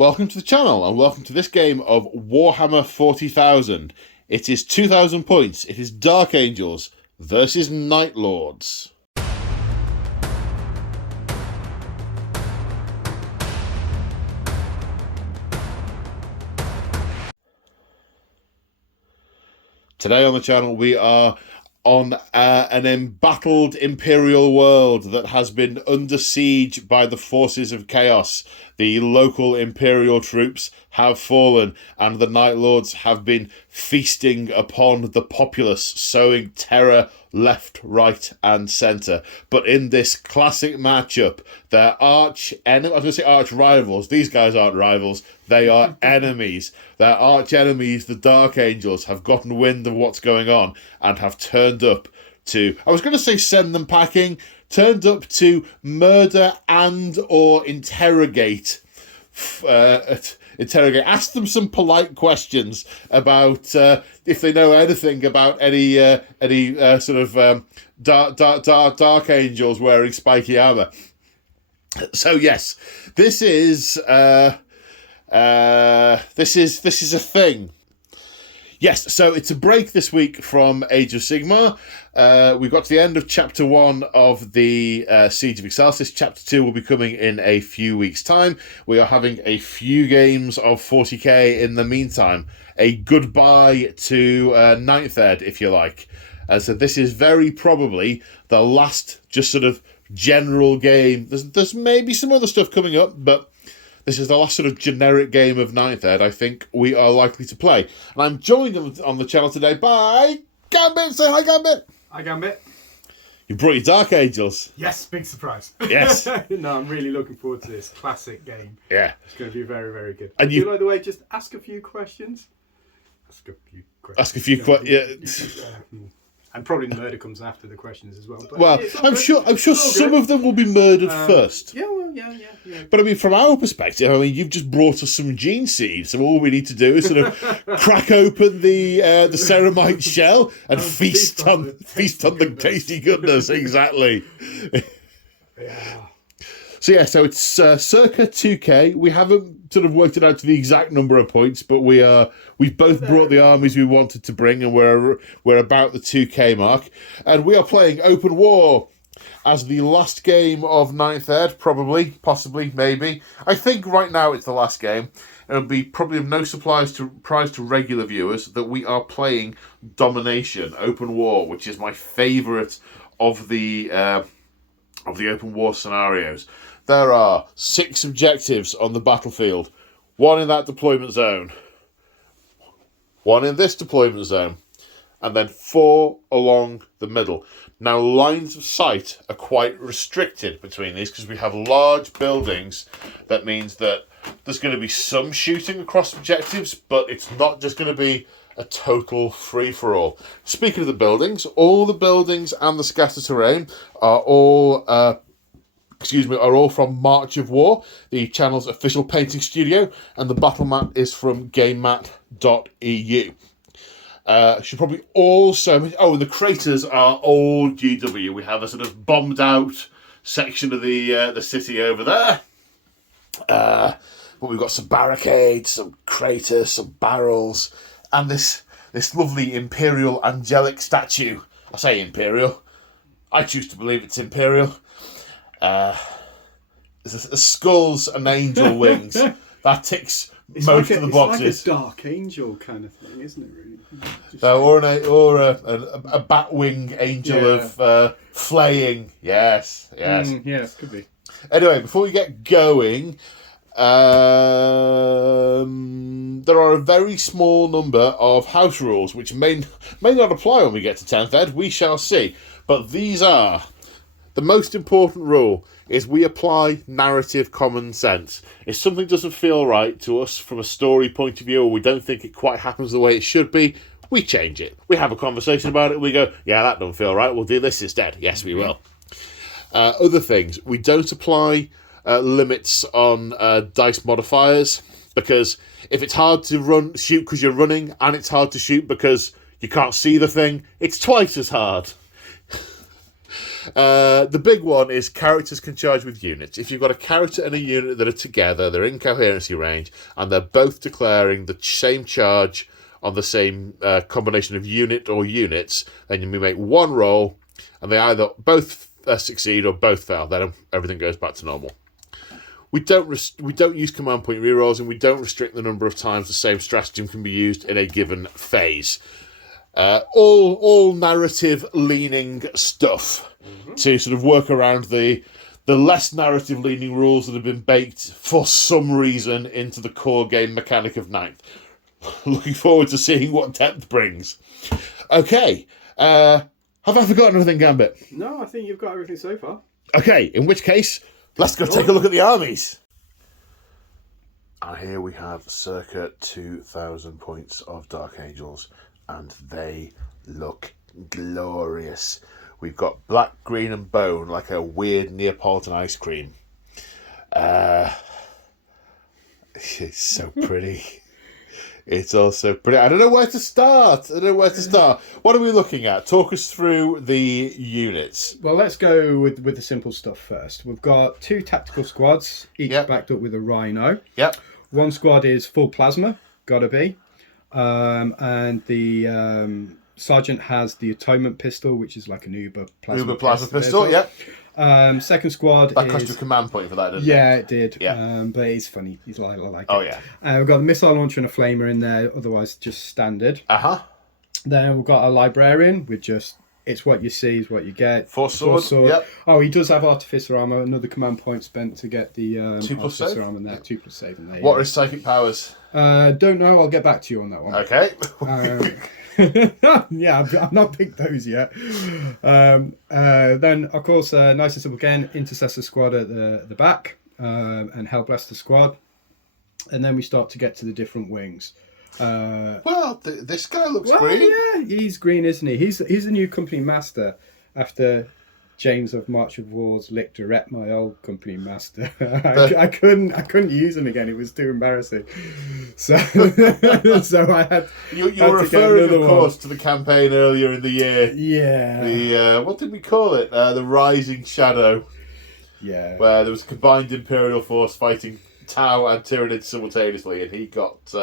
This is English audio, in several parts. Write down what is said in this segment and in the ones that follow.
Welcome to the channel and welcome to this game of Warhammer 40,000. It is 2,000 points. It is Dark Angels versus Night Lords. Today on the channel we are on an embattled Imperial world that has been under siege by the forces of chaos. The local Imperial troops have fallen and the Night Lords have been feasting upon the populace, sowing terror left, right and centre. But in this classic matchup, their arch rivals. These guys aren't rivals, they are enemies. Their arch enemies, the Dark Angels, have gotten wind of what's going on and have turned up to, I was going to say send them packing, turned up to murder and or interrogate. Ask them some polite questions about if they know anything about any dark angels wearing spiky armor. So yes, this is a thing. Yes, so it's a break this week from Age of Sigmar. We got to the end of Chapter 1 of the Siege of Excelsis. Chapter 2 will be coming in a few weeks' time. We are having a few games of 40k in the meantime. A goodbye to Ninth Ed, if you like. So this is very probably the last just sort of general game. There's maybe some other stuff coming up, but this is the last sort of generic game of Ninth Ed I think we are likely to play. And I'm joined on the channel today by Gambit. Say hi, Gambit. Hi, Gambit. You brought your Dark Angels. Yes, big surprise. Yes. No, I'm really looking forward to this classic game. Yeah. It's going to be very, very good. And you, by the way, just ask a few questions. Ask a few questions. And probably the murder comes after the questions as well. But well, I'm sure some of them will be murdered first. Yeah, well, yeah. But I mean, from our perspective, I mean, you've just brought us some gene seeds, so all we need to do is sort of crack open the ceramite shell and feast on the tasty goodness. Exactly. Yeah. So yeah, so it's circa 2k. We haven't sort of worked it out to the exact number of points, but we've both brought the armies we wanted to bring, and we're about the 2k mark, and we are playing Open War as the last game of Ninth Ed, probably, possibly, maybe. I think right now it's the last game. It'll be probably of no surprise to regular viewers that we are playing Domination, Open War, which is my favourite of the Open War scenarios. There are 6 objectives on the battlefield. 1 in that deployment zone. 1 in this deployment zone. And then 4 along the middle. Now, lines of sight are quite restricted between these because we have large buildings. That means that there's going to be some shooting across objectives, but it's not just going to be a total free-for-all. Speaking of the buildings, all the buildings and the scatter terrain are all from March of War, the channel's official painting studio, and the battle map is from gamemat.eu. Should probably also... Oh, and the craters are all GW. We have a sort of bombed-out section of the city over there. But we've got some barricades, some craters, some barrels, and this lovely Imperial angelic statue. I say Imperial. I choose to believe it's Imperial. There's skulls and angel wings. That ticks most of the boxes. It's like a Dark Angel kind of thing, isn't it, really? Or a batwing angel of flaying. Yes. Yes, could be. Anyway, before we get going, there are a very small number of house rules which may not apply when we get to 10th Ed. We shall see. But these are... The most important rule is we apply narrative common sense. If something doesn't feel right to us from a story point of view, or we don't think it quite happens the way it should be, we change it. We have a conversation about it. We go, yeah, that don't feel right. We'll do this instead. Yes, we will. Other things, we don't apply limits on dice modifiers, because if it's hard to shoot because you're running, and it's hard to shoot because you can't see the thing, it's twice as hard. The big one is characters can charge with units. If you've got a character and a unit that are together, they're in coherency range, and they're both declaring the same charge on the same combination of unit or units, then you make one roll, and they either both succeed or both fail. Then everything goes back to normal. We don't use command point rerolls, and we don't restrict the number of times the same stratagem can be used in a given phase. All narrative leaning stuff to sort of work around the less narrative leaning rules that have been baked for some reason into the core game mechanic of Ninth. Looking forward to seeing what 10th brings. Okay, have I forgotten anything, Gambit? No, I think you've got everything so far. Okay, in which case, let's go take a look at the armies. And here we have circa 2,000 points of Dark Angels, and they look glorious. We've got black, green, and bone, like a weird Neapolitan ice cream. It's so pretty. It's also pretty. I don't know where to start. What are we looking at? Talk us through the units. Well, let's go with the simple stuff first. We've got 2 tactical squads, each backed up with a rhino. Yep. One squad is full plasma, gotta be. And the sergeant has the atonement pistol, which is like an Uber plasma pistol. Yep. Second squad that cost you a command point for that, didn't it? Yeah, it did. Yeah. But it's funny. He's like, I like it. Oh, yeah. We've got the missile launcher and a flamer in there, otherwise just standard. Uh-huh. Then we've got a librarian with just, it's what you see is what you get. Force sword. Yep. Oh, he does have artificer armor. Another command point spent to get the 2+ artificer save? armor there. 2+ save in there. What are his psychic powers? Don't know. I'll get back to you on that one. Okay. Yeah, I've not picked those yet. Then, of course, nice and simple again, Intercessor squad at the back, and Hellblaster squad. And then we start to get to the different wings. This guy looks green. Yeah, he's green, isn't he? He's a new company master after James of March of Wars licked a rep my old company master. I couldn't use him again. It was too embarrassing. So I had. You're referring, of course, to the campaign earlier in the year. Yeah. The what did we call it? The Rising Shadow. Yeah. Where there was a combined Imperial force fighting Tau and Tyranids simultaneously, and he got.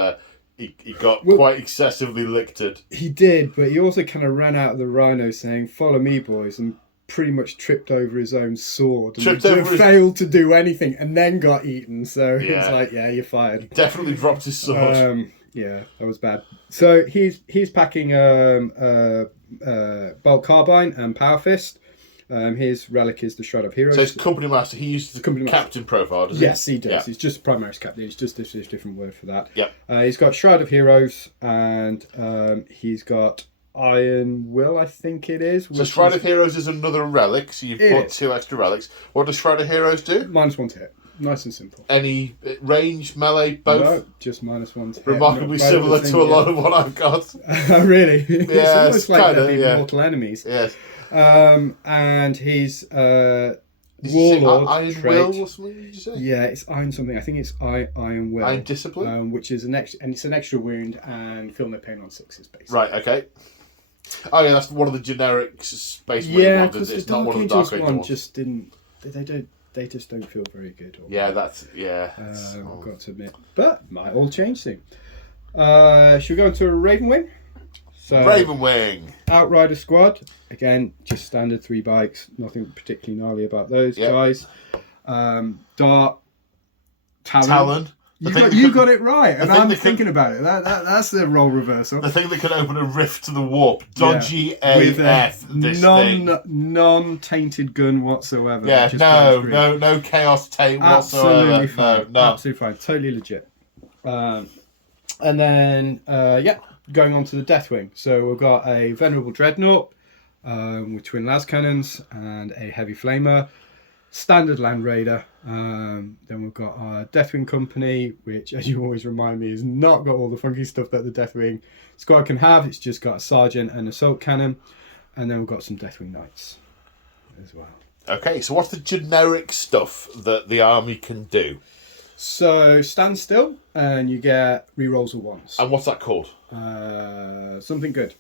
He got quite excessively licked. He did, but he also kind of ran out of the rhino saying, "Follow me, boys," and pretty much tripped over his own sword and failed to do anything, and then got eaten. So it's like, yeah, you're fired. He definitely dropped his sword. Yeah, that was bad. So he's packing bolt carbine and power fist. His relic is the Shroud of Heroes. So his company master, he uses the captain profile, does he? Yes, he does. Yeah. He's just primaris captain. It's just a different word for that. Yep. He's got Shroud of Heroes, and he's got Iron Will, I think it is. So Shroud of Heroes is another relic, so you've put 2 extra relics. What does Shroud of Heroes do? -1 to hit. Nice and simple. Any range, melee, both? No, just -1 to hit. Remarkably similar to a lot of what I've got. Really? Yeah, it's almost like they'd be mortal enemies. Yes. And he's Warlord Iron trait. Will or something, did you say? Yeah, it's Iron something. I think it's Iron Will. Iron Discipline? Which is it's an extra wound and feel no pain on 6s, basically. Right, okay. Oh yeah, that's one of the generic space ones. Yeah, because It's the not Dark one of the Dark Angels Angel one ones. just didn't. They just don't feel very good. Yeah, that's I've got to admit, but might all change soon. Should we go into a Raven Wing? So Raven Wing. Outrider squad, again, just standard 3 bikes, nothing particularly gnarly about those guys. Dart, Talon. You got it right, and I'm thinking about it. That's the role reversal. The thing that can open a rift to the warp. Dodgy AF, this thing. Non-tainted gun whatsoever. Yeah, no chaos taint whatsoever. Absolutely fine. No. Absolutely fine. Totally legit. And then, going on to the Deathwing. So we've got a Venerable Dreadnought with twin las cannons and a heavy flamer. Standard Land Raider. Then we've got our Deathwing Company, which, as you always remind me, has not got all the funky stuff that the Deathwing squad can have. It's just got a Sergeant and assault cannon. And then we've got some Deathwing Knights as well. Okay, so what's the generic stuff that the army can do? So stand still and you get rerolls of 1s. And what's that called? Something good.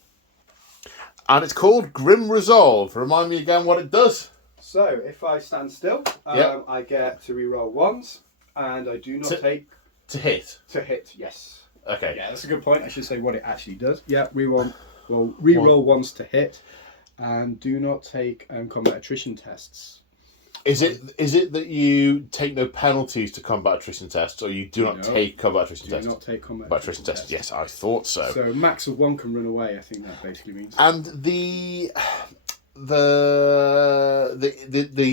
And it's called Grim Resolve. Remind me again what it does. So if I stand still, I get to reroll ones, and I do not take to hit. To hit, yes. Okay. Yeah, that's a good point. I should say what it actually does. Yeah, reroll ones to hit, and do not take combat attrition tests. Is it that you take no penalties to combat attrition tests, or you do not take combat attrition tests? Do not take combat attrition tests. Yes, I thought so. So max of one can run away. I think that basically means. And the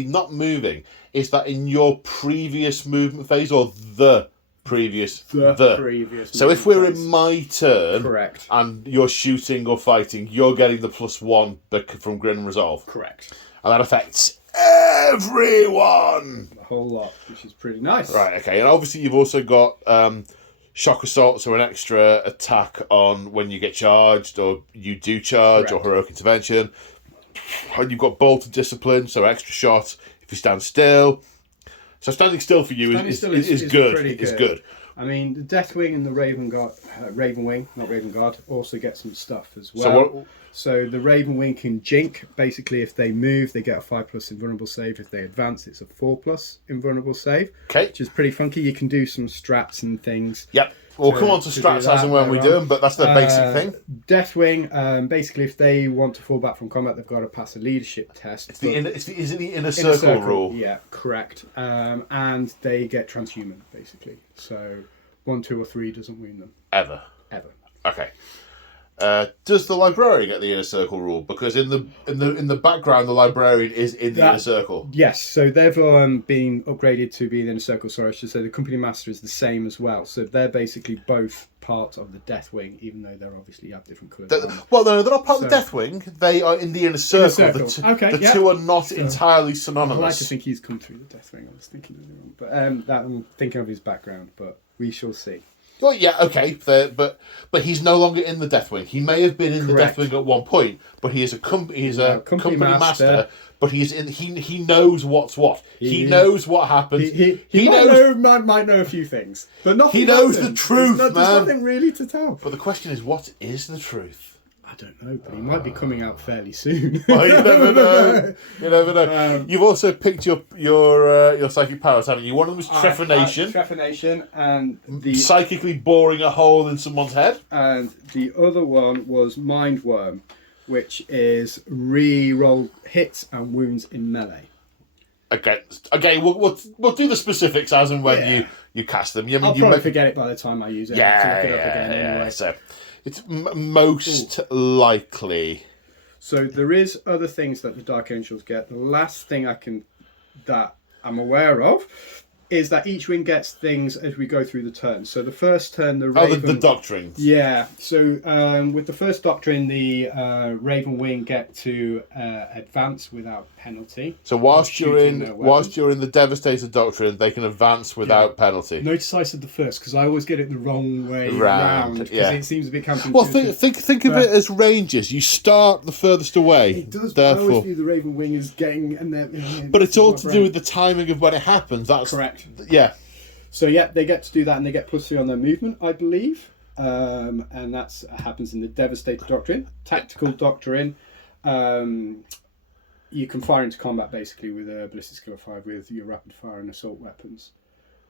not moving, is that in your previous movement phase or the previous? The previous. So if we're in my turn, correct, and you're shooting or fighting, you're getting the +1 from Grin and Resolve. Correct. And that affects everyone. A whole lot, which is pretty nice. Right. Okay. And obviously you've also got shock assault, so an extra attack on when you get charged, or you do charge, correct, or heroic intervention. And you've got bolted discipline, so extra shot if you stand still. So standing still for you is good. It's good. I mean, the Deathwing and the Ravenwing, not Ravenguard, also get some stuff as well. So the Ravenwing can jink. Basically, if they move, they get a 5+ invulnerable save. If they advance, it's a 4+ invulnerable save. Okay. Which is pretty funky. You can do some strats and things. Yep. We'll come on to strats as and when we do them, but that's the basic thing. Deathwing, basically, if they want to fall back from combat, they've got to pass a leadership test. Is it the inner circle rule? Yeah, correct. And they get transhuman, basically. So 1, 2, or 3 doesn't wound them. Ever. Okay. Does the librarian get the inner circle rule? Because in the background, the librarian is in the inner circle. Yes, so they've been upgraded to be in the inner circle. Sorry, I should say the company master is the same as well. So they're basically both part of the Deathwing, even though they're obviously have different colours. Well, no, they're not part of the Deathwing. They are in the inner circle. The two are not entirely synonymous. I like to think he's come through the Deathwing. I was thinking of it wrong, but I'm thinking of his background. But we shall see. Well, yeah, okay, but he's no longer in the Deathwing. He may have been in the Deathwing at one point, but he is a company master. But he's in. He knows what's what. He knows what happens. He might know a few things, but nothing. He knows the truth, man. There's nothing really to tell. But the question is, what is the truth? I don't know, but he might be coming out fairly soon. Well, you never know. You never know. You've also picked your psychic powers, haven't you? One of them was Trephination. Trephination, and the psychically boring a hole in someone's head. And the other one was Mindworm, which is re-roll hits and wounds in melee. Okay. We'll do the specifics as and when you cast them. I'll probably forget it by the time I use it. Yeah. So it's most likely. So there is other things that the Dark Angels get. The last thing that I'm aware of is that each wing gets things as we go through the turn. So the first turn, the Raven... the doctrines. Yeah. So with the first doctrine, the Raven wing get to advance without penalty. So whilst you're in the Devastator doctrine, they can advance without penalty. Notice I said the first, because I always get it the wrong way round, because it seems a bit counterintuitive. Well, think of it as ranges. You start the furthest away. It does, but I always view the Raven wing as getting... But it's all to do with the timing of when it happens. That's correct. Yeah. So they get to do that, and they get +3 on their movement, I believe. And that happens in the Devastator doctrine. Tactical doctrine. You can fire into combat basically with a ballistic skill of 5 with your rapid fire and assault weapons,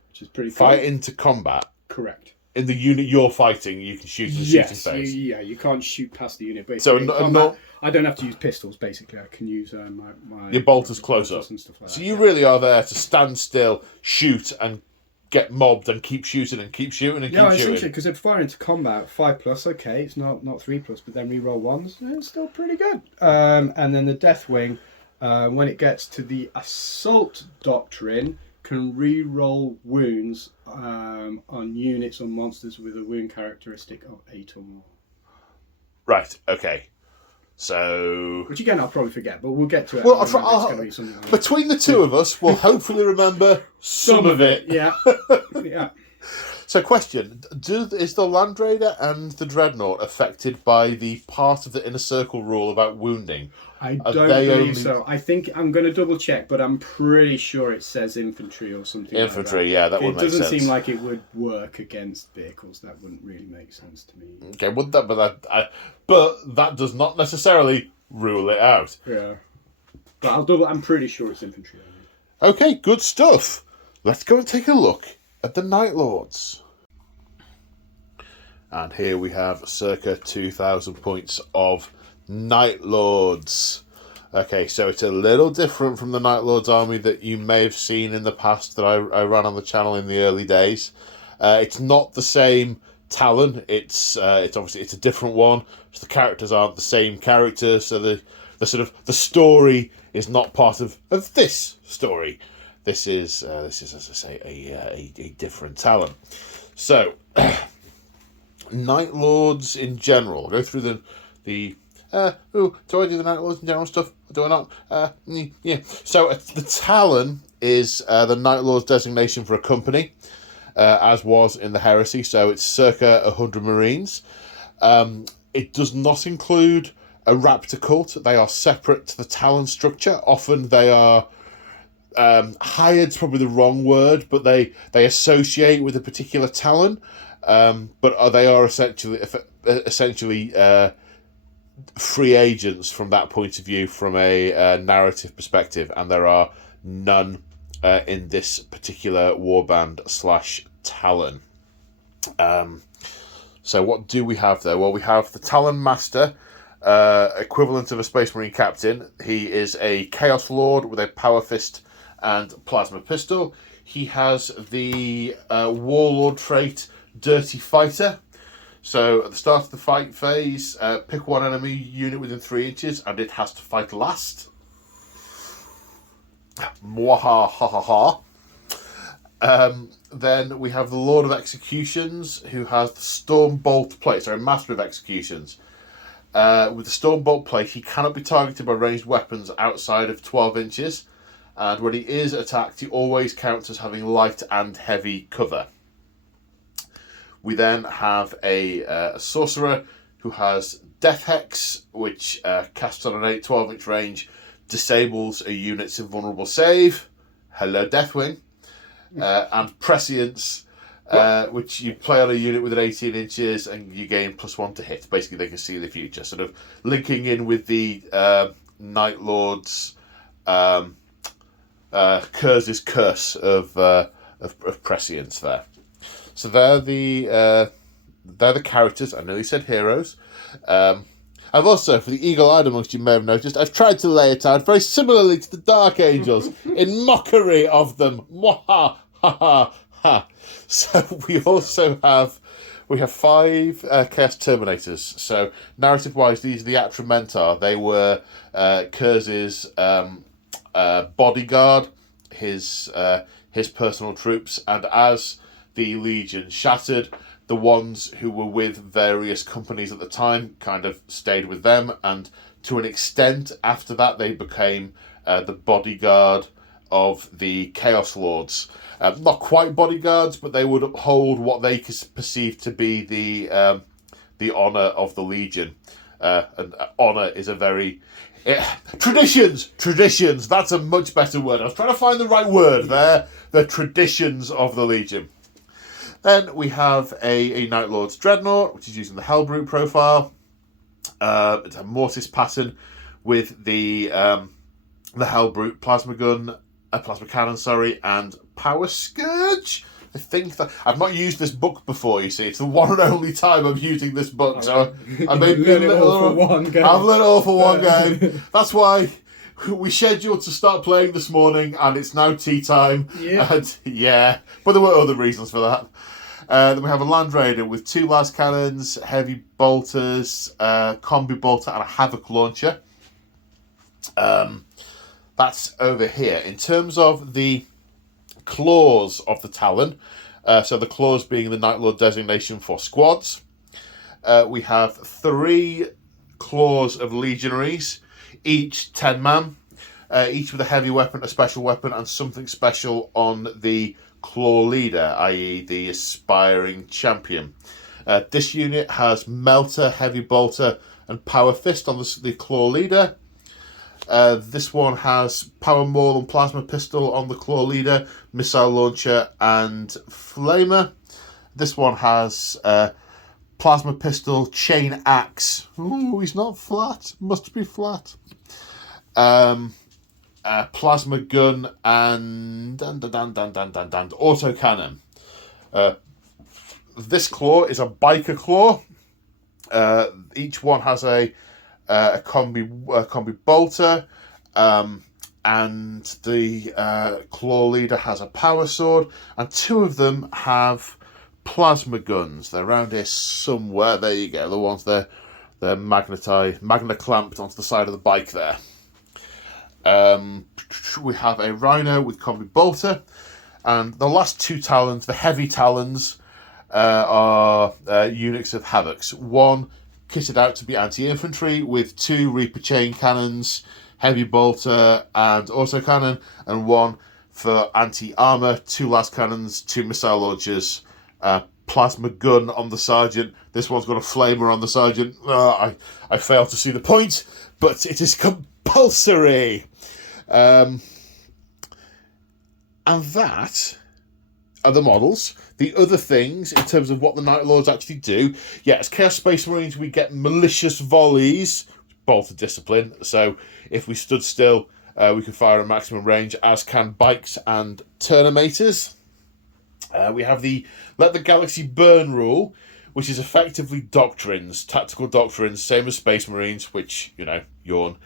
which is pretty cool. Fire into combat. Correct. In the unit you're fighting, you can shoot in the shooting phase. You can't shoot past the unit. Basically. So I don't have to use pistols. Basically, I can use my your bolters close up. And stuff like so you really are there to stand still, shoot, and get mobbed, and keep shooting and keep shooting and keep shooting. Essentially, because if fire into combat 5+, okay, it's not 3+, but then re-roll ones, it's still pretty good. And then the Deathwing, when it gets to the Assault Doctrine, can re-roll wounds on units or monsters with a wound characteristic of 8 or more. Right. Okay. So, which again I'll probably forget, but we'll get to it. Well, between the two of us, we'll hopefully remember some of it. Yeah. Yeah. So, question: is the Land Raider and the Dreadnought affected by the part of the inner circle rule about wounding? I don't believe so. I think I'm going to double check, but I'm pretty sure it says infantry or something. Infantry, like that. Yeah, that would make sense. It doesn't seem like it would work against vehicles. That wouldn't really make sense to me. Okay, but that does not necessarily rule it out. Yeah. But I'm pretty sure it's infantry only. Okay, good stuff. Let's go and take a look at the Night Lords. And here we have circa 2,000 points of Night Lords. Okay, so it's a little different from the Night Lords army that you may have seen in the past that I ran on the channel in the early days. It's not the same Talon. It's obviously it's a different one. So the characters aren't the same characters. So the story is not part of this story. This is as I say a different Talon. So Night Lords in general. I'll go through do I do the Night Lords in general stuff? Do I not? Yeah. So the Talon is the Night Lord's designation for a company, as was in the Heresy. So it's circa 100 Marines. It does not include a Raptor cult. They are separate to the Talon structure. Often they are hired's probably the wrong word, but they associate with a particular Talon. But they are essentially free agents from that point of view, from a narrative perspective, and there are none in this particular warband / Talon. So what do we have there? Well, we have the Talon Master, equivalent of a Space Marine Captain. He is a Chaos Lord with a Power Fist and Plasma Pistol. He has the Warlord trait, Dirty Fighter. So at the start of the fight phase, pick one enemy unit within 3 inches and it has to fight last. Mwahahaha. Then we have the Lord of Executions, who has the Stormbolt plate. Sorry, Master of Executions. With the Stormbolt plate, he cannot be targeted by ranged weapons outside of 12 inches. And when he is attacked, he always counts as having light and heavy cover. We then have a Sorcerer who has Death Hex, which casts on an 12-inch range, disables a unit's invulnerable save. Hello, Deathwing. And Prescience, which you play on a unit within 18 inches and you gain +1 to hit. Basically, they can see the future. Sort of linking in with the Night Lord's Kurz's curse of Prescience there. So they're the characters. I nearly said heroes. I've also, for the eagle-eyed amongst you may have noticed, I've tried to lay it out very similarly to the Dark Angels, in mockery of them. Mwaha ha ha ha. So we also have 5 Chaos Terminators. So narrative-wise, these are the Atramentar. They were Kurz's bodyguard, his personal troops, and as the Legion shattered, the ones who were with various companies at the time kind of stayed with them, and to an extent after that they became the bodyguard of the Chaos Lords. Not quite bodyguards, but they would uphold what they perceived to be the honour of the Legion. And honour is a very... Traditions! That's a much better word. I was trying to find the right word there. The traditions of the Legion. Then we have a Night Lord's Dreadnought, which is using the Hellbrute profile. It's a Mortis pattern with the Hellbrute plasma cannon, and Power Scourge. I think that I've not used this book before. You see, it's the one and only time I'm using this book, so I may be a little. I've let it all for one game. That's why we scheduled to start playing this morning, and it's now tea time. Yeah. And but there were other reasons for that. Then we have a Land Raider with 2 las cannons, heavy bolters, combi bolter, and a havoc launcher. That's over here. In terms of the claws of the Talon, so the claws being the Night Lord designation for squads, we have 3 claws of legionaries, each 10 man, each with a heavy weapon, a special weapon, and something special on the claw leader, i.e. the aspiring champion. This unit has Melter, Heavy Bolter, and Power Fist on the claw leader. This one has Power Maul and Plasma Pistol on the claw leader, Missile Launcher, and Flamer. This one has Plasma Pistol, Chain Axe. Ooh, he's not flat. Must be flat. plasma gun, and autocannon. This claw is a biker claw. Each one has a combi bolter, and the claw leader has a power sword, and two of them have plasma guns. They're around here somewhere. There you go. The ones they're magna clamped onto the side of the bike there. We have a rhino with combi bolter, and the last two talons, the heavy talons, are units of Havocs. One kitted out to be anti-infantry with 2 Reaper chain cannons, heavy bolter and autocannon, and one for anti-armor, 2 las cannons, 2 missile launchers, plasma gun on the sergeant. This one's got a flamer on the sergeant. I failed to see the point, but it is compulsory. And that are the models. The other things, in terms of what the Night Lords actually do, as Chaos Space Marines, we get malicious volleys, bolter discipline. So if we stood still, we can fire at maximum range, as can bikes and Terminators. We have the Let the Galaxy Burn rule, which is effectively doctrines, tactical doctrines, same as Space Marines, which, yawn.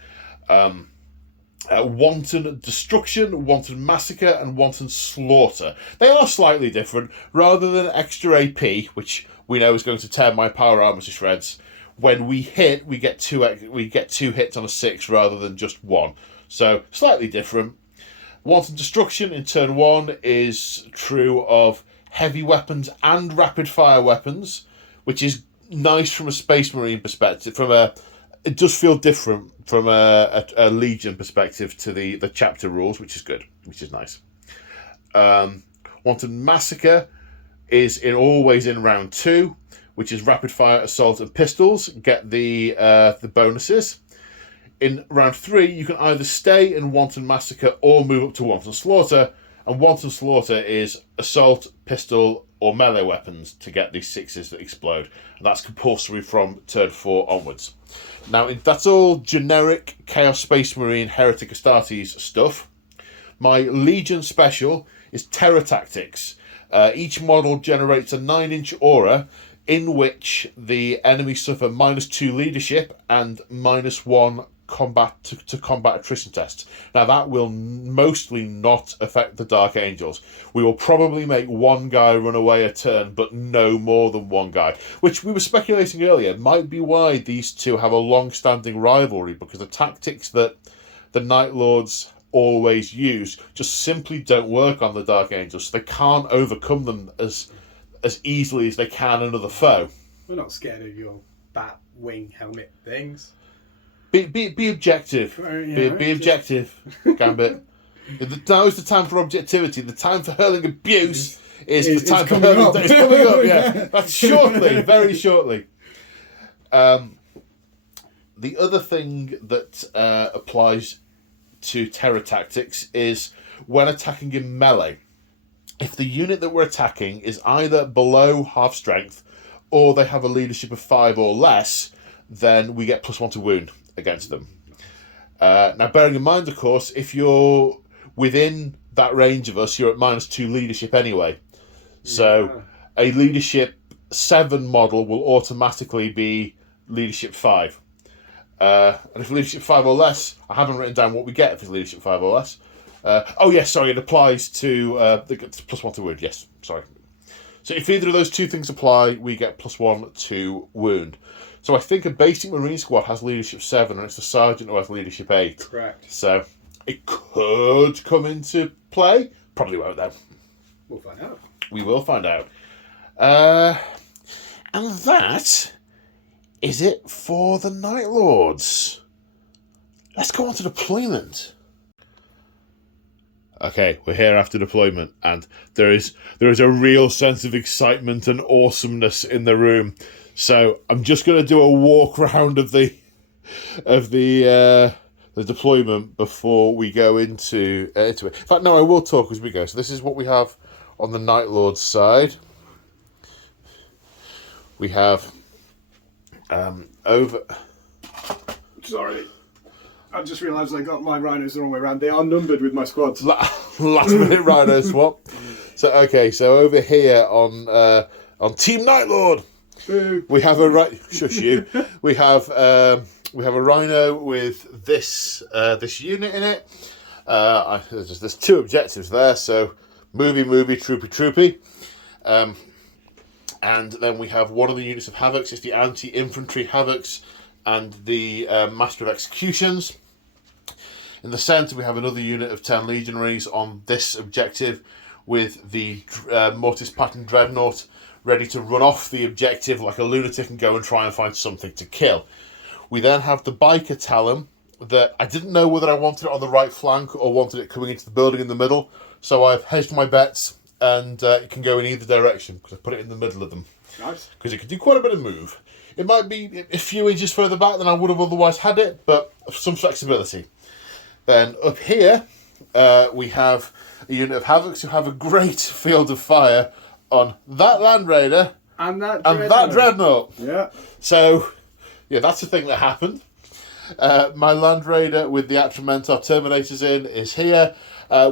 Wanton Destruction, Wanton Massacre, and Wanton Slaughter. They are slightly different. Rather than extra AP, which we know is going to tear my power armor to shreds, when we hit, we get two hits on a 6 rather than just 1. So slightly different. Wanton Destruction in turn 1 is true of heavy weapons and rapid fire weapons, which is nice from a Space Marine perspective. It does feel different from a Legion perspective to the chapter rules, which is good, which is nice. Wanton Massacre is always in round 2, which is rapid fire, assault, and pistols. Get the bonuses. In round 3, you can either stay in Wanton Massacre or move up to Wanton Slaughter. And Wanton Slaughter is assault, pistol, or melee weapons to get these 6s that explode. And that's compulsory from turn 4 onwards. Now, that's all generic Chaos Space Marine Heretic Astartes stuff. My Legion special is Terror Tactics. Each model generates a 9-inch aura in which the enemy suffer -2 leadership and -1 combat to combat attrition tests. Now, that will mostly not affect the Dark Angels. We will probably make one guy run away a turn, but no more than one guy, which we were speculating earlier might be why these two have a long-standing rivalry, because the tactics that the Night Lords always use just simply don't work on the Dark Angels, so they can't overcome them as easily as they can another foe. We're not scared of your bat wing helmet things. Be objective. Be objective, Gambit. Now is the time for objectivity. The time for hurling abuse is the time for hurling. It's coming up, yeah. That's shortly, very shortly. The other thing that applies to terror tactics is when attacking in melee. If the unit that we're attacking is either below half strength or they have a leadership of 5 or less, then we get +1 to wound against them. Now, bearing in mind, of course, if you're within that range of us, you're at -2 leadership anyway. So a leadership 7 model will automatically be leadership 5. And if leadership 5 or less, I haven't written down what we get if it's leadership 5 or less. It applies to the +1 to wound. Yes, sorry. So if either of those two things apply, we get +1 to wound. So I think a basic Marine squad has leadership 7, and it's the sergeant who has leadership 8. Correct. So it could come into play. Probably won't, though. We'll find out. We will find out. And that is it for the Night Lords. Let's go on to deployment. Okay, we're here after deployment, and there is a real sense of excitement and awesomeness in the room. So I'm just going to do a walk round of the deployment before we go into it. In fact, no, I will talk as we go. So this is what we have on the Night Lord's side. We have over. Sorry. I just realised I got my rhinos the wrong way around. They are numbered with my squads. Last minute rhino swap. So over here on Team Nightlord, we have shush you. We have a rhino with this unit in it. There's 2 objectives there. So movie, troopy. And then we have one of the units of Havocs. It's the anti-infantry Havocs and the Master of Executions. In the centre, we have another unit of 10 legionaries on this objective with the Mortis Pattern Dreadnought ready to run off the objective like a lunatic and go and try and find something to kill. We then have the Biker Talon that I didn't know whether I wanted it on the right flank or wanted it coming into the building in the middle. So I've hedged my bets. And it can go in either direction because I put it in the middle of them. Nice. Because it can do quite a bit of move. It might be a few inches further back than I would have otherwise had it, but some flexibility. Then up here, we have a unit of Havocs who have a great field of fire on that Land Raider and that Dreadnought. Yeah. So, yeah, that's the thing that happened. My Land Raider with the Atramentar Terminators in is here.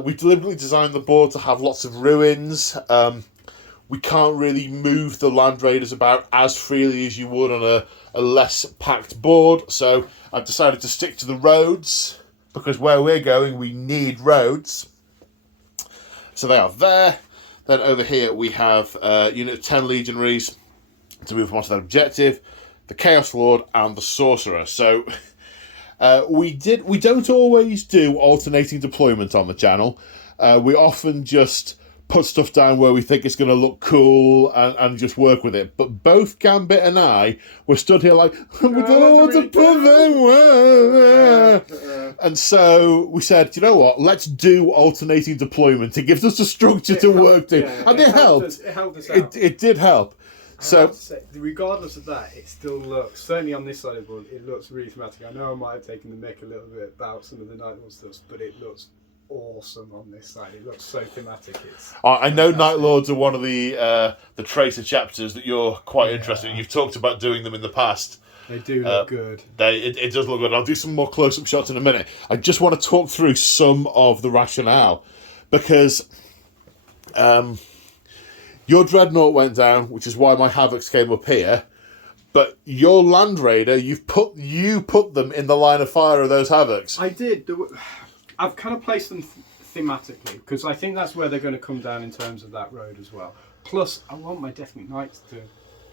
We deliberately designed the board to have lots of ruins. We can't really move the Land Raiders about as freely as you would on a less packed board. So I've decided to stick to the roads because where we're going, we need roads. So they are there. Then over here we have a unit of 10 legionaries to move on to that objective, the Chaos Lord and the Sorcerer. So we don't always do alternating deployment on the channel. We often just put stuff down where we think it's going to look cool and just work with it. But both Gambit and I were stood here like, we don't know what to put them. And so we said, you know what, let's do alternating deployment. It gives us a structure to work to. And it helped. It helped us out. It did help. So, I have to say, regardless of that, it still looks, certainly on this side of the board, it looks really thematic. I know I might have taken the mick a little bit about some of the Nightlord stuff, but it looks awesome on this side. It looks so thematic. I know Night Lords are one of the Tracer chapters that you're quite interested in. You've talked about doing them in the past. They do look good. It does look good. I'll do some more close-up shots in a minute. I just want to talk through some of the rationale because your Dreadnought went down, which is why my Havocs came up here. But your Land Raider, you put them in the line of fire of those Havocs. I did. I've kind of placed them thematically because I think that's where they're going to come down in terms of that road as well. Plus, I want my Deathwing Knights to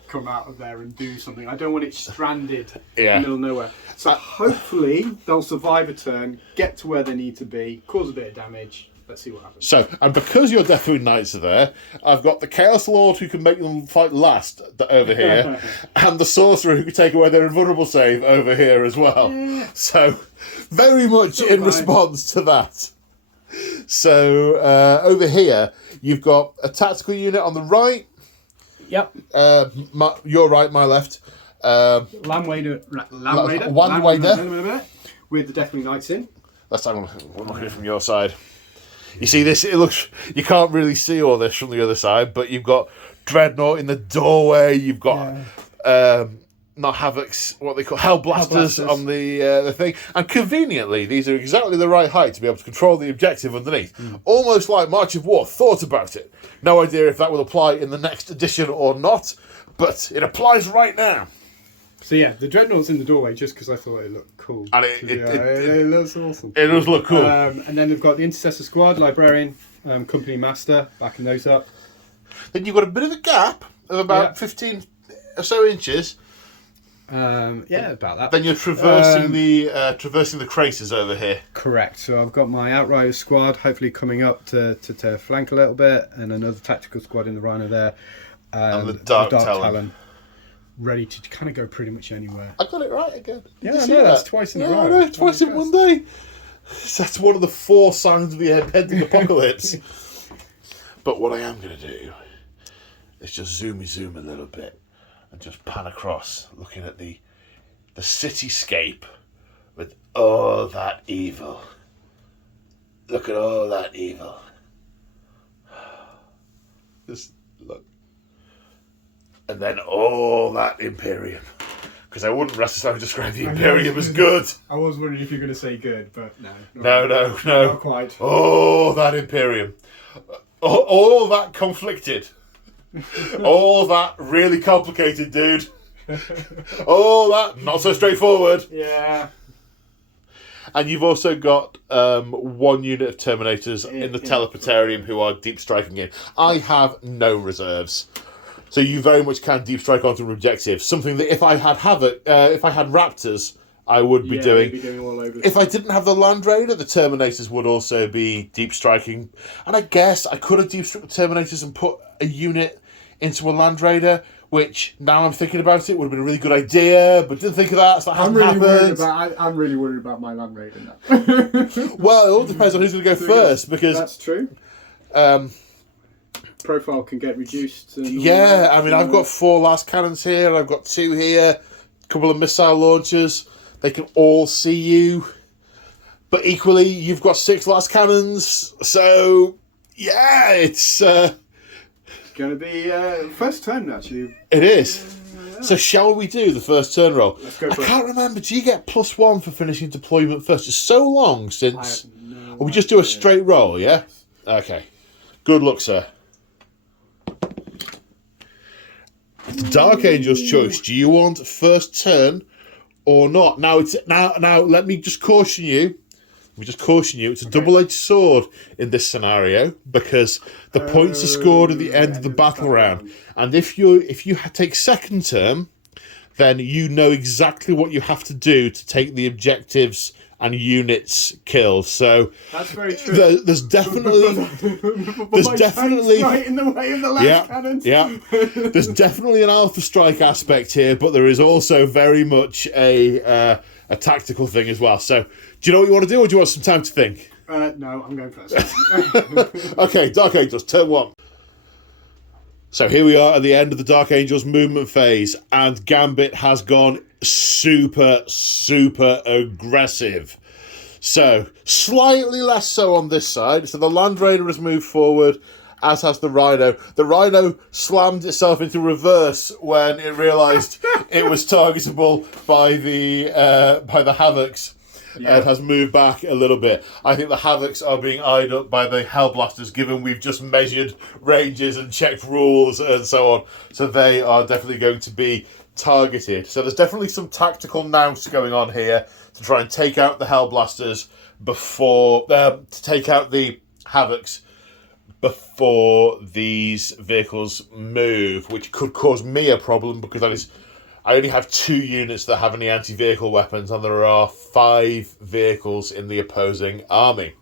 come out of there and do something. I don't want it stranded in the middle of nowhere. So hopefully they'll survive a turn, get to where they need to be, cause a bit of damage. Let's see what happens. So, and because your Deathwing Knights are there, I've got the Chaos Lord who can make them fight last over here, and the Sorcerer who can take away their invulnerable save over here as well. Yeah. So, very much in response to that. So, over here, you've got a tactical unit on the right. Yep. Your right, my left. Land Raider. With the Deathwing Knights in. Let's have a look at it from your side. You see this? It looks. You can't really see all this from the other side, but you've got Dreadnought in the doorway. You've got not Havocs, what they call Hellblasters on the thing, and conveniently, these are exactly the right height to be able to control the objective underneath. Almost like March of War. Thought about it. No idea if that will apply in the next edition or not, but it applies right now. So yeah, the Dreadnought's in the doorway just because I thought it looked cool. And it looks awesome. It does look cool. And then we've got the Intercessor Squad, Librarian, Company Master, backing those up. Then you've got a bit of a gap of about 15 or so inches. About that. Then you're traversing the craters over here. Correct. So I've got my Outriders squad hopefully coming up to flank a little bit, and another tactical squad in the Rhino there. And the Dark Talon. Ready to kind of go pretty much anywhere. I got it right again. I know, that's twice in a row. I know, twice in one day. That's one of the 4 signs of the impending apocalypse. But what I am going to do is just zoom a little bit and just pan across, looking at the cityscape with all that evil. Look at all that evil. Just look. And then all that Imperium. because I wouldn't necessarily describe the Imperium as good. I was wondering if you were going to say good, but no. No. Not quite. Oh, that Imperium. All that conflicted. All that really complicated, dude. All that not so straightforward. Yeah. And you've also got one unit of Terminators in the Teleportarium who are deep striking in. I have no reserves. So you very much can deep strike onto an objective. Something that if I had Raptors, I would be doing. Be doing all over. If I didn't have the Land Raider, the Terminators would also be deep striking. And I guess I could have deep struck the Terminators and put a unit into a Land Raider, which, now I'm thinking about it, would have been a really good idea, but didn't think of that, so that hasn't happened. I'm really worried about my Land Raider now. Well, it all depends on who's going to go first, because... That's true. Profile can get reduced. Yeah, I mean, I've got 4 last cannons here, I've got 2 here, a couple of missile launchers. They can all see you. But equally, you've got 6 last cannons, so... Yeah, it's... going to be first turn, actually. It is. So shall we do the first turn roll? Let's go for I can't remember. Do you get +1 for finishing deployment first? It's so long since... we just do a straight roll, yeah? Okay. Good luck, sir. It's the Dark Angel's choice. Do you want first turn or not? Now, let me just caution you. It's a double-edged sword in this scenario because the points are scored at the end of the battle round, and if you take second turn, then you know exactly what you have to do to take the objectives and units killed. So that's very true. There's definitely right in the way of the last cannons. Yeah. There's definitely an alpha strike aspect here, but there is also very much a tactical thing as well. So, do you know what you want to do, or do you want some time to think? No, I'm going first. Okay, Dark Angels, turn 1. So here we are at the end of the Dark Angels movement phase, and Gambit has gone super, super aggressive. So, slightly less so on this side. So the Land Raider has moved forward, as has the Rhino. The Rhino slammed itself into reverse when it realised it was targetable by the Havocs. Yeah. And has moved back a little bit. I think the Havocs are being eyed up by the Hellblasters, given we've just measured ranges and checked rules and so on. So they are definitely going to be targeted. So there's definitely some tactical nous going on here to try and take out the Hellblasters before... to take out the Havocs before these vehicles move, which could cause me a problem because that is... I only have 2 units that have any anti-vehicle weapons, and there are 5 vehicles in the opposing army.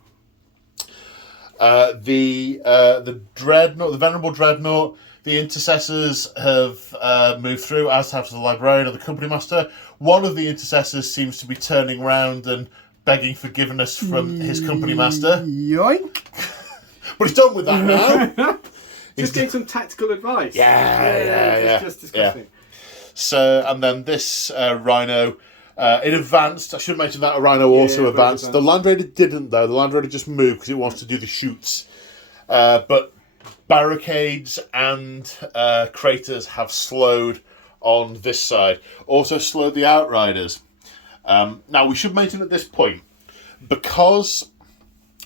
The Dreadnought, the Venerable Dreadnought, the Intercessors have moved through, as have the Librarian and the Company Master. One of the Intercessors seems to be turning round and begging forgiveness from his Company Master. Yoink! But he's done with that now. Just getting some tactical advice. Yeah. Just disgusting. Yeah. So, and then this Rhino, it advanced. I should mention that a Rhino also advanced. The Land Raider didn't, though. The Land Raider just moved because it wants to do the shoots. But barricades and craters have slowed on this side. Also slowed the Outriders. Now, we should mention at this point, because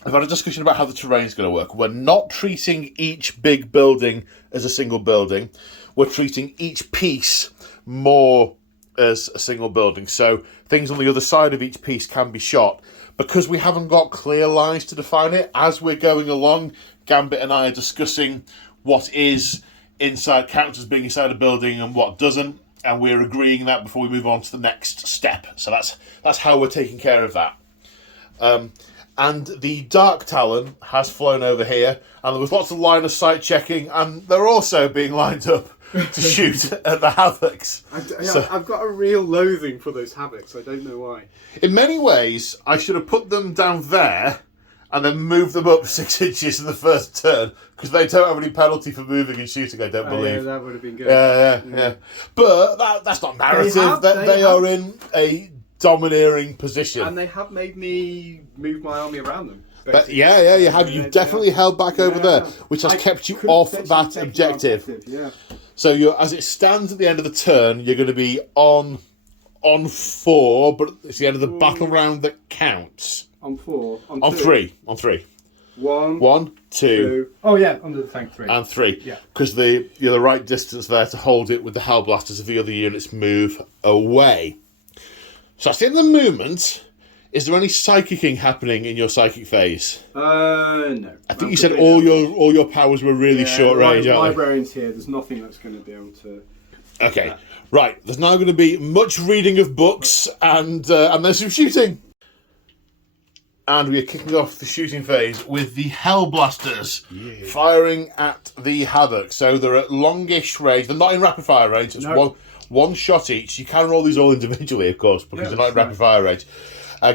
I've had a discussion about how the terrain is going to work. We're not treating each big building as a single building. We're treating each piece more as a single building. So things on the other side of each piece can be shot. Because we haven't got clear lines to define it, as we're going along, Gambit and I are discussing what is inside, counts as being inside a building and what doesn't, and we're agreeing that before we move on to the next step. So that's how we're taking care of that. And the Dark Talon has flown over here, and there was lots of line of sight checking, and they're also being lined up to shoot at the Havocs. I've got a real loathing for those Havocs. I don't know why. In many ways, I should have put them down there and then moved them up 6 inches in the first turn, because they don't have any penalty for moving and shooting, I don't believe. Yeah, that would have been good. Yeah. But that's not narrative. They are in a domineering position. And they have made me move my army around them. Yeah, you have. You've definitely held back over there, which has kept you off that objective. Yeah. So as it stands at the end of the turn, you're going to be on on 4, but it's the end of the battle round that counts. On 4. On On 2. 3. On 3. 1, 1, 2. Oh yeah, under the tank 3. And 3. Yeah. Because you're the right distance there to hold it with the Hellblasters if the other units move away. So that's the end of the movement. Is there any psychicking happening in your psychic phase? No. I think you said all your powers were really short range, aren't they? Librarians here, there's nothing that's going to be able to... Okay, right. There's now going to be much reading of books and there's some shooting. And we are kicking off the shooting phase with the Hellblasters firing at the Havoc. So they're at longish range. They're not in rapid fire range. It's one shot each. You can roll these all individually, of course, because they're not in rapid fire range.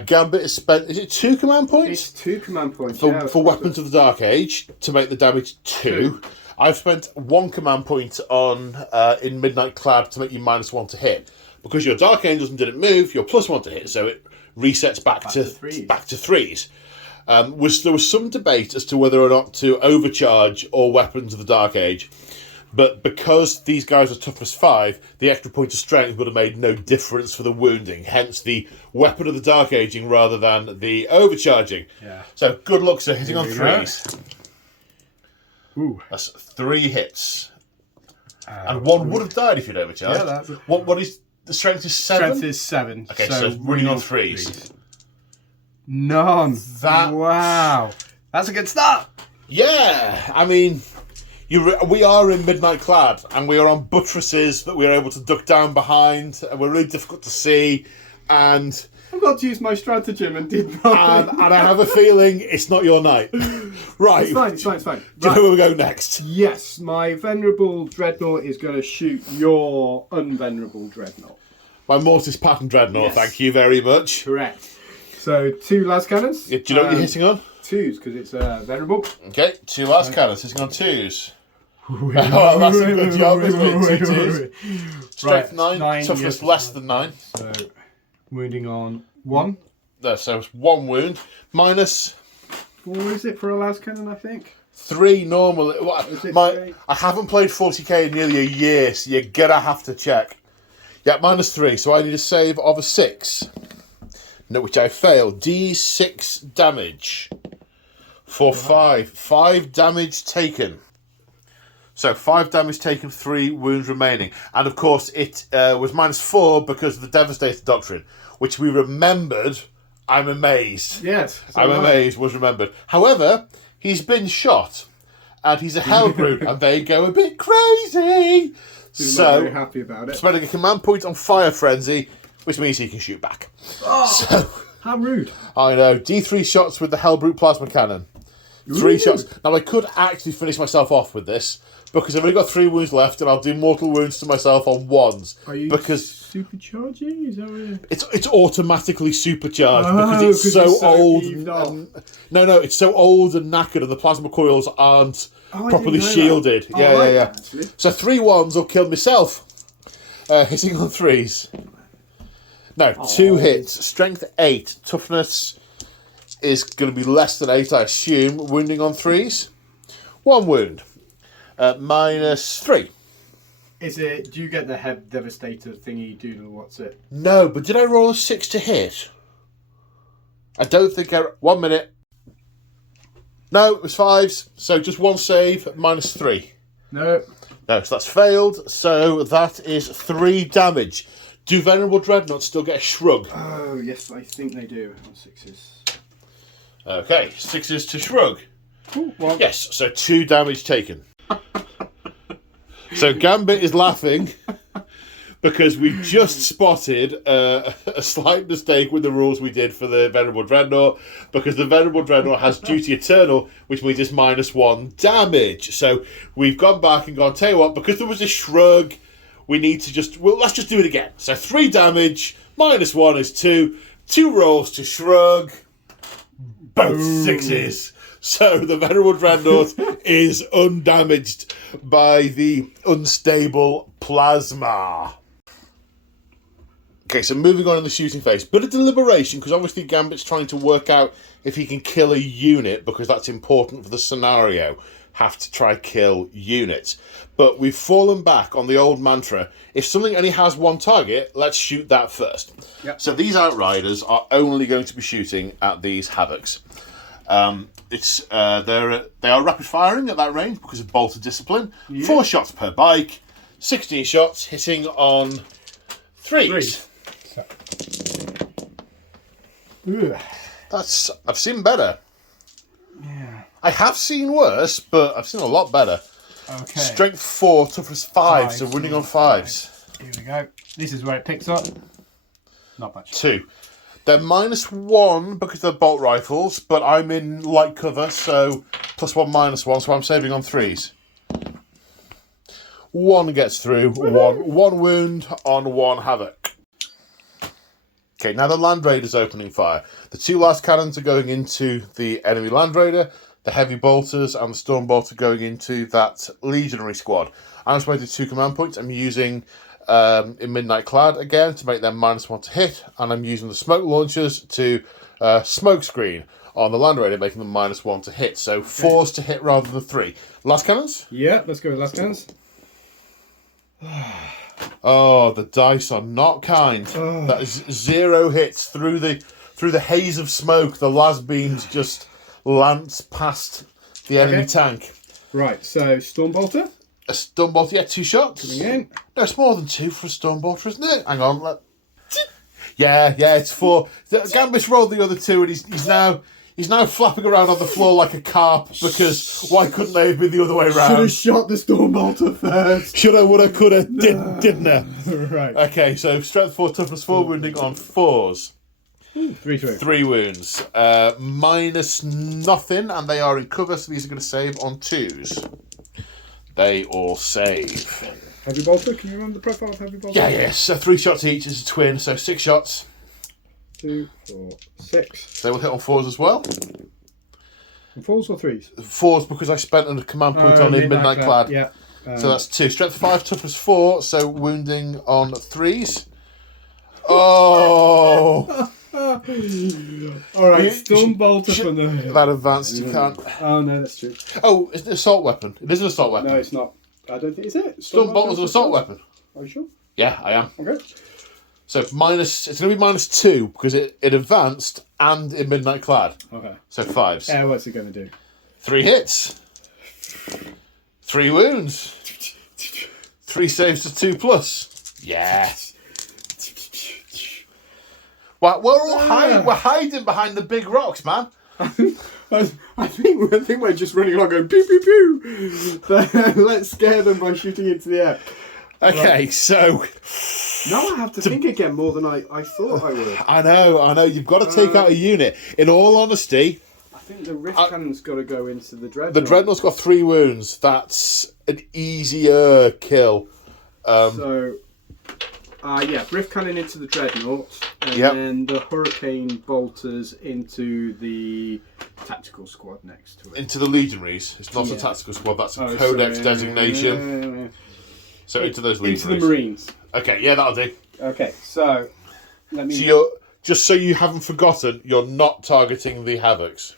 Gambit has spent, is it 2 command points? It's 2 command points. For Weapons of the Dark Age to make the damage 2. I've spent 1 command point on in Midnight Clad to make you -1 to hit. Because your Dark Angels didn't move, you're +1 to hit, so it resets back to 3s. There was some debate as to whether or not to overcharge all Weapons of the Dark Age. But because these guys are toughness 5, the extra point of strength would have made no difference for the wounding. Hence the Weapon of the Dark Aging rather than the overcharging. Yeah. So good luck, sir, hitting on 3s. Ooh. That's 3 hits. And 1 would have died if you'd overcharged. Yeah, that's what is the strength is 7? Strength is 7. Okay, so running on 3s. None. Wow. That's a good start. Yeah, I mean, we are in Midnight Clad, and we are on buttresses that we are able to duck down behind, and we're really difficult to see, and... I got to use my stratagem and did nothing. And I have a feeling it's not your night. Right. It's fine. Do you know where we go next? Yes, my Venerable Dreadnought is going to shoot your Unvenerable Dreadnought. My Mortis Pattern Dreadnought, Yes. Thank you very much. Correct. So 2 las cannons. Do you know what you're hitting on? 2s, because it's Venerable. Okay, 2 las cannons, hitting on 2s. Oh, that's a good job, isn't it? 2 2s. Strength 9, toughness less than 9. So, wounding on 1. There, so it's 1 wound. Minus 4 is it for a las cannon, I think? 3 normally. Three? I haven't played 40k in nearly a year, so you're gonna have to check. Yeah, -3, so I need a save of a 6. No, which I failed. D6 damage. For 5. 5 damage taken. So 5 damage taken, 3 wounds remaining. And of course it was -4 because of the Devastator Doctrine, which we remembered. I'm amazed. Yes. I'm amazed was remembered. However, he's been shot. And he's a Hellbrute, and they go a bit crazy. So, not very happy about it. Spending a command point on Fire Frenzy, which means he can shoot back. Oh, so how rude. I know. D3 shots with the Hellbrute Plasma Cannon. 3 shots. Now, I could actually finish myself off with this, because I've only got 3 wounds left, and I'll do mortal wounds to myself on 1s. Are you supercharging? Is that what it's automatically supercharged because it's so old. No, it's so old and knackered, and the plasma coils aren't properly shielded. Yeah. So 3 1s will kill myself. Hitting on 3s. No, 2 hits. Strength 8. Toughness is going to be less than 8, I assume. Wounding on 3s. 1 wound. -3. Is it? Do you get the head devastator thingy doodle? What's it? No, but did I roll a 6 to hit? I don't think I... 1 minute. No, it was 5s. So just 1 save, -3. No. No, so that's failed. So that is 3 damage. Do Venerable Dreadnoughts still get a shrug? Oh, yes, I think they do. On 6s. Okay, 6s to shrug. Ooh, well. Yes, so 2 damage taken. So Gambit is laughing because we just spotted a slight mistake with the rules we did for the Venerable Dreadnought, because the Venerable Dreadnought has Duty Eternal, which means it's -1 damage. So we've gone back and gone, tell you what, because there was a shrug, we need to let's just do it again. So 3 damage, -1 is 2. 2 rolls to shrug. Both 6s. So the Venerable Dreadnought is undamaged by the unstable plasma. Okay, so moving on in the shooting phase. Bit of deliberation, because obviously Gambit's trying to work out if he can kill a unit, because that's important for the scenario. have to try kill units. But we've fallen back on the old mantra, if something only has one target, let's shoot that first. Yep. So these Outriders are only going to be shooting at these Havocs. They are rapid firing at that range because of bolter discipline. 4 shots per bike, 16 shots hitting on 3s. I've seen better. Yeah. I have seen worse, but I've seen a lot better. Okay. Strength 4, toughness 5, so winning on 5s. Here we go. This is where it picks up. Not much. 2. They're -1 because they're bolt rifles, but I'm in light cover, so +1, -1, so I'm saving on 3s. 1 gets through, one wound on 1 Havoc. Okay, now the Land Raider's opening fire. The 2 last cannons are going into the enemy Land Raider, the Heavy Bolters and the Storm Bolter going into that Legionary squad. I'm just waiting 2 command points. I'm using in Midnight Clad again to make them -1 to hit, and I'm using the smoke launchers to smoke screen on the Land Raider, making them -1 to hit. So 4s to hit rather than 3. Last cannons? Yeah, let's go with last cannons. Oh, the dice are not kind. That is 0 hits through the haze of smoke. The las beams just lance past the enemy tank. Right, so Stormbolter. A Stormbolter, yeah, 2 shots. Coming in. No, it's more than 2 for a Stormbolter, isn't it? Hang on. Yeah, it's 4. Gambus rolled the other 2, and he's now flapping around on the floor like a carp, because why couldn't they have been the other way Should around? have shot the Stormbolter first. Shoulda, woulda, coulda, didn't I? Right. Okay, so strength 4, toughness 4, wounding on 4s. 3 wounds. -0, and they are in cover, so these are going to save on 2s. They all save. Heavy Bolter, can you remember the profile of Heavy Bolter? Yeah, so 3 shots each is a twin, so 6 shots. 2, 4, 6. They will hit on 4s as well. And 4s or 3s? 4s because I spent a command point on in Midnight Clad. Yeah. So that's 2. Strength 5, toughness 4, so wounding on 3s. Oh! Alright, Stormbolter from the... That advanced, you can't. Oh no, that's true. Oh, it's an assault weapon. It is an assault weapon. No, it's not. I don't think... Is it? Stormbolter's an assault weapon. Are you sure? Yeah, I am. Okay. So it's going to be -2 because it advanced and in Midnight Clad. Okay. So 5s. Yeah, what's it going to do? 3 hits. 3 wounds. 3 saves to 2+. Yeah. Well, we're hiding behind the big rocks, man. I think we're just running along going pew pew pew. Let's scare them by shooting into the air. Okay, so now I have to think again more than I thought I would. I know. You've got to take out a unit. In all honesty, I think the Rift Cannon's got to go into the Dreadnought. The Dreadnought's got 3 wounds. That's an easier kill. Rift Cannon into the Dreadnought, and then the Hurricane Bolters into the Tactical Squad next to it. Into the Legionaries. It's not a Tactical Squad, that's a Codex designation. So into those Legionaries. Into the Marines. Okay, yeah, that'll do. Okay, so let me... So just so you haven't forgotten, you're not targeting the Havocs.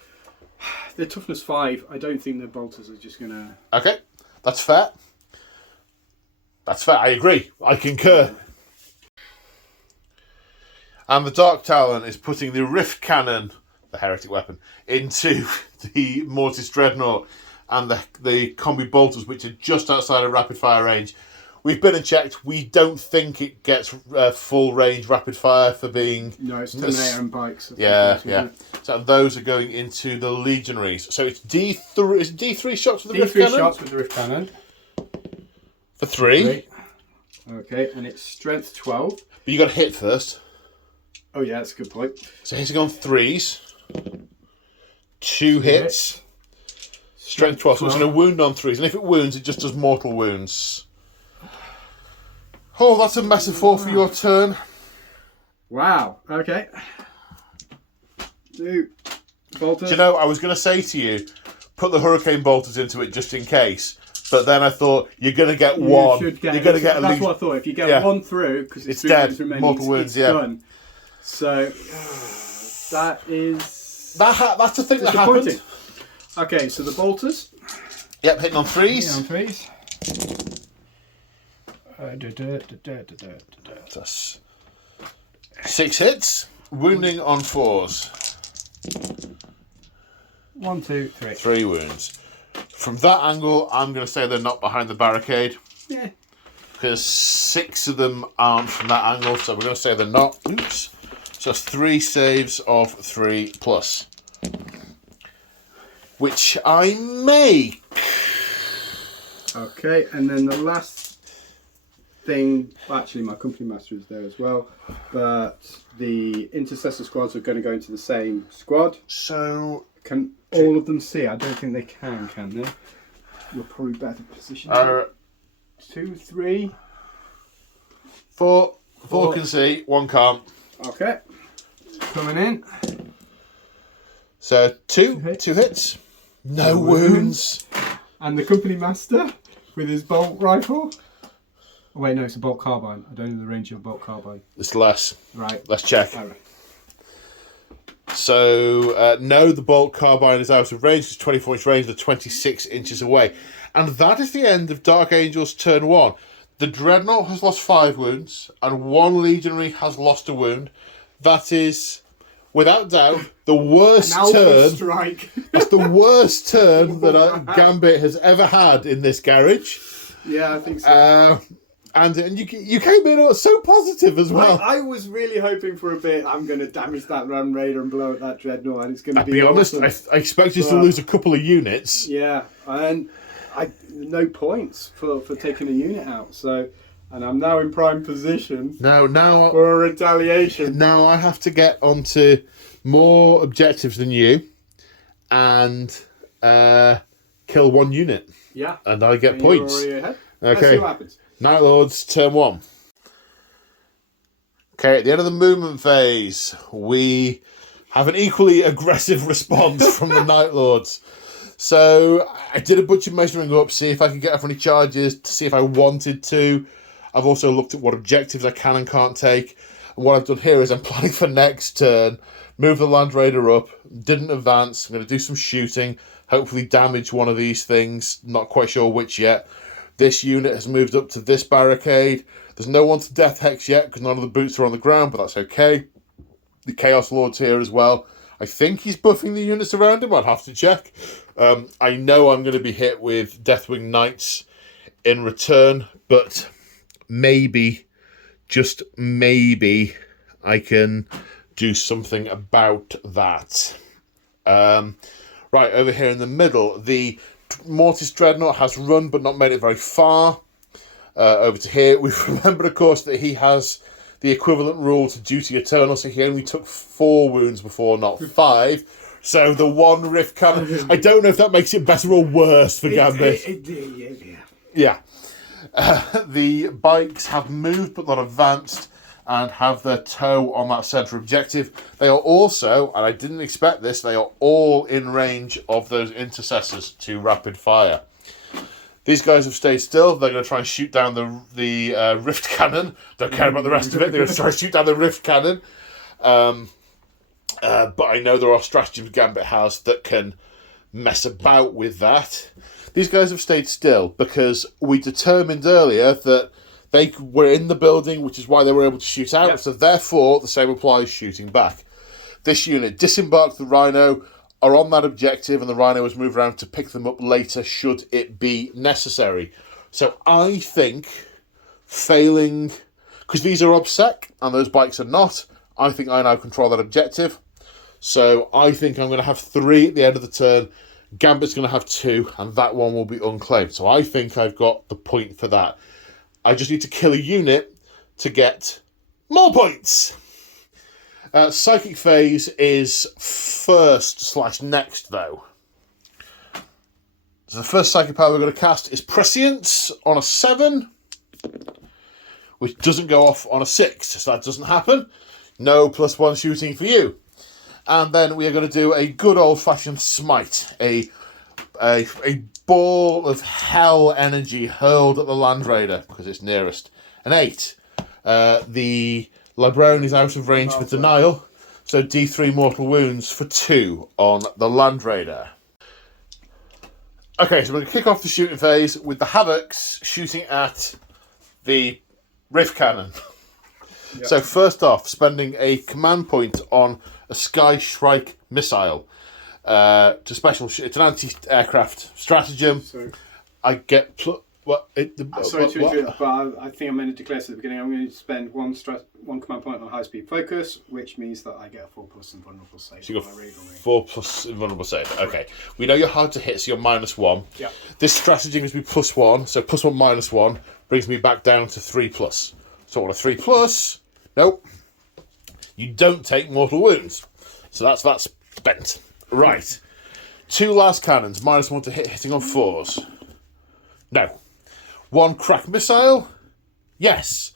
They're toughness 5. I don't think the Bolters are just going to... Okay, that's fair. I agree. I concur. And the Dark Talon is putting the Rift Cannon, the heretic weapon, into the Mortis Dreadnought and the Combi Bolters, which are just outside of rapid fire range. We've been and checked. We don't think it gets full range rapid fire for being... No, it's Terminator and bikes. Yeah. So those are going into the Legionaries. So it's D3. Is it D3 shots with the Rift Cannon? D3 shots with the Rift Cannon. For 3. Okay, and it's strength 12. But you got to hit first. Oh yeah, that's a good point. So hitting on 3s. 2 hits. Strength 12. So it's going to wound on 3s. And if it wounds, it just does mortal wounds. Oh, that's a metaphor for your turn. Wow. Okay. Bolters. Do you know, I was going to say to you, put the Hurricane Bolters into it just in case. But then I thought, you're going to get one. You're going to get at least... That's what I thought. If you get one through, because it's dead. Mortal wounds, done. So, that is... That's the thing that happened. Okay, so the Bolters. Yep, hitting on Yeah, threes. on threes. That's 6 hits. Wounding on 4s. 1, 2, 3. 3 wounds. From that angle, I'm going to say they're not behind the barricade. Yeah. Because 6 of them aren't from that angle, so we're going to say they're not. Oops. So that's 3 saves of 3 plus. Which I make. Okay, and then the last thing, actually my company master is there as well, but the intercessor squads are going to go into the same squad. So can all of them see? I don't think they can they? You're probably better positioned. 2, 3, 4 can see, 1 can't. Okay, coming in. So 2 hits. No wounds. And the company master with his bolt rifle. Oh, wait, no, it's a bolt carbine. I don't know the range of a bolt carbine. It's less. Right. Let's check. All right. So, no, the bolt carbine is out of range. It's 24-inch range. They're 26 inches away. And that is the end of Dark Angel's turn 1. The Dreadnought has lost 5 wounds, and 1 Legionary has lost a wound. That is, without doubt, the worst turn. Strike. That's the worst turn that Gambit has ever had in this garage. Yeah, I think so. And you came in so positive as well. I was really hoping for a bit. I'm going to damage that Ram Raider and blow up that Dreadnought, and it's going to I'll be honest, awesome. I expect you to lose a couple of units. Yeah, and no points for taking a unit out. So, and I'm now in prime position. Now for a retaliation. Now I have to get onto more objectives than you, and kill 1 unit. Yeah, and I get points. You're already ahead. Okay. Let's see what happens. Night Lords, turn 1. Okay, at the end of the movement phase, we have an equally aggressive response from the Night Lords. So I did a bunch of measuring up, see if I could get off any charges, to see if I wanted to. I've also looked at what objectives I can and can't take. And what I've done here is I'm planning for next turn, move the Land Raider up, didn't advance, I'm going to do some shooting, hopefully damage one of these things, not quite sure which yet. This unit has moved up to this barricade. There's no one to Death Hex yet because none of the boots are on the ground, but that's okay. The Chaos Lord's here as well. I think he's buffing the units around him. I'd have to check. I know I'm going to be hit with Deathwing Knights in return, but maybe, just maybe, I can do something about that. Right, over here in the middle, the Mortis Dreadnought has run but not made it very far. Over to here, we've remembered, of course, that he has the equivalent rule to Duty Eternal, so he only took 4 wounds before, not 5. So the 1 Rift Cannon, I don't know if that makes it better or worse for Gambit. Yeah. The bikes have moved but not advanced and have their toe on that centre objective. They are also, and I didn't expect this, they are all in range of those intercessors to rapid fire. These guys have stayed still. They're going to try and shoot down the Rift Cannon. Don't care about the rest of it. They're going to try and shoot down the Rift Cannon. But I know there are stratagems Gambit has that can mess about with that. These guys have stayed still because we determined earlier that they were in the building, which is why they were able to shoot out. Yep. So therefore, the same applies shooting back. This unit disembarked the Rhino, are on that objective, and the Rhino has moved around to pick them up later should it be necessary. So I think failing, because these are OBSEC and those bikes are not, I think I now control that objective. So I think I'm going to have 3 at the end of the turn. Gambit's going to have 2, and that one will be unclaimed. So I think I've got the point for that. I just need to kill a unit to get more points. Psychic phase is first/next, though. So the first psychic power we're going to cast is Prescience on a 7, which doesn't go off on a 6. So that doesn't happen. No +1 shooting for you. And then we are going to do a good old-fashioned smite, a ball of hell energy hurled at the Land Raider because it's nearest. An 8. The Librarian is out of range for denial, so D3 mortal wounds for 2 on the Land Raider. Okay, so we're going to kick off the shooting phase with the Havocs shooting at the Rift Cannon. Yep. So first off, spending a command point on a Sky Shrike missile to special. It's an anti-aircraft stratagem. So, I get sorry to interrupt, but I think I meant to declare at the beginning. I'm going to spend one command point on high speed focus, which means that I get a 4+ invulnerable save. So you got 4+ invulnerable save. Okay, we know you're hard to hit, so you're -1. Yeah. This stratagem gives me +1, so +1 -1 brings me back down to 3+. So on a 3+, nope. You don't take mortal wounds, so that's spent. Right. 2 last cannons, -1 to hitting on 4s. No. 1 crack missile. Yes.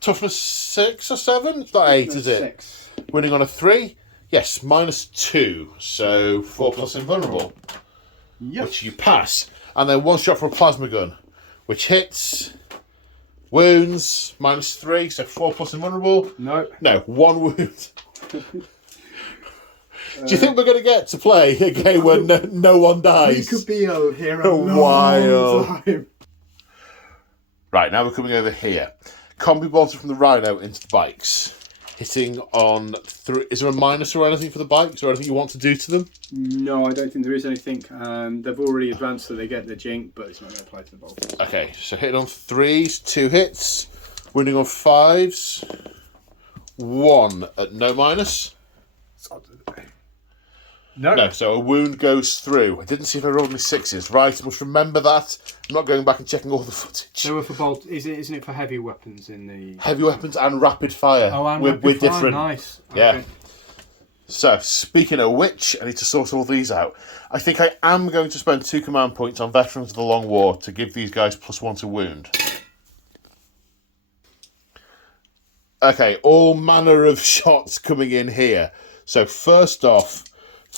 Toughness 6 or 7. It's not 8, is it? 6. Winning on a 3. Yes, -2. So 4+ invulnerable, Yep. which you pass. And then 1 shot from a plasma gun, which hits. Wounds -3, so 4+ invulnerable. No. No, 1 wound. Do you think we're going to get to play a game where no one dies? We could be over here a while. long time. Right, now we're coming over here. Combi bolter from the Rhino into the bikes. Hitting on 3. Is there a minus or anything for the bikes, or anything you want to do to them? No, I don't think there is anything. They've already advanced, so they get the jink, but it's not going to apply to the bolters. Okay, so hitting on 3s, 2 hits. Winning on 5s. 1 at no minus. No, so a wound goes through. I didn't see if I rolled any 6s. Right, I must remember that. I'm not going back and checking all the footage. They were for bolt. Isn't it for heavy weapons in the? Heavy weapons and rapid fire. Oh, and we're rapid fire, different. Nice. Yeah. Okay. So, speaking of which, I need to sort all these out. I think I am going to spend 2 command points on Veterans of the Long War to give these guys +1 to wound. Okay, all manner of shots coming in here. So, first off,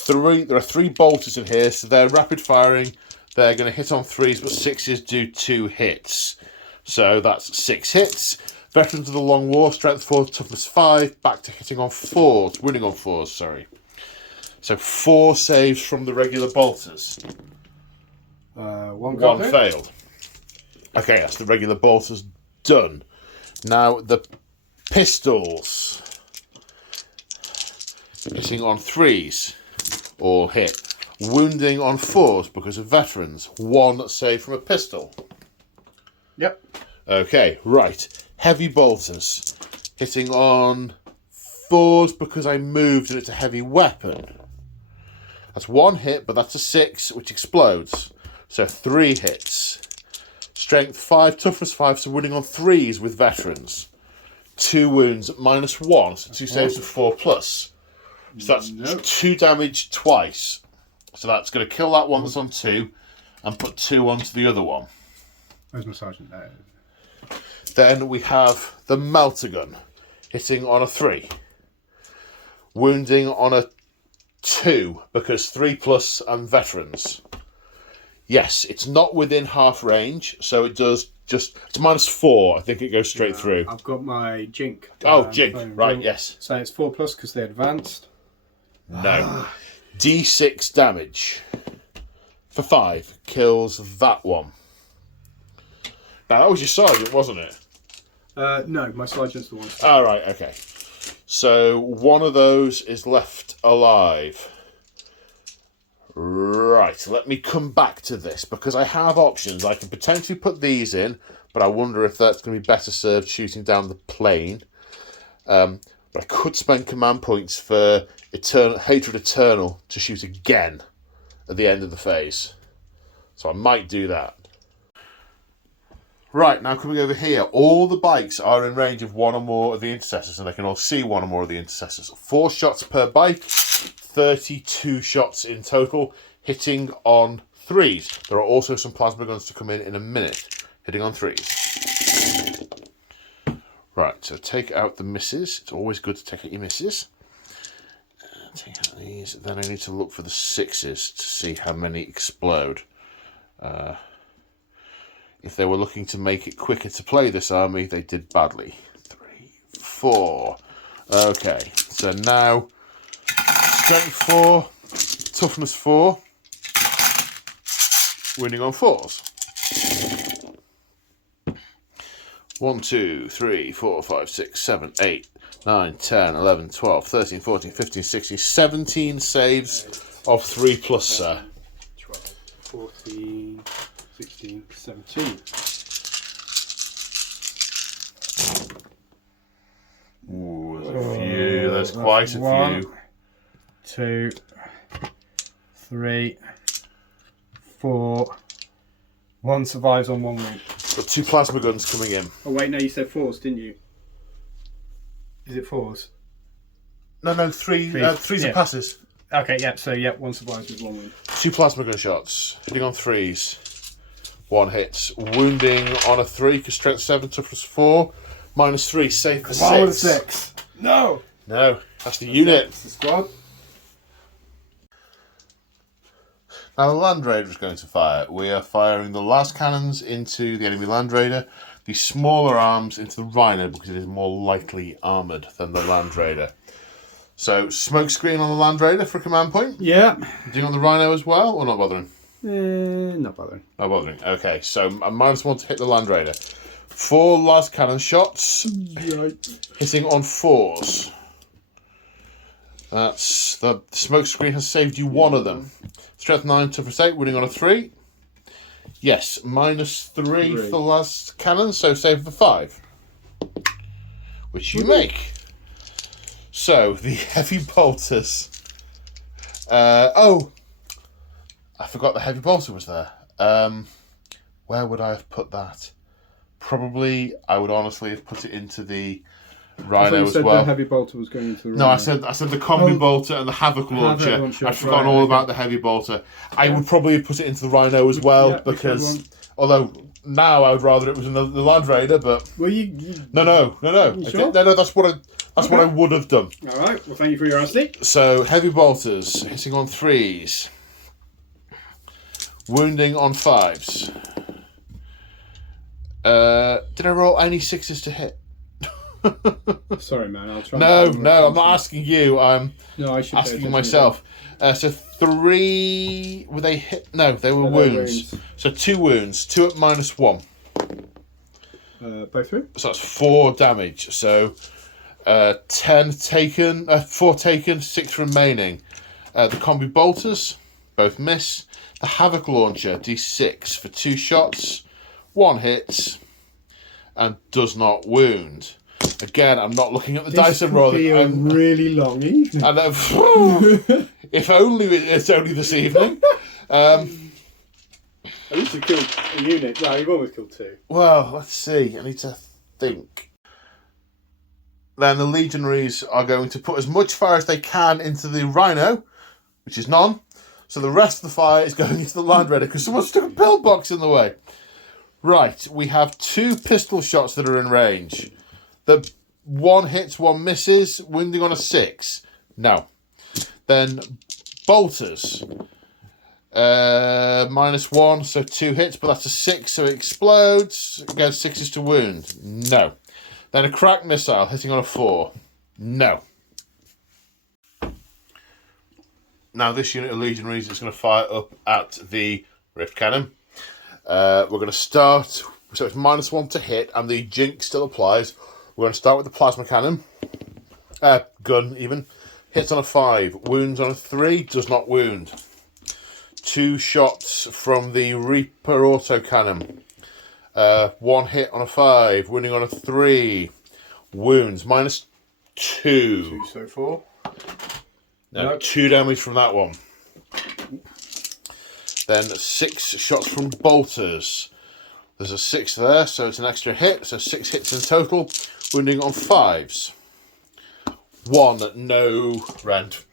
there are 3 bolters in here, so they're rapid firing. They're going to hit on 3s, but 6s do 2 hits. So that's 6 hits. Veterans of the Long War, strength 4, toughness 5, back to hitting on 4s, winning on 4s, sorry. So 4 saves from the regular bolters. One failed. Okay, that's the regular bolters done. Now the pistols. Hitting on 3s. All hit. Wounding on 4s because of veterans. 1 save from a pistol. Yep. Okay, right. Heavy bolters. Hitting on 4s because I moved and it's a heavy weapon. That's 1 hit, but that's a 6, which explodes. So 3 hits. Strength 5, toughness 5, so winning on 3s with veterans. 2 wounds at -1, so 2 saves of 4+. So that's 2 damage twice. So that's going to kill that one that's on 2 and put 2 onto the other one. Where's my sergeant there? Then we have the melter gun hitting on a 3. Wounding on a 2 because 3+ and veterans. Yes, it's not within half range, so it does just... It's -4. I think it goes straight through. I've got my jink. Jink. Right, yes. So it's 4+ because they advanced. No. D6 damage for 5 kills that one. Now, that was your sergeant, wasn't it? No, my sergeant's the one. Oh, right, okay. So, one of those is left alive. Right, let me come back to this, because I have options. I can potentially put these in, but I wonder if that's going to be better served shooting down the plane. But I could spend command points for Hatred Eternal to shoot again at the end of the phase. So I might do that. Right, now coming over here, all the bikes are in range of 1 or more of the intercessors, and they can all see 1 or more of the intercessors. 4 shots per bike, 32 shots in total, hitting on 3s. There are also some plasma guns to come in a minute, hitting on 3s. Right, so take out the misses. It's always good to take out your misses. Take out these. Then I need to look for the 6s to see how many explode. If they were looking to make it quicker to play this army, they did badly. 3, 4. Okay, so now strength 4, toughness 4. wounding on 4s. 1, 2, 3, 4, 5, 6, 7, 8, 9, 10, 11, 12, 13, 14, 15, 16, 17 saves of 3+, sir. 12, 14, 16, 17. Ooh, there's a few. There's quite a few. 2, 3, 4. 1 survives on 1 wound. Got 2 plasma guns coming in. Oh wait, no, you said 4s, didn't you? Is it 4s? No, 3s and passes. Okay, yeah, so 1 survives with 1 wound. 2 plasma gun shots. Hitting on 3s. 1 hits. Wounding on a 3, because strength 7, toughness 4. -3, save for 6. 6. No! No, that's the unit. It's the squad. Now the Land Raider is going to fire. We are firing the las cannons into the enemy Land Raider, the smaller arms into the Rhino because it is more lightly armoured than the Land Raider. So smoke screen on the Land Raider for a command point. Yeah. Doing on the Rhino as well, or not bothering? Not bothering. Not bothering. Okay, so a -1 to hit the Land Raider. 4 las cannon shots, hitting on 4s. That's the smoke screen has saved you 1 of them. Strength 9, toughness 8, winning on a 3. Yes, -3 for the last cannon, so save for 5. Which you make. So, the heavy bolters. Oh! I forgot the heavy bolter was there. Where would I have put that? Probably, I would honestly have put it into the Rhino as well. The heavy bolter was going into the Rhino. No, I said the combi bolter and the Havoc launcher. I'd forgotten all about the heavy bolter. I would probably have put it into the Rhino as well because, although now I would rather it was in the Land Raider, but well, you no. sure? No, that's what I would have done. All right. Well, thank you for your honesty. So heavy bolters hitting on 3s, wounding on 5s. Did I roll any 6s to hit? Sorry, man. I'll try. No, I'm not asking you. I'm asking myself. So 3 were they hit? No, they were wounds. So 2 wounds, 2 at -1. Both through. So that's 4 damage. So 10 taken, 4 taken, 6 remaining. The combi bolters both miss. The Havoc launcher D6 for 2 shots, 1 hits, and does not wound. Again, I'm not looking at the dice and rolling. This could be a really long evening. And if only it's only this evening. At least you killed a unit. Well, you've almost killed 2. Well, let's see. I need to think. Then the Legionaries are going to put as much fire as they can into the Rhino, which is none. So the rest of the fire is going into the Land Raider because someone stuck a pillbox in the way. Right, we have 2 pistol shots that are in range. The 1 hits, 1 misses, wounding on a 6. No. Then bolters. -1, so 2 hits, but that's a 6, so it explodes. Again, 6 is to wound. No. Then a crack missile hitting on a 4. No. Now this unit of Legionaries is going to fire up at the Rift Cannon. We're going to start, so it's -1 to hit, and the Jinx still applies. We're going to start with the Plasma Cannon. Gun, even. Hits on a 5, wounds on a 3, does not wound. 2 shots from the Reaper Autocannon. 1 hit on a 5, wounding on a 3, wounds, -2. 2 so far. No, 2 damage from that one. Then 6 shots from bolters. There's a 6 there, so it's an extra hit, so 6 hits in total, wounding on 5s. 1, no rend.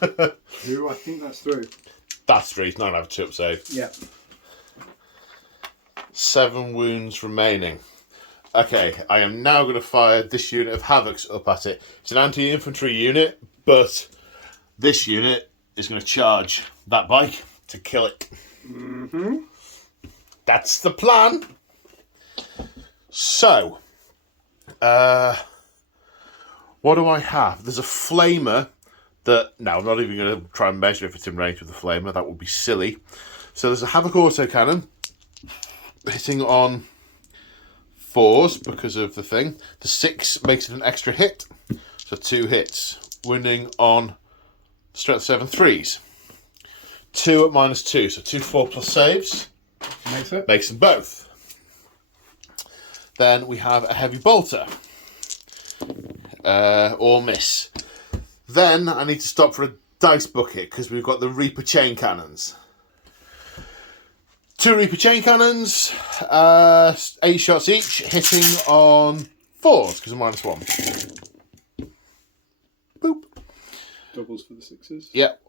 2, I think that's through. That's 3, it's not going to have a 2-up save. Yeah. 7 wounds remaining. Okay, I am now going to fire this unit of Havocs up at it. It's an anti-infantry unit, but this unit is going to charge that bike to kill it. Mm-hmm. That's the plan. So, what do I have? There's a flamer that... No, I'm not even going to try and measure if it's in range with the flamer. That would be silly. So there's a Havoc autocannon hitting on 4s because of the thing. The 6 makes it an extra hit, so 2 hits. Wounding on strength 7 3s. 2 at -2, so 2 4+ saves. Makes them both. Then we have a heavy bolter. All miss. Then I need to stop for a dice bucket because we've got the Reaper chain cannons. 2 Reaper chain cannons, 8 shots each, hitting on 4s because of -1. Boop. Doubles for the 6s. Yep.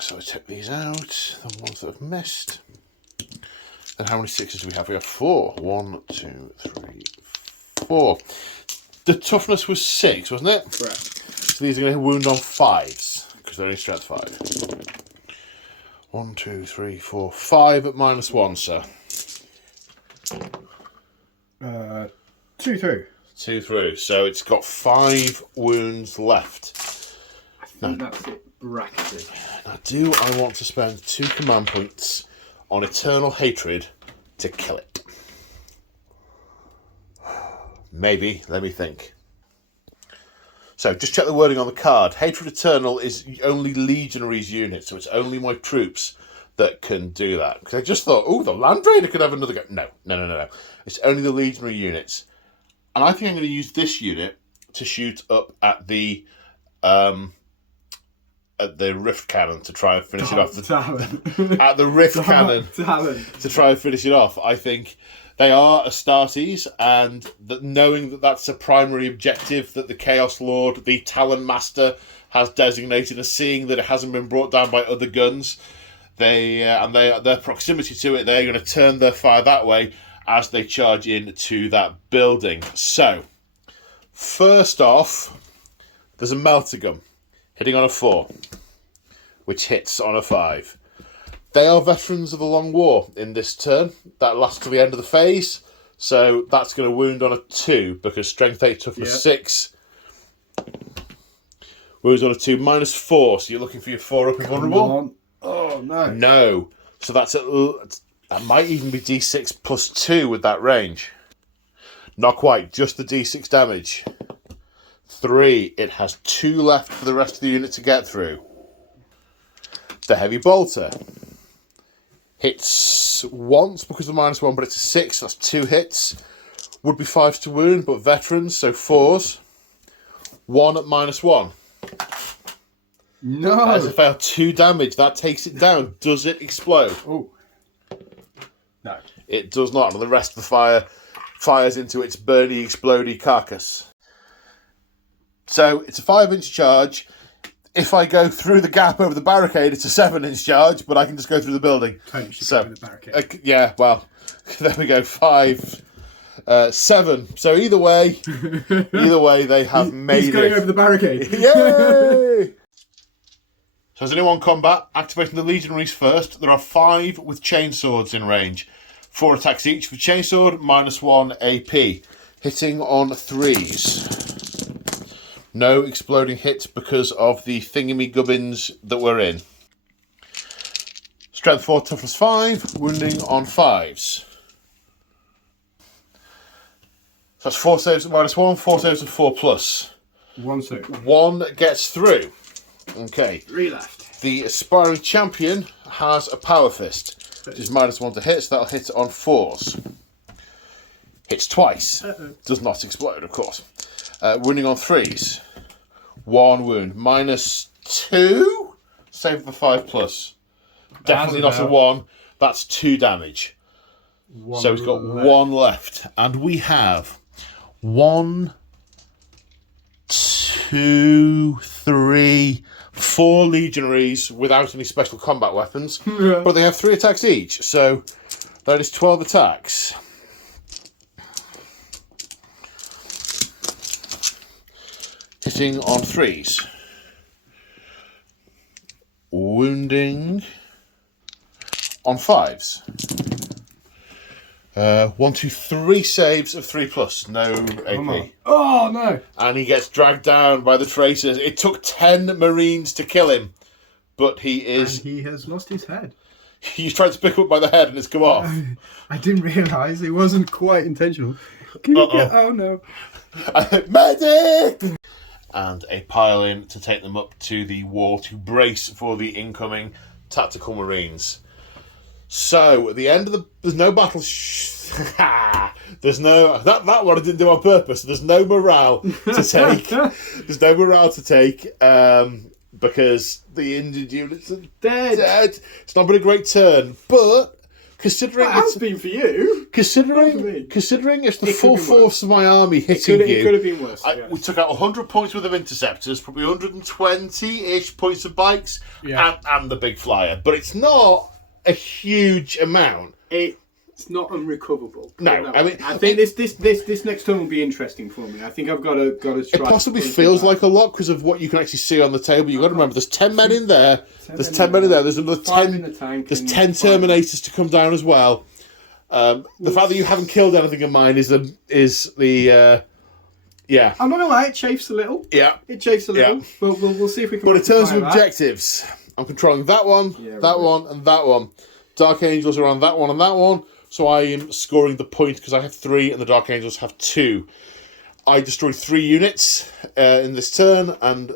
So I take these out, the ones that have missed. And how many 6s do we have? We have 4. 1, 2, 3, 4. The toughness was 6, wasn't it? Correct. So these are going to wound on 5s because they're only strength 5. 1, 2, 3, 4, 5 at -1, sir. 2 through. 2 through. So it's got 5 wounds left. I think that's it bracketed. Now, do I want to spend 2 command points on Eternal Hatred to kill it? Maybe. Let me think. So, just check the wording on the card. Hatred Eternal is only Legionaries unit, so it's only my troops that can do that. Because I just thought, oh, the Land Raider could have another go. No. It's only the Legionary units. And I think I'm going to use this unit to shoot up at the Rift Cannon to try and finish it off. At the Rift Cannon to try and finish it off. I think they are Astartes, and that knowing that that's a primary objective that the Chaos Lord, the Talon Master, has designated, and seeing that it hasn't been brought down by other guns, their proximity to it, they're going to turn their fire that way as they charge into that building. So, first off, there's a Melter Gun hitting on a 4, which hits on a 5. They are veterans of the Long War in this turn. That lasts to the end of the phase. So that's going to wound on a 2 because strength 8, toughness 6. Wounds on a 2, -4. So you're looking for your 4 up invulnerable. Oh, no. No. So that might even be D6 +2 with that range. Not quite. Just the D6 damage. 3. It has 2 left for the rest of the unit to get through. The Heavy Bolter hits once because of -1, but it's a 6. That's 2 hits. Would be 5s to wound, but veterans, so 4s. 1 at -1. No. As it failed 2 damage, that takes it down. Does it explode? Oh. No. It does not. And the rest of the fire fires into its burny, explodey carcass. So it's a 5-inch charge. If I go through the gap over the barricade, it's a 7-inch charge, but I can just go through the building. Totally should go over the barricade. Yeah, well, there we go. 5, 7. So either way, they have made it. He's going over the barricade. Yay! So as anyone combat, activating the Legionaries first. There are 5 with chainswords in range. 4 attacks each with chainsword, -1 AP. Hitting on 3s. No exploding hits because of the thingy-gubbins that we're in. Strength 4, toughness 5, wounding on 5s. So that's 4 saves at -1, 4 saves at 4+. 1 save. 1 gets through. Okay. 3 left. The aspiring champion has a power fist, which is -1 to hit, so that'll hit on 4s. Hits twice. Does not explode, of course. Wounding on 3s. 1 wound. -2. Save the 5+. Definitely not a 1. That's 2 damage. So he's got 1 left. And we have 1, 2, 3, 4 legionaries without any special combat weapons. But they have 3 attacks each. So that is 12 attacks. Hitting on 3s. Wounding on 5s. 1, 2, 3 saves of 3+. No AP. Oh, no. And he gets dragged down by the tracers. It took 10 Marines to kill him. But he is... And he has lost his head. You tried to pick him up by the head and it's come off. I didn't realise it wasn't quite intentional. Can you get... Oh, no. Medic! And a pile-in to take them up to the wall to brace for the incoming tactical marines. So, at the end of the... There's no battle... There's no... That one I didn't do on purpose. There's no morale to take. There's no morale to take because the injured units are dead. It's not been a great turn, but... Considering it has been for you. Considering it's the full force of my army hitting you. It could have been worse. We took out 100 points worth of interceptors, probably 120-ish points of bikes, and the big flyer. But it's not a huge amount. It's not unrecoverable. No, I mean, I think this next turn will be interesting for me. I think I've got to try. It possibly feels like a lot because of what you can actually see on the table. You've got to remember, there's 10 men in there. There's 10 men in there. There's another 10. There's 10 Terminators to come down as well. The fact that you haven't killed anything in mine is the yeah. I'm not gonna lie, it chafes a little. Yeah, it chafes a little. But we'll see if we can. But in terms of objectives, I'm controlling that one, that one, and that one. Dark Angels are on that one and that one. So I am scoring the point because I have 3 and the Dark Angels have 2. I destroyed 3 units in this turn and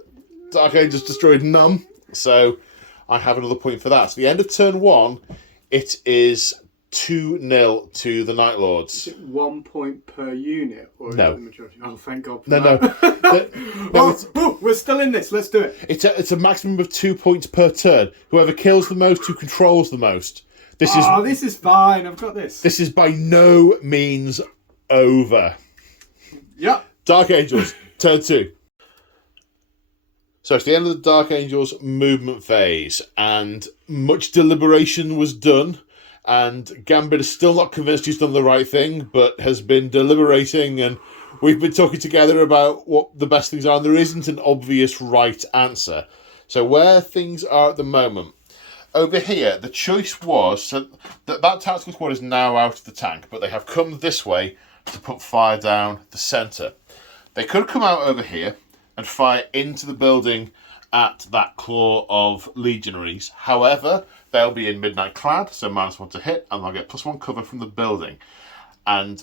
Dark Angels destroyed none. So I have another point for that. So the end of turn 1, it is 2-0 to the Night Lords. Is it 1 point per unit? Or no. The majority? Oh, thank God for that. We're still in this. Let's do it. It's a maximum of 2 points per turn. Whoever kills the most, who controls the most. This is fine. I've got this. This is by no means over. Yep. Dark Angels, turn 2. So it's the end of the Dark Angels movement phase, and much deliberation was done, and Gambit is still not convinced he's done the right thing, but has been deliberating, and we've been talking together about what the best things are, and there isn't an obvious right answer. So where things are at the moment, over here, the choice was so that tactical squad is now out of the tank, but they have come this way to put fire down the centre. They could come out over here and fire into the building at that claw of legionaries. However, they'll be in midnight clad, so -1 to hit, and they'll get +1 cover from the building. And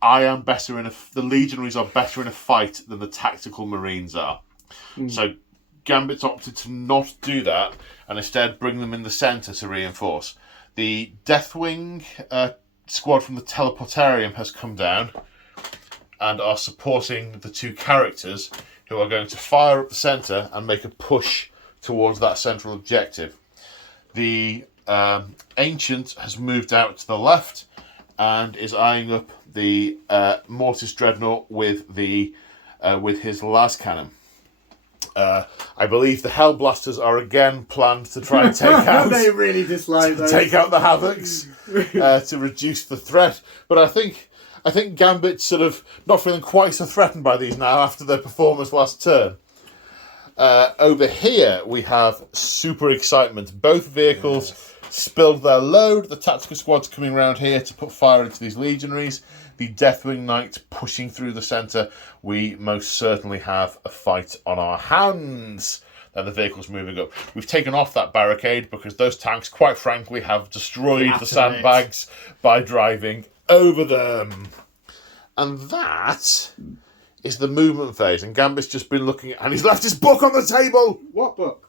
I am better the legionaries are better in a fight than the tactical marines are. So Gambit's opted to not do that and instead bring them in the centre to reinforce. The Deathwing squad from the Teleportarium has come down and are supporting the 2 characters who are going to fire up the centre and make a push towards that central objective. The Ancient has moved out to the left and is eyeing up the Mortis Dreadnought with his las cannon. I believe the Hellblasters are again planned to try and take out. They really dislike those. Take out the Havocs to reduce the threat. But I think Gambit's sort of not feeling quite so threatened by these now after their performance last turn. Over here we have super excitement. Both vehicles spilled their load. The tactical squad's coming around here to put fire into these legionaries. The Deathwing Knight pushing through the centre. We most certainly have a fight on our hands. And the vehicle's moving up. We've taken off that barricade because those tanks, quite frankly, have destroyed the sandbags by driving over them. And that is the movement phase. And Gambit's just been looking at... And he's left his book on the table! What book?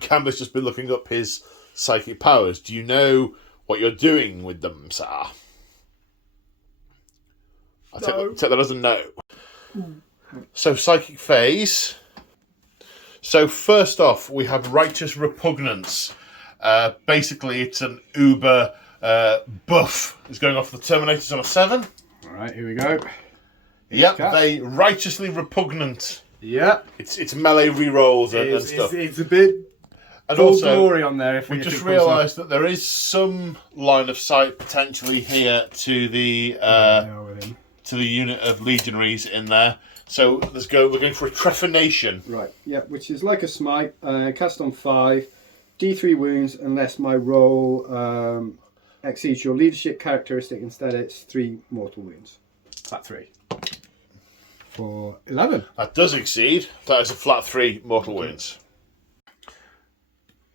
Gambit's just been looking up his psychic powers. Do you know what you're doing with them, sir? I'll take that as a no. So, psychic phase. So, first off, we have Righteous Repugnance. Basically, it's an uber buff. It's going off the Terminators on a 7. Alright, here we go. Yep, they righteously repugnant. Yep. It's melee rerolls and stuff. It's a bit... And also, glory on there. If we just realised that there is some line of sight potentially here to the unit of legionaries in there. So we're going for a trephination. Right. Yeah, which is like a smite. Cast on 5, D3 wounds unless my roll exceeds your leadership characteristic. Instead, it's 3 mortal wounds. Flat 3. For 11. That does exceed. That is a flat 3 mortal wounds.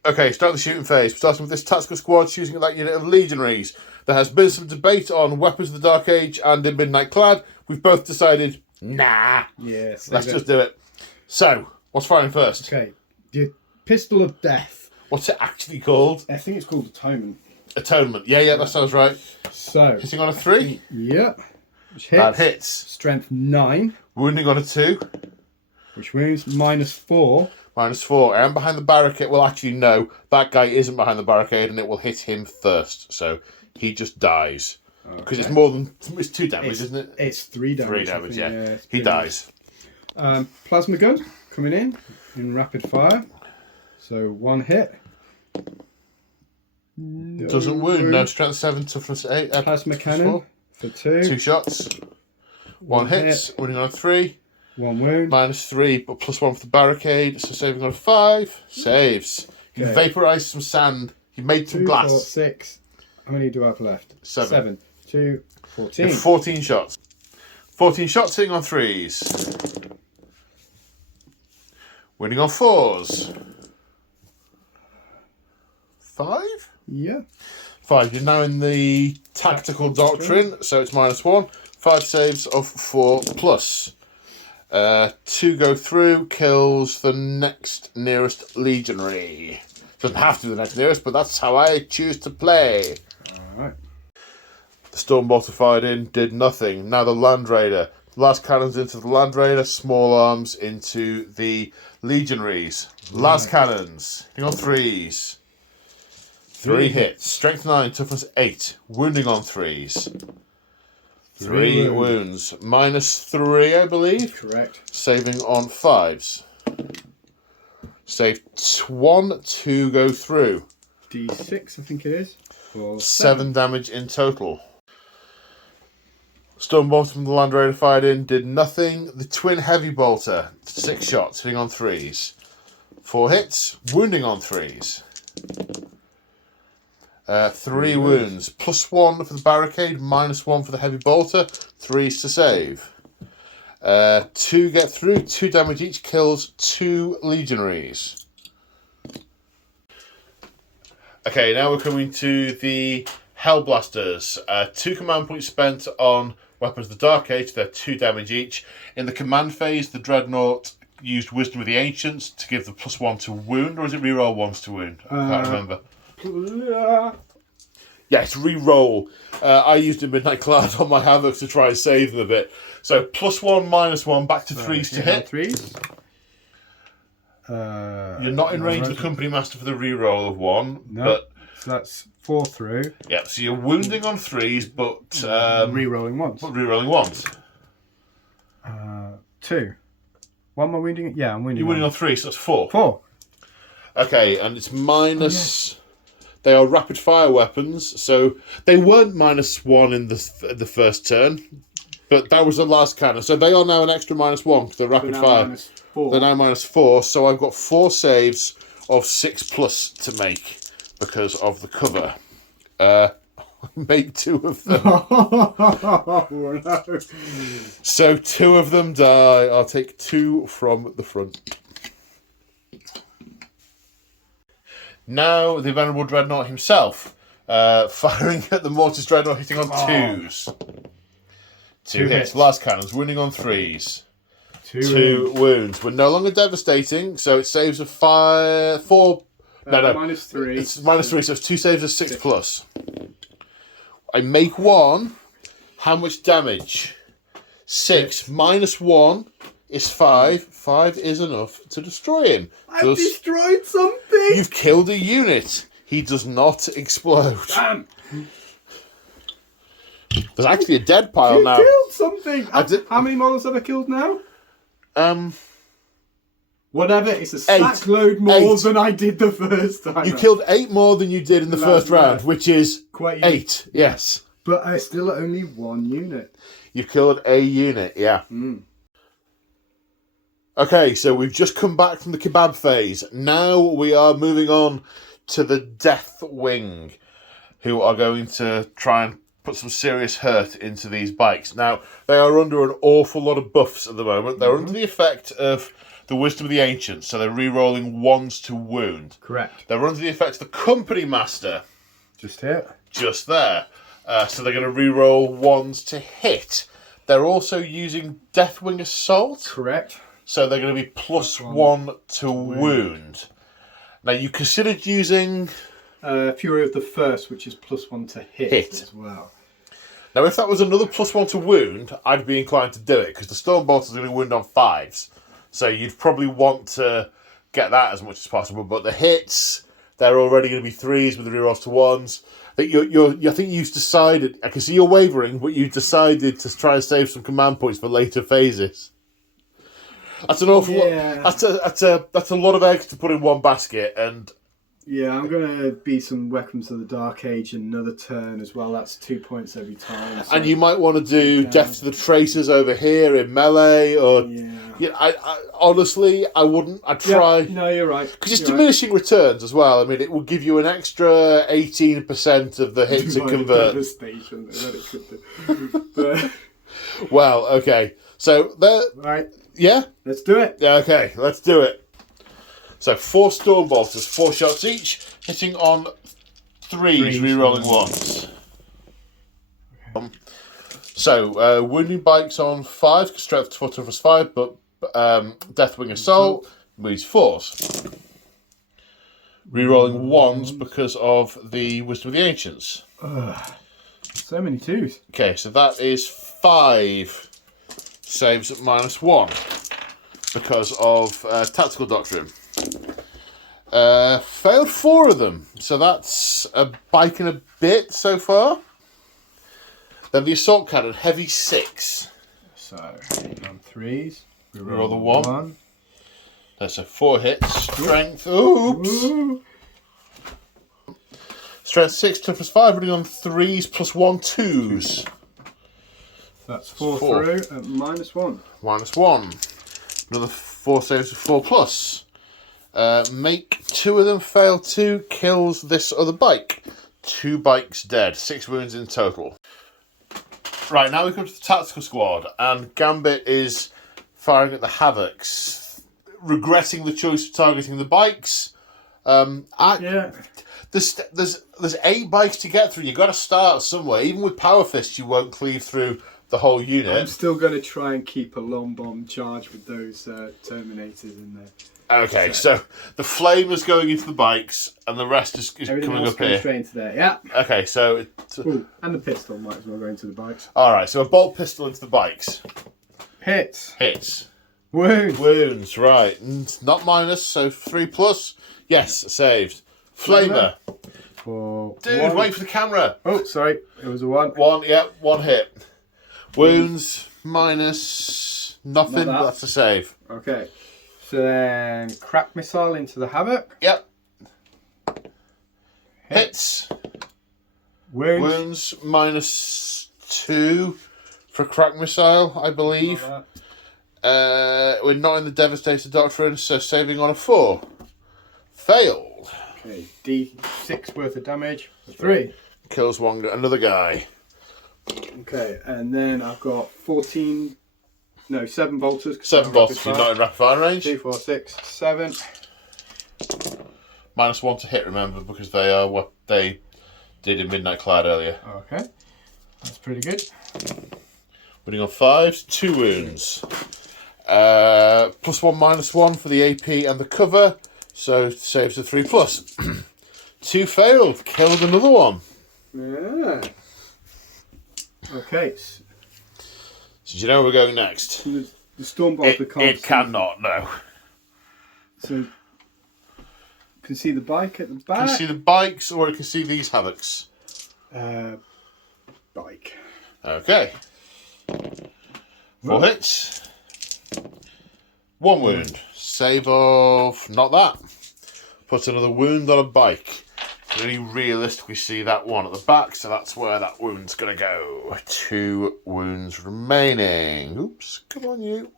Okay, start the shooting phase. Starting with this tactical squad choosing that unit of legionaries. There has been some debate on Weapons of the Dark Age and in Midnight Clad. We've both decided, nah, Yes. let's just do it. So, what's firing first? Okay, the Pistol of Death. What's it actually called? I think it's called Atonement. Atonement. Yeah, that sounds right. So, Hitting on a 3. yep. Which hits. That hits. Strength 9. Wounding on a 2. Which wounds -4. -4. I am behind the barricade. Well, actually, no. That guy isn't behind the barricade, and it will hit him first. So he just dies. Because it's more than... It's 2 damage, isn't it? It's 3 damage. 3 damage, I think, yeah. it's He pretty dies. much. Plasma gun coming in rapid fire. So 1 hit. Doesn't wound. No, strength 7, toughness 8. Plasma cannon for 2. 2 shots. 1 hits. Wounding on a 3. 1 wound. -3, but +1 for the barricade. So saving on a 5. Saves. He Okay. vaporised some sand. He made some 2, glass. 4, 6. How many do I have left? 7. 2, 14. 14 shots. 14 shots hitting on 3s. Winning on 4s. 5? Yeah. 5. You're now in the tactical doctrine, so it's -1. 5 saves of 4 plus. 2 go through, kills the next nearest legionary. Doesn't have to be the next nearest, but that's how I choose to play. Alright. The Stormbolter fired in, did nothing. Now the Land Raider. Last cannons into the Land Raider, small arms into the legionaries. Last cannons, hitting on 3s. 3 hits. Strength 9, toughness 8. Wounding on 3s. 3 wounds. -3, I believe. Correct. Saving on 5s. Save 1, 2 go through. D6, I think it is. For 7 damage in total. Stormbolter from the Land Raider fired in, did nothing. The Twin Heavy Bolter, 6 shots, hitting on 3s. 4 hits, wounding on 3s. 3 wounds. +1 for the barricade, -1 for the Heavy Bolter. 3s to save. 2 get through, 2 damage each, kills 2 legionaries. Okay, now we're coming to the Hellblasters. 2 command points spent on Weapons of the Dark Age. They're 2 damage each. In the command phase, the Dreadnought used Wisdom of the Ancients to give the +1 to wound, or is it reroll 1s to wound? I can't remember. Yes, re-roll. I used a Midnight Clad on my Havocs to try and save them a bit. So +1, -1, back to 3s to hit. 3s. You're not in range of the Company Master for the re-roll of 1. No. But, So that's 4 through. yeah, so you're wounding on 3s, but Re-rolling once. re-rolling 1s. 2. What am I wounding? Yeah, I'm wounding. You're wounding on 3, so that's 4. 4. Okay, and it's minus... They are rapid fire weapons, so they weren't -1 in the first turn, but that was the last cannon. So they are now an extra -1 because they're rapid fire. -4. They're now -4, so I've got 4 saves of 6+ to make because of the cover. Make 2 of them. Oh, no. So 2 of them die. I'll take 2 from the front. Now the Venerable Dreadnought himself, firing at the Mortis Dreadnought, hitting on 2s. 2 hits. Last cannons, wounding on 3s. 2 wounds. We're no longer devastating, so it saves a 4. No. -3. It's -3, so it's 2 saves of 6+. I make 1. How much damage? 6 -1 is 5. 5 is enough to destroy him. I've destroyed something! You've killed a unit. He does not explode. Damn! There's actually a dead pile now. You killed something! How many models have I killed now? Whatever, it's a sackload more than I did the first time. You killed 8 more than you did in the first round, which is quite 8, yes. But I still only 1 unit. You've killed a unit, yeah. Okay, so we've just come back from the kebab phase. Now we are moving on to the Death Wing, who are going to try and put some serious hurt into these bikes. Now, they are under an awful lot of buffs at the moment. They're under the effect of the Wisdom of the Ancients, so they're re-rolling 1s to wound. Correct. They're under the effect of the Company Master. Just here. Just there. So they're going to re-roll 1s to hit. They're also using Deathwing Assault. Correct. So they're going to be +1 to wound. Now, you considered using... Fury of the First, which is +1 to hit as well. Now, if that was another +1 to wound, I'd be inclined to do it, because the Stormbolters are going to wound on 5s. So you'd probably want to get that as much as possible. But the hits, they're already going to be 3s with the rerolls to 1s. I think you've decided, I can see you're wavering, but you decided to try and save some command points for later phases. That's an awful lot. That's a lot of eggs to put in one basket, and yeah, I'm gonna be some Weapons of the Dark Age another turn as well. That's 2 points every time. So. And you might want to do Death to the Tracers over here in melee, or I honestly I wouldn't. I'd try. Yeah, no, you're right. Because it's diminishing returns as well. I mean, it will give you an extra 18% of the hits it convert. Devastation that it could do. Well, okay. So there. Right. Yeah? Let's do it. Yeah, okay, let's do it. So 4 Stormbolters, 4 shots each, hitting on 3s, re-rolling 1s. Okay. So, wounding bikes on 5, strength to 4 toughness 5, but Deathwing Assault moves 4s. Re-rolling 1s because of the Wisdom of the Ancients. So many 2s. Okay, so that is 5. Saves at -1 because of Tactical Doctrine. Failed 4 of them, so that's a bike and a bit so far. Then the Assault Cannon, heavy 6. So, on 3s. We roll the 1. That's a 4 hits. Strength. Oops. Ooh. Strength 6, toughness 5, running on 3s +1 2s. That's 4 through at -1. -1. Another 4 saves with 4+. Make 2 of them fail 2, kills this other bike. 2 bikes dead, 6 wounds in total. Right, now we come to the Tactical Squad, and Gambit is firing at the Havocs, regretting the choice of targeting the bikes. There's 8 bikes to get through. You've got to start somewhere. Even with Power Fist, you won't cleave through the whole unit. I'm still going to try and keep a long bomb charge with those Terminators in there. Okay, so the flame is going into the bikes, and the rest is coming up here. Straight into there, yeah. Okay, so... and the pistol might as well go into the bikes. Alright, so a bolt pistol into the bikes. Hits. Wounds, right. Not minus, so 3+. Yes, saved. Flamer. Dude, wait for the camera. Oh, sorry. It was a 1. 1 hit. Wounds, minus nothing, but that's a save. Okay. So then, crack missile into the Havoc. Yep. Hits. Wounds, -2 for crack missile, I believe. We're not in the Devastator Doctrine, so saving on a 4. Failed. Okay, D6 worth of damage. 3. Kills another guy. Okay, and then I've got 7 bolters. 7 bolters, you're not in rapid fire range. 2, 4, 6, 7. -1 to hit, remember, because they are what they did in Midnight Cloud earlier. Okay, that's pretty good. Winning on 5s, 2 wounds. +1, -1 for the AP and the cover, so saves to 3+. 2 failed, killed another one. Yeah. Okay. So do you know where we're going next? The Stormbolter can't. It cannot, no. So you can see the bike at the back. You can see the bikes, or you can see these Havocs. Bike. Okay. 4 hits. 1 wound. Save of not that. Put another wound on a bike. Really realistically see that one at the back, so that's where that wound's going to go. 2 wounds remaining. Oops, come on you.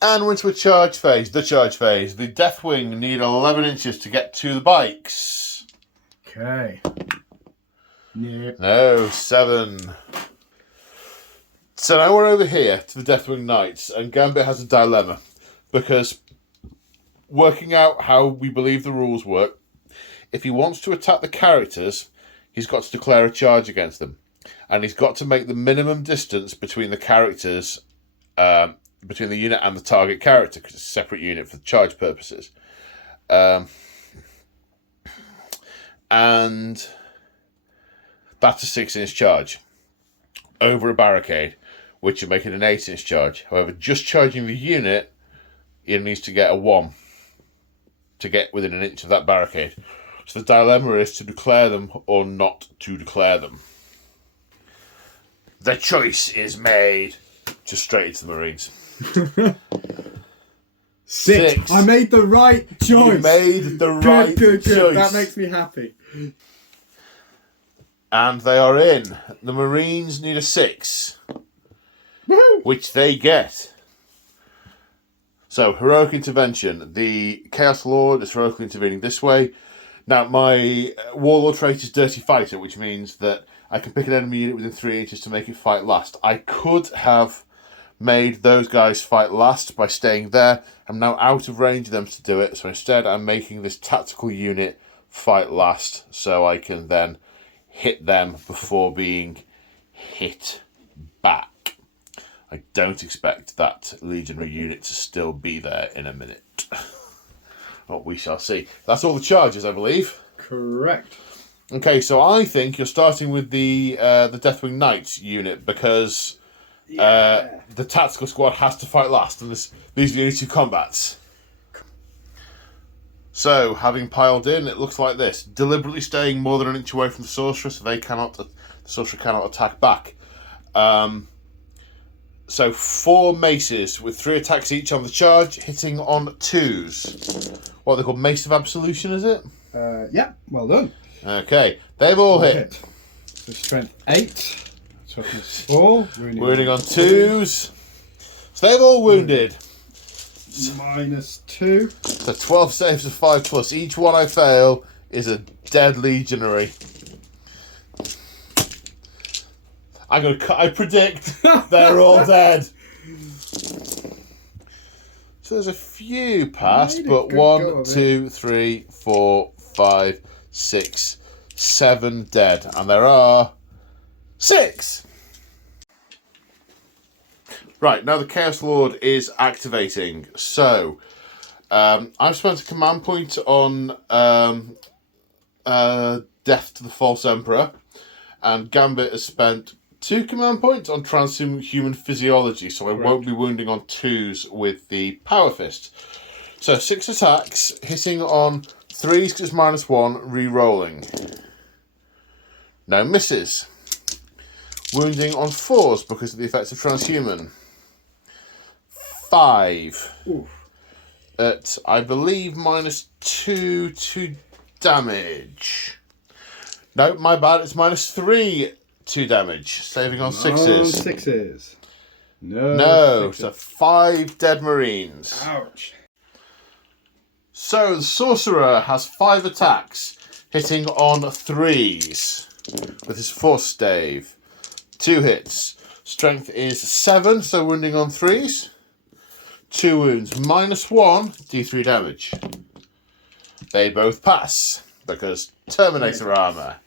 And we're into a charge phase, the charge phase. The Deathwing need 11 inches to get to the bikes. Okay. No, 7. So now we're over here to the Deathwing Knights, and Gambit has a dilemma, because working out how we believe the rules work, if he wants to attack the characters, he's got to declare a charge against them, and he's got to make the minimum distance between the characters, between the unit and the target character, because it's a separate unit for charge purposes. And that's a 6-inch charge over a barricade, which would make it an 8-inch charge. However, just charging the unit, it needs to get a 1 to get within an inch of that barricade. So the dilemma is to declare them or not to declare them. The choice is made. Just straight into the Marines. 6. I made the right choice. You made the right choice. That makes me happy. And they are in. The Marines need a 6. Woo! Which they get. So, heroic intervention. The Chaos Lord is heroically intervening this way. Now, my Warlord trait is Dirty Fighter, which means that I can pick an enemy unit within 3 inches to make it fight last. I could have made those guys fight last by staying there. I'm now out of range of them to do it, so instead I'm making this tactical unit fight last, so I can then hit them before being hit back. I don't expect that legionary unit to still be there in a minute. Oh, we shall see. That's all the charges, I believe. Correct. Okay, so I think you're starting with the Deathwing Knights unit, because the tactical squad has to fight last, and these are the only 2 combats. So, having piled in, it looks like this. Deliberately staying more than an inch away from the sorcerer, so the sorcerer cannot attack back. So 4 maces with 3 attacks each on the charge, hitting on 2s. What are they called? Mace of Absolution, is it? Yeah, well done. Okay, they've all hit. So strength 8, toughness 4, wounding on 2s. So they've all wounded. -2. So 12 saves of 5+. Each one I fail is a dead legionary. I predict they're all dead. So there's a few past, but 1, 2, 3, 4, 5, 6, 7 dead, and there are 6. Right, now the Chaos Lord is activating. So I've spent a command point on Death to the False Emperor, and Gambit has spent 2 command points on Transhuman Physiology, so I won't be wounding on 2s with the Power Fist. So 6 attacks, hitting on 3s because it's -1, re-rolling. No misses. Wounding on 4s because of the effects of Transhuman. 5. Oof. At, I believe, -2 to damage. No, my bad, it's -3 to damage. Saving on 6s. 6s. No. No, 6s. so 5 dead Marines. Ouch. So the Sorcerer has 5 attacks, hitting on 3s with his Force Stave. 2 hits. Strength is 7, so wounding on 3s. 2 wounds, -1, D3 damage. They both pass, because Terminator armor.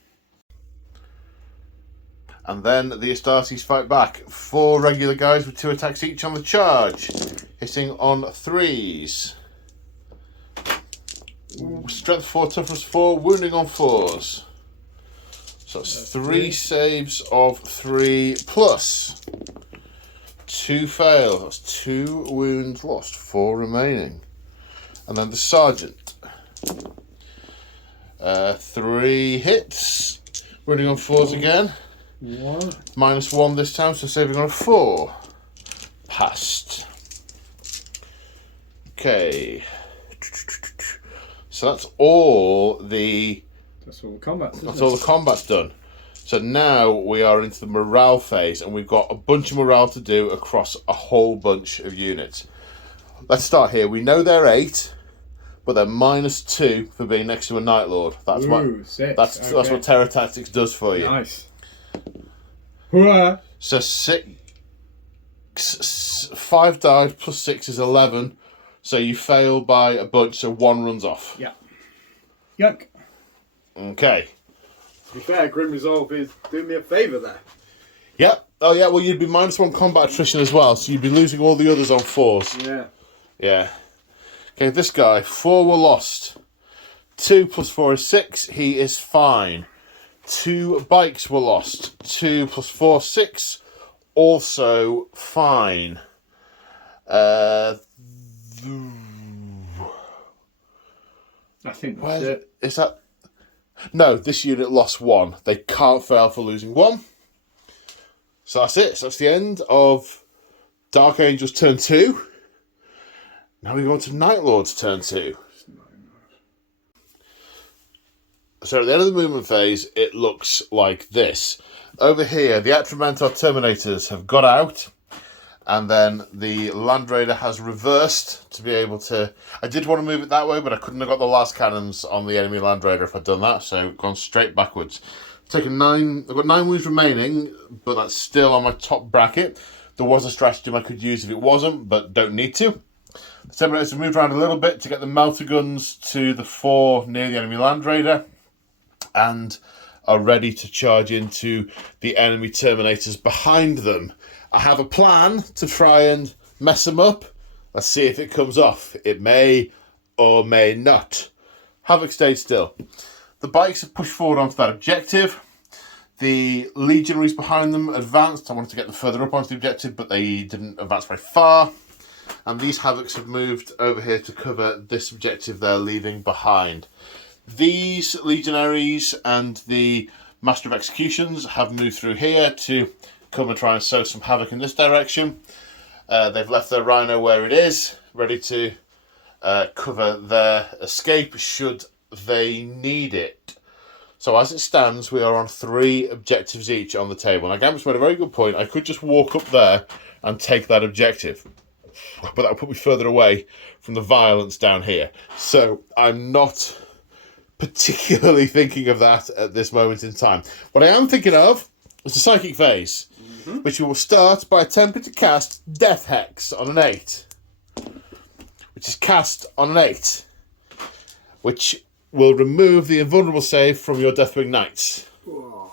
And then the Astartes fight back. 4 regular guys with 2 attacks each on the charge, hitting on 3s. Strength 4, toughness 4, wounding on 4s. So that's 3 saves of 3+. 2 fail. That's 2 wounds lost, 4 remaining. And then the Sergeant. 3 hits, wounding on 4s again. -1 this time, so saving on a 4. Passed. Okay. So that's all the combat's done. So now we are into the morale phase, and we've got a bunch of morale to do across a whole bunch of units. Let's start here. We know they're 8, but they're -2 for being next to a Night Lord. That's that's what Terror Tactics does for you. Nice. Hurrah! So 6. 5 died, plus 6 is 11. So you fail by a bunch, so 1 runs off. Yeah. Yuck. Okay. To be fair, Grim Resolve is doing me a favour there. Yep. Oh, yeah, well, you'd be -1 combat attrition as well, so you'd be losing all the others on 4s. Yeah. Yeah. Okay, this guy, 4 were lost. 2 plus 4 is 6. He is fine. 2 bikes were lost. 2 plus 4, 6. Also fine. I think that's it. Is that... No, this unit lost 1. They can't fail for losing 1. So that's it. So that's the end of Dark Angel's turn 2. Now we go on to Night Lord's turn 2. So at the end of the movement phase, it looks like this. Over here, the Atramentor Terminators have got out, and then the Land Raider has reversed to be able to... I did want to move it that way, but I couldn't have got the last cannons on the enemy Land Raider if I'd done that, so gone straight backwards. Taken 9... I've got 9 wounds remaining, but that's still on my top bracket. There was a stratagem I could use if it wasn't, but don't need to. The Terminators have moved around a little bit to get the melter guns to the 4 near the enemy Land Raider, and are ready to charge into the enemy Terminators behind them. I have a plan to try and mess them up. Let's see if it comes off. It may or may not. Havoc stayed still. The bikes have pushed forward onto that objective. The legionaries behind them advanced. I wanted to get them further up onto the objective, but they didn't advance very far. And these Havocs have moved over here to cover this objective they're leaving behind. These legionaries and the Master of Executions have moved through here to come and try and sow some havoc in this direction. They've left their Rhino where it is, ready to cover their escape should they need it. So as it stands, we are on 3 objectives each on the table. Now, Gambit's made a very good point. I could just walk up there and take that objective, but that would put me further away from the violence down here. So I'm not particularly thinking of that at this moment in time. What I am thinking of is the Psychic Phase, which we will start by attempting to cast Death Hex on an 8, which is cast on an 8, which will remove the invulnerable save from your Deathwing Knights. Oh.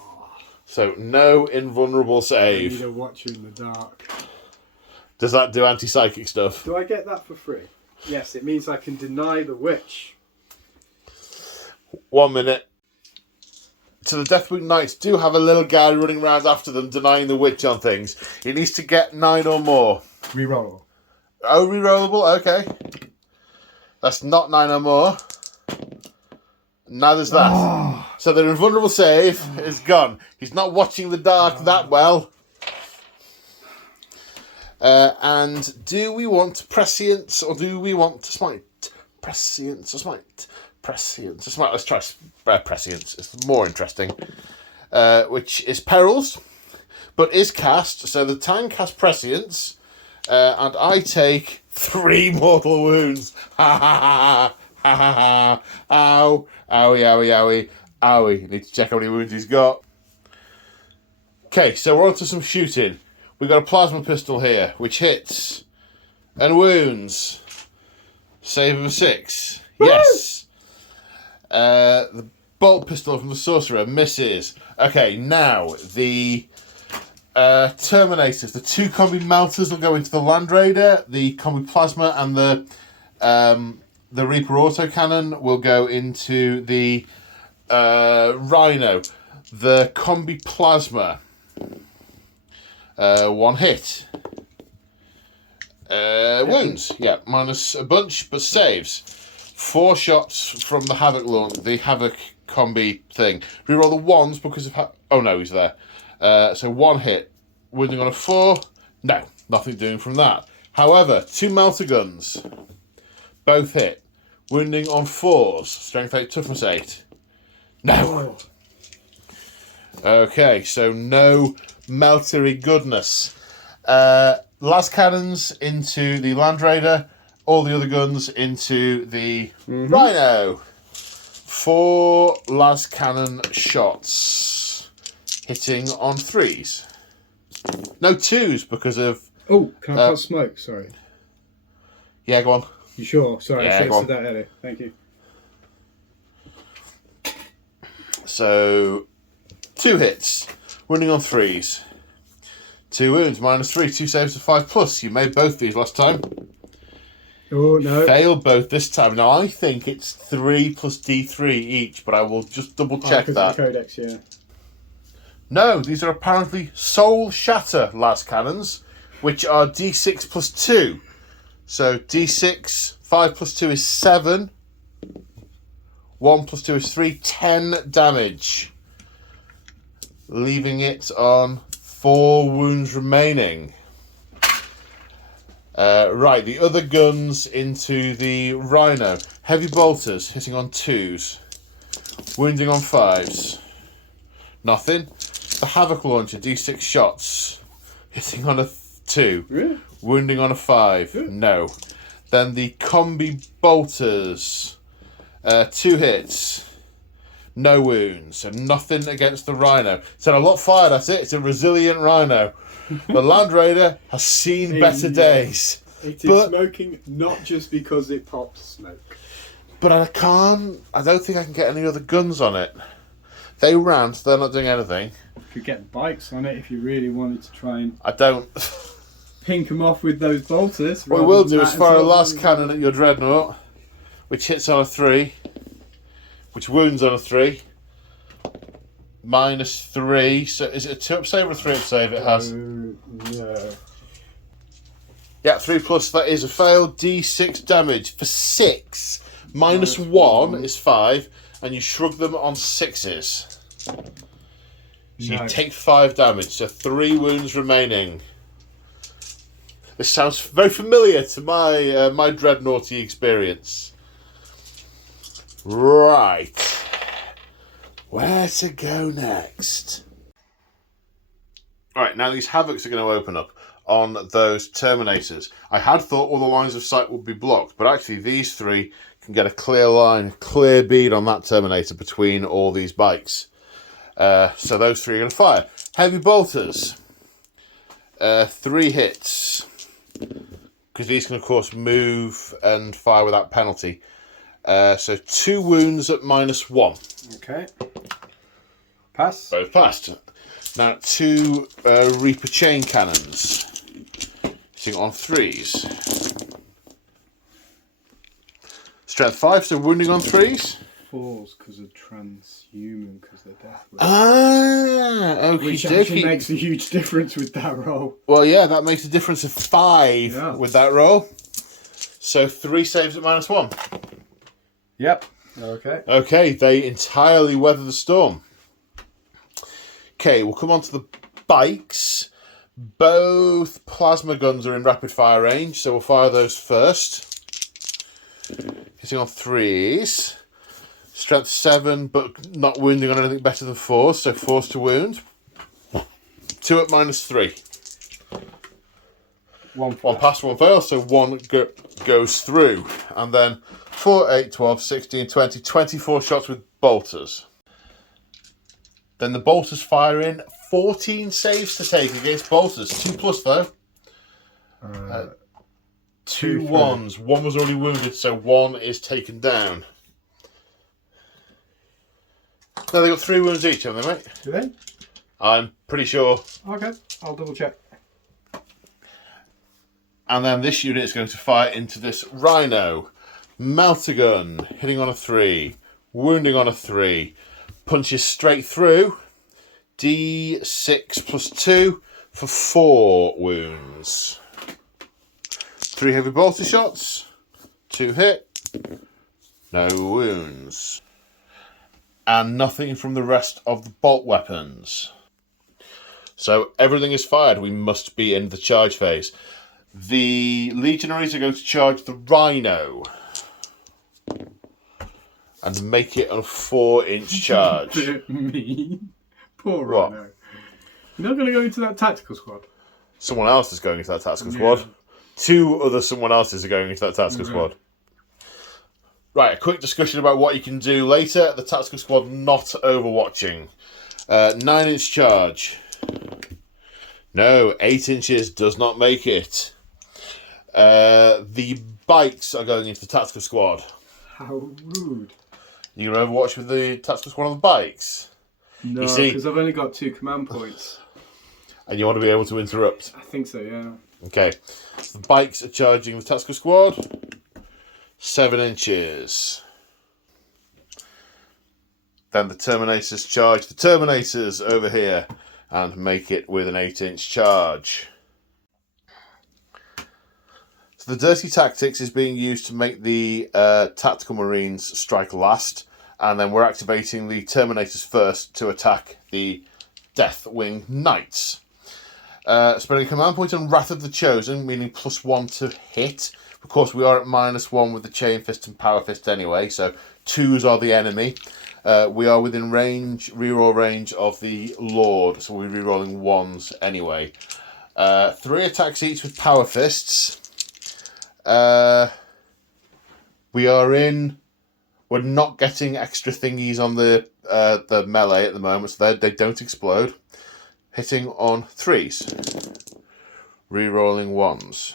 So no invulnerable I save. need a Watcher in the Dark. Does that do anti-psychic stuff? Do I get that for free? Yes, it means I can deny the witch. 1 minute. So the Deathwing Knights do have a little guy running around after them, denying the witch on things. He needs to get 9 or more. Rerollable. Oh, rerollable? Okay. That's not 9 or more. Neither's that. Oh. So the invulnerable save is gone. He's not watching the dark that well. And do we want prescience or do we want to smite? Prescience or smite? Prescience or smite? Let's try prescience. It's more interesting. Which is perils, but is cast. So the tank has prescience, and I take 3 mortal wounds. Ha ha ha ha ha ha. Ow. Owie, owie, owie. Owie. Need to check how many wounds he's got. Okay, so we're on to some shooting. We've got a plasma pistol here, which hits and wounds. Save of a 6. Woo! Yes. The bolt pistol from the sorcerer misses. Okay, now the Terminators. The 2 combi melters will go into the Land Raider. The combi plasma and the Reaper autocannon will go into the Rhino. The combi plasma. 1 hit. Wounds. Yeah, minus a bunch, but saves. 4 shots from the Havoc launch, the Havoc combi thing. Reroll the 1s because of... oh no, he's there. So 1 hit. Wounding on a 4. No, nothing doing from that. However, 2 melter guns. Both hit. Wounding on 4s. Strength 8, toughness 8. No. Okay, so no meltery goodness. Las cannons into the Land Raider. All the other guns into the Rhino. 4 las cannon shots. Hitting on 3s. No 2s because of Oh, can I pass smoke? Sorry. Yeah, go on. You sure? Sorry, Yeah, I should go have on. said that earlier. Thank you. So, 2 hits. Wounding on 3s. 2 wounds, -3. 2 saves of 5+. You made both these last time. Oh, no. Failed both this time. Now, I think it's 3 plus D3 each, but I will just double check because that. of the codex, yeah. No, these are apparently Soul Shatter las cannons, which are D6 plus 2. So D6, 5 plus 2 is 7. 1 plus 2 is 3. 10 damage. Leaving it on 4 wounds remaining. Right, the other guns into the Rhino. Heavy bolters hitting on 2s. Wounding on 5s. Nothing. The Havoc launcher, D6 shots. Hitting on a 2. Really? Wounding on a 5. No. Then the Combi bolters. 2 hits. No wounds. So nothing against the Rhino. So a lot fired at it. It's a resilient Rhino. The Land Raider has seen better days. It is smoking not just because it pops smoke. But I don't think I can get any other guns on it. They ran, so they're not doing anything. You could get bikes on it if you really wanted to try and I don't. pink them off with those bolters. What we will do is fire a last cannon at your Dreadnought, which hits on a 3, which wounds on a 3. -3. So is it a 2-up save or a 3-up save it has? No. Yeah, 3+, that is a failed. D6 damage for 6. -1 is 5, and you shrug them on 6s. So you take 5 damage, so 3 wounds remaining. This sounds very familiar to my my Dreadnoughty experience. Right. Where to go next? Alright, now these Havocs are going to open up on those Terminators. I had thought all the lines of sight would be blocked, but actually these 3 can get a clear line, clear bead on that Terminator between all these bikes. So those 3 are going to fire. Heavy bolters. 3 hits. Because these can, of course, move and fire without penalty. So 2 wounds at -1. Okay. Pass. Both passed. Now 2 Reaper chain cannons. Hitting on 3s. Strength 5, so wounding on 3s. 4s because of transhuman, because they're death. Okay. Which actually makes a huge difference with that roll. Well, yeah, that makes a difference of 5 with that roll. So 3 saves at -1. Yep. Okay. Okay, they entirely weather the storm. Okay, we'll come on to the bikes. Both plasma guns are in rapid fire range, so we'll fire those first. Hitting on 3s. Strength 7, but not wounding on anything better than 4s, so 4s to wound. 2 at -3. One pass, 1 fail, so 1 goes through. And then 4, 8, 12, 16, 20, 24 shots with bolters. Then the bolters fire in 14 saves to take against bolters. 2+ though. 2 1s. 1 was already wounded, so 1 is taken down. No, they got 3 wounds each, haven't they, mate? Do they? I'm pretty sure. Okay, I'll double check. And then this unit is going to fire into this Rhino. Melter gun, hitting on a 3. Wounding on a 3. Punches straight through. D6 plus 2 for 4 wounds. 3 heavy bolter shots. 2 hit. No wounds. And nothing from the rest of the bolt weapons. So everything is fired. We must be in the charge phase. The Legionaries are going to charge the Rhino and make it a 4-inch charge. Me? Poor What? Rhino. You're not going to go into that tactical squad? Someone else is going into that tactical squad. 2 other someone else's are going into that tactical squad. Right, a quick discussion about what you can do later. The tactical squad not overwatching. 9-inch charge. No, 8 inches does not make it. The bikes are going into the tactical squad. How rude. You can overwatch with the tactical squad on the bikes. No, You see- because I've only got 2 command points. And you want to be able to interrupt. I think so, yeah. Okay. So the bikes are charging the tactical squad. 7 inches. Then the Terminators charge the Terminators over here and make it with an 8-inch charge. So the Dirty Tactics is being used to make the Tactical Marines strike last, and then we're activating the Terminators first to attack the Deathwing Knights. Spending a command point on Wrath of the Chosen, meaning +1 to hit. Of course, we are at -1 with the Chain Fist and Power Fist anyway, so 2s are the enemy. We are within range, reroll range of the Lord, so we're rerolling 1s anyway. 3 attacks each with Power Fists. We're not getting extra thingies on the melee at the moment, so they don't explode. Hitting on 3s. Rerolling 1s.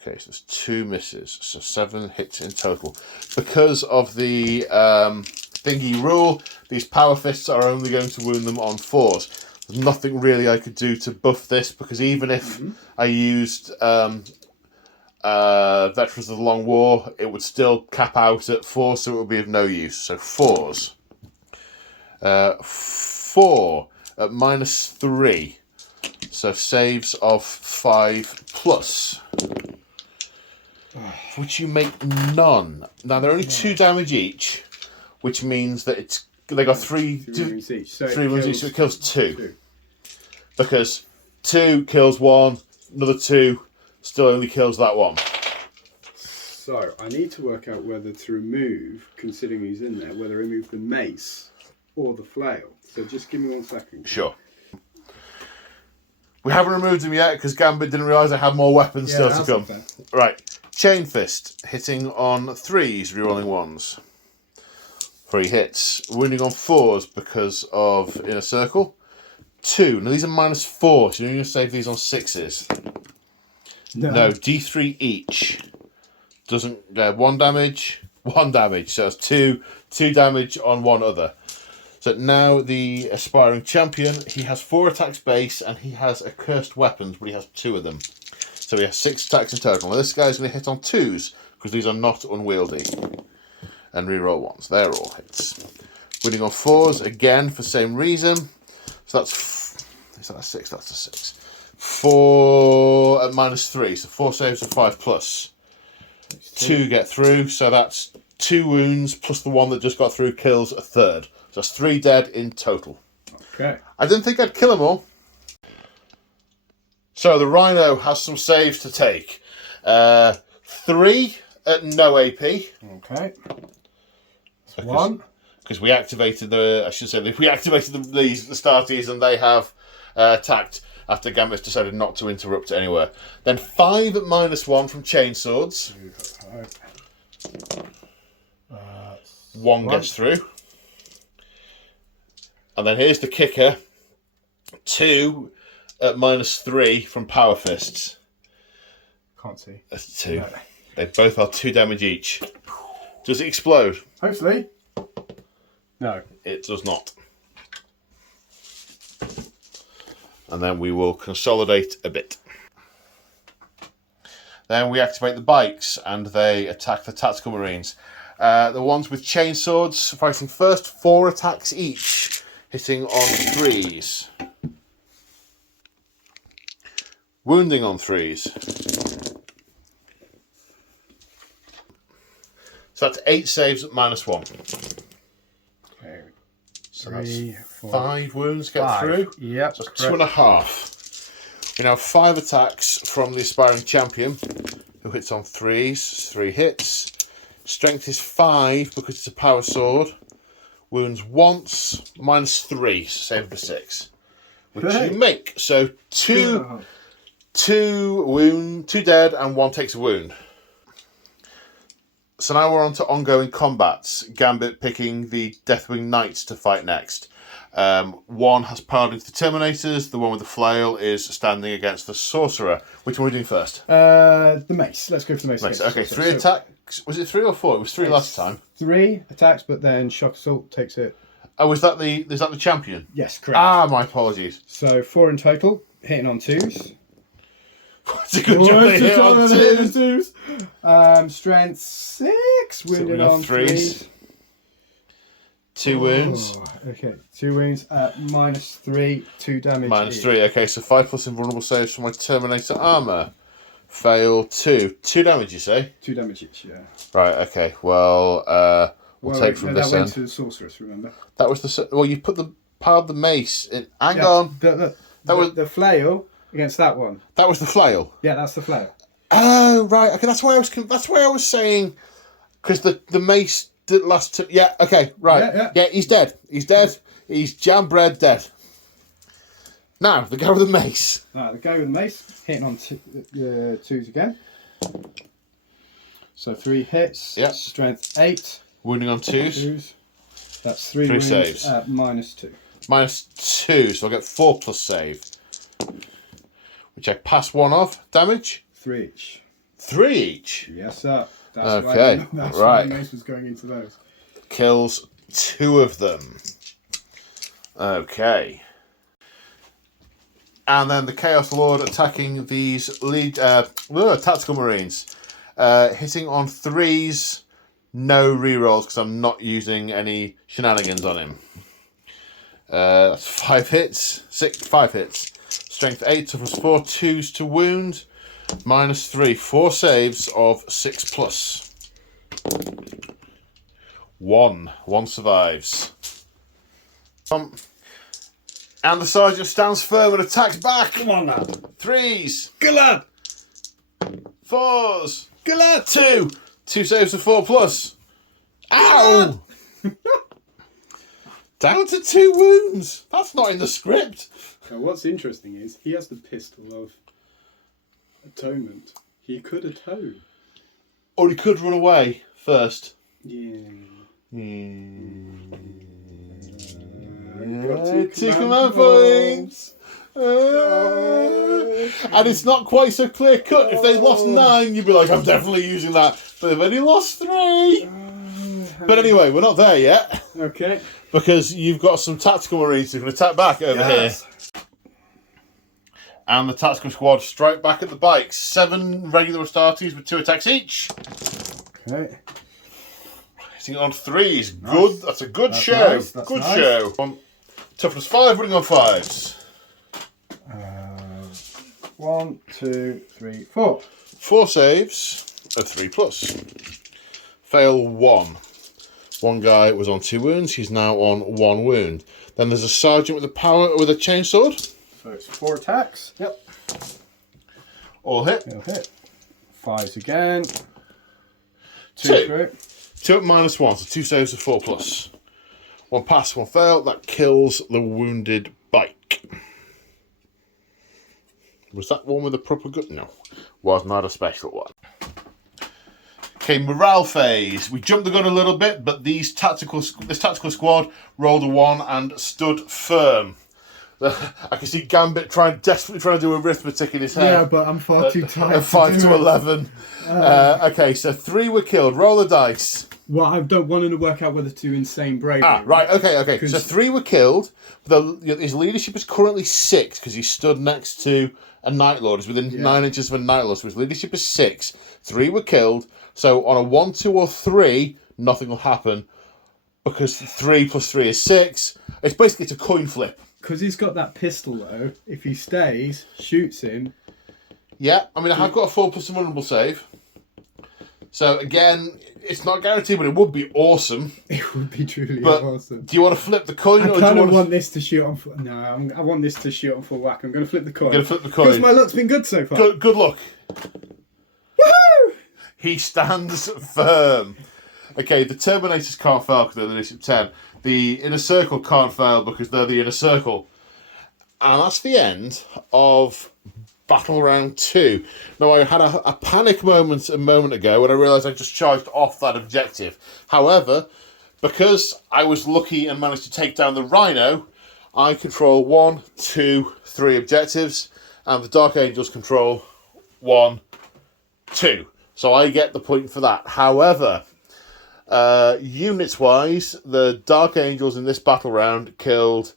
Okay, so there's 2 misses, so 7 hits in total. Because of the thingy rule, these Power Fists are only going to wound them on 4s. There's nothing really I could do to buff this, because even if I used Veterans of the Long War, it would still cap out at 4, so it would be of no use. So 4s. 4 at -3. So saves of 5+. Which you make none. Now they're only 2 damage each, which means that they got 3 wounds each. So 3 wounds each, so it kills 2. Because 2 kills 1, another 2 still only kills that one. So I need to work out whether to remove, considering he's in there, whether to remove the mace or the flail. So just give me 1 second. Sure. We haven't removed them yet because Gambit didn't realise I had more weapons still to come. Right. Chain Fist, hitting on 3s, rerolling 1s. 3 hits. Wounding on 4s because of Inner Circle. 2. Now these are -4, so you're going to save these on 6s. No, D3 each. Doesn't 1 damage, 1 damage. So it's 2 damage on 1 other. So now the aspiring champion, he has 4 attacks base and he has accursed weapons, but he has 2 of them. So he has 6 attacks in total. Now this guy's going to hit on 2s because these are not unwieldy. And reroll 1s. They're all hits. Winning on 4s again for same reason. So that's is that a 6? That's a 6. 4 at -3, so 4 saves of 5+. 2 get through, so that's 2 wounds plus the one that just got through kills a third. So that's 3 dead in total. Okay. I didn't think I'd kill them all. So the Rhino has some saves to take. 3 at no AP. Okay. That's 1. Because we activated we activated the Starties and they have attacked after Gambit's decided not to interrupt anywhere. Then 5 at -1 from Chainswords. 1 gets through. And then here's the kicker. 2 at -3 from Power Fists. Can't see. That's 2. No. They both are 2 damage each. Does it explode? Hopefully. No. It does not. And then we will consolidate a bit. Then we activate the bikes and they attack the Tactical Marines. The ones with chainswords fighting first, 4 attacks each, hitting on 3s. Wounding on 3s. So that's 8 saves at -1. Okay. So 3, that's 4, 5 wounds get 5. through. Yep. So 2.5. We now have 5 attacks from the aspiring champion, who hits on 3s, 3 hits. Strength is 5 because it's a power sword. Wounds once, -3, so save for 6. Which you make. So 2 dead and 1 takes a wound. So now we're on to ongoing combats. Gambit picking the Deathwing Knights to fight next. One has powered into the Terminators. The one with the flail is standing against the Sorcerer. Which one are we doing first? The mace. Let's go for the mace. Mace. Okay, 3 attacks. Was it 3 or 4? It was 3 last time. 3 attacks, but then Shock Assault takes it. Oh, is that the champion? Yes, correct. Ah, my apologies. So 4 in total, hitting on 2s. It's a good job they hit on 2s. Strength 6, wounded on 3s. 2 wounds. Okay, 2 wounds at -3, 2 damage. -3. Okay, so 5+ invulnerable saves for my Terminator armor. Fail 2. 2 damage, you say? 2 damage each, yeah. Right. Okay. Well, we'll take from this that went end. to the sorceress. Remember? That was the. Well, you put piled the mace in. Hang on. The flail against that one. That was the flail. Yeah, that's the flail. Oh right. Okay, that's why I was saying, because the mace did last. Yeah. Okay. Right. Yeah. He's dead. He's dead. He's jam bread dead. Now the guy with the mace. Right, the guy with the mace hitting on 2s again. So 3 hits. Yep. Strength 8. Wounding on 2s. That's 3 3 wounds saves. at -2. -2, so I get 4+ save. Which I pass 1 off. Damage? 3 each. 3 each? Yes, sir. That's Okay, that's right. why the mace was going into those. Kills 2 of them. Okay. And then the Chaos Lord attacking these Tactical Marines. Hitting on 3s. No rerolls because I'm not using any shenanigans on him. That's 5 hits. 5 hits. Strength 8, toughness 4, 2s to wound. -3. 4 saves of 6+. 1 survives. And the sergeant stands firm and attacks back. Come on, lad. 3s. Good lad. 4s. Good lad. 2. 2 saves of 4+. Ow! Down to 2 wounds. That's not in the script. Now, what's interesting is he has the pistol of atonement. He could atone. Or he could run away first. Yeah. 2 command points. And it's not quite so clear cut. If they lost 9, you'd be like, I'm definitely using that. But they've only lost 3. But anyway, we're not there yet. Okay. Because you've got some tactical marines who can attack back over here. And the tactical squad strike back at the bikes. 7 regular Astartes with 2 attacks each. Okay. Hitting on 3s. Nice. Good. That's a good show. Nice. That's good nice. show. Toughness 5, running on 5s. 1, 2, 3, 4. 4 saves of 3+. Fail 1. One guy was on 2 wounds. He's now on 1 wound. Then there's a sergeant with a chainsword. So it's 4 attacks. Yep. All hit. He'll hit. 5s again. 2. Through. 2 at -1, so 2 saves of 4+. 1 pass, 1 fail. That kills the wounded bike. Was that one with a proper gun? No. Was not a special one. Okay, morale phase. We jumped the gun a little bit, but this tactical squad rolled a 1 and stood firm. I can see Gambit desperately trying to do arithmetic in his head. Yeah, but I'm far too tired. 5 to 11. Okay, so 3 were killed. Roll the dice. Well, I don't want to work out whether to insane bravery. Right, okay. So 3 were killed. His leadership is currently 6 because he stood next to a Night Lord. He's within 9 inches of a Night Lord, so his leadership is 6. 3 were killed. So on a 1, 2, or 3, nothing will happen because 3 plus 3 is 6. It's basically a coin flip. Because he's got that pistol though. If he stays, shoots him. Yeah, I mean I have got a 4+ invulnerable save. So again, it's not guaranteed, but it would be awesome. It would be truly but awesome. Do you want to flip the coin? I kind of want this to shoot on full... No, I want this to shoot on full whack. I'm going to flip the coin. Because my luck's been good so far. Good luck. Woohoo! He stands firm. Okay, the Terminators can't fail because they're the leadership 10. The Inner Circle can't fail because they're the Inner Circle. And that's the end of Battle Round 2. Now, I had a panic moment a moment ago when I realised I just charged off that objective. However, because I was lucky and managed to take down the Rhino, I control 1, 2, 3 objectives, and the Dark Angels control 1, 2. So I get the point for that. However, units-wise, the Dark Angels in this battle round killed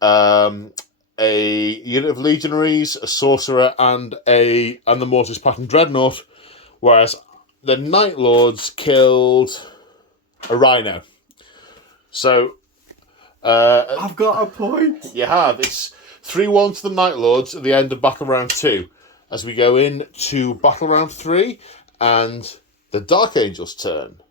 a unit of Legionaries, a Sorcerer, and the Mortis Pattern Dreadnought, whereas the Night Lords killed a Rhino. So I've got a point. you have. It's 3-1 to the Night Lords at the end of Battle Round 2. As we go into Battle Round 3 and the Dark Angels' turn.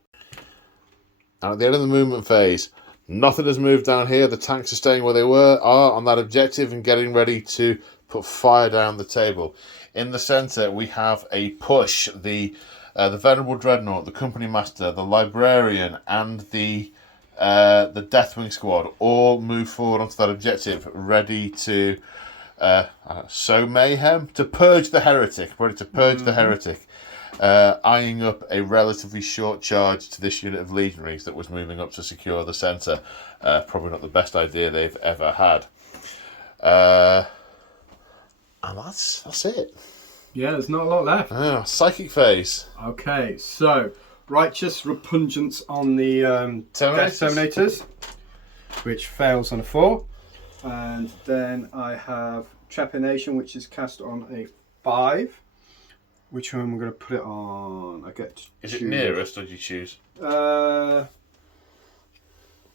And at the end of the movement phase, nothing has moved down here. The tanks are staying where they are on that objective and getting ready to put fire down the table. In the centre, we have a push. The Venerable Dreadnought, the Company Master, the Librarian, and the Deathwing Squad all move forward onto that objective, ready to sow mayhem, to purge the heretic, ready to purge the heretic, eyeing up a relatively short charge to this unit of Legionaries that was moving up to secure the centre. Probably not the best idea they've ever had. And that's it. Yeah, there's not a lot left. Psychic phase. Okay, so Righteous Repugnance on the Death Terminators, which fails on a 4. And then I have Trepanation, which is cast on a 5. Which one am I going to put it on? I get to Is choose. it nearest or do you choose?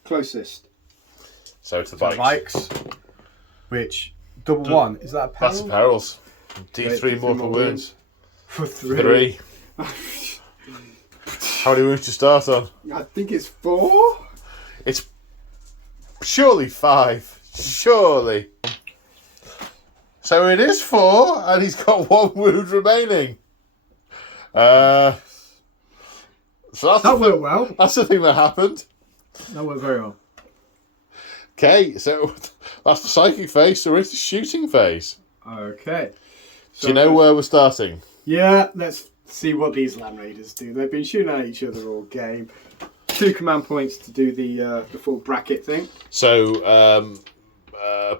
Closest. So it's the bikes. Which, double 1, is that a peril? That's the perils. D3 Wait, mortal wounds. For 3. 3. How many wounds to start on? I think it's 4. It's surely 5. Surely. So it is 4, and he's got 1 wound remaining. So That went well. That's the thing that happened. That went very well. Okay, so that's the psychic phase, so it's the shooting phase. Okay. So Do you know where we're starting? Yeah, let's see what these Land Raiders do. They've been shooting at each other all game. 2 command points to do the full bracket thing. So,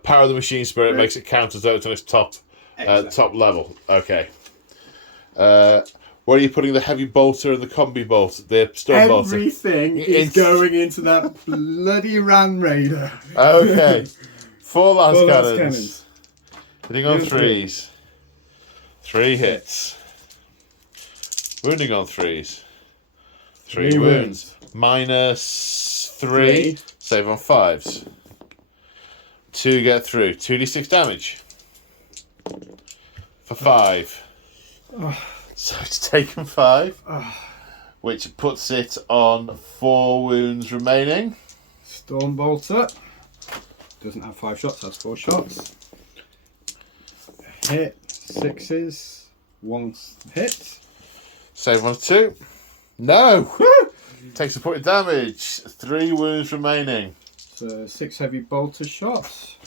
Power of the Machine Spirit makes it count as though it's on its top level. Okay. Where are you putting the Heavy Bolter and the Combi Bolt? The Storm Bolter? Everything is going into that bloody Land Raider. Okay. 4 lance Four lance cannons. cannons. Hitting on 3s. 3 hits. Wounding on 3s. 3 wounds. -3. Save on 5s. 2 get through. 2d6 damage. For 5. So it's taken 5. Which puts it on 4 wounds remaining. Storm Bolter. Doesn't have 5 shots, has 4 shots. Hit. 6s. 1 hit. Save on 2. No! Takes a point of damage. 3 wounds remaining. So 6 Heavy Bolter shots.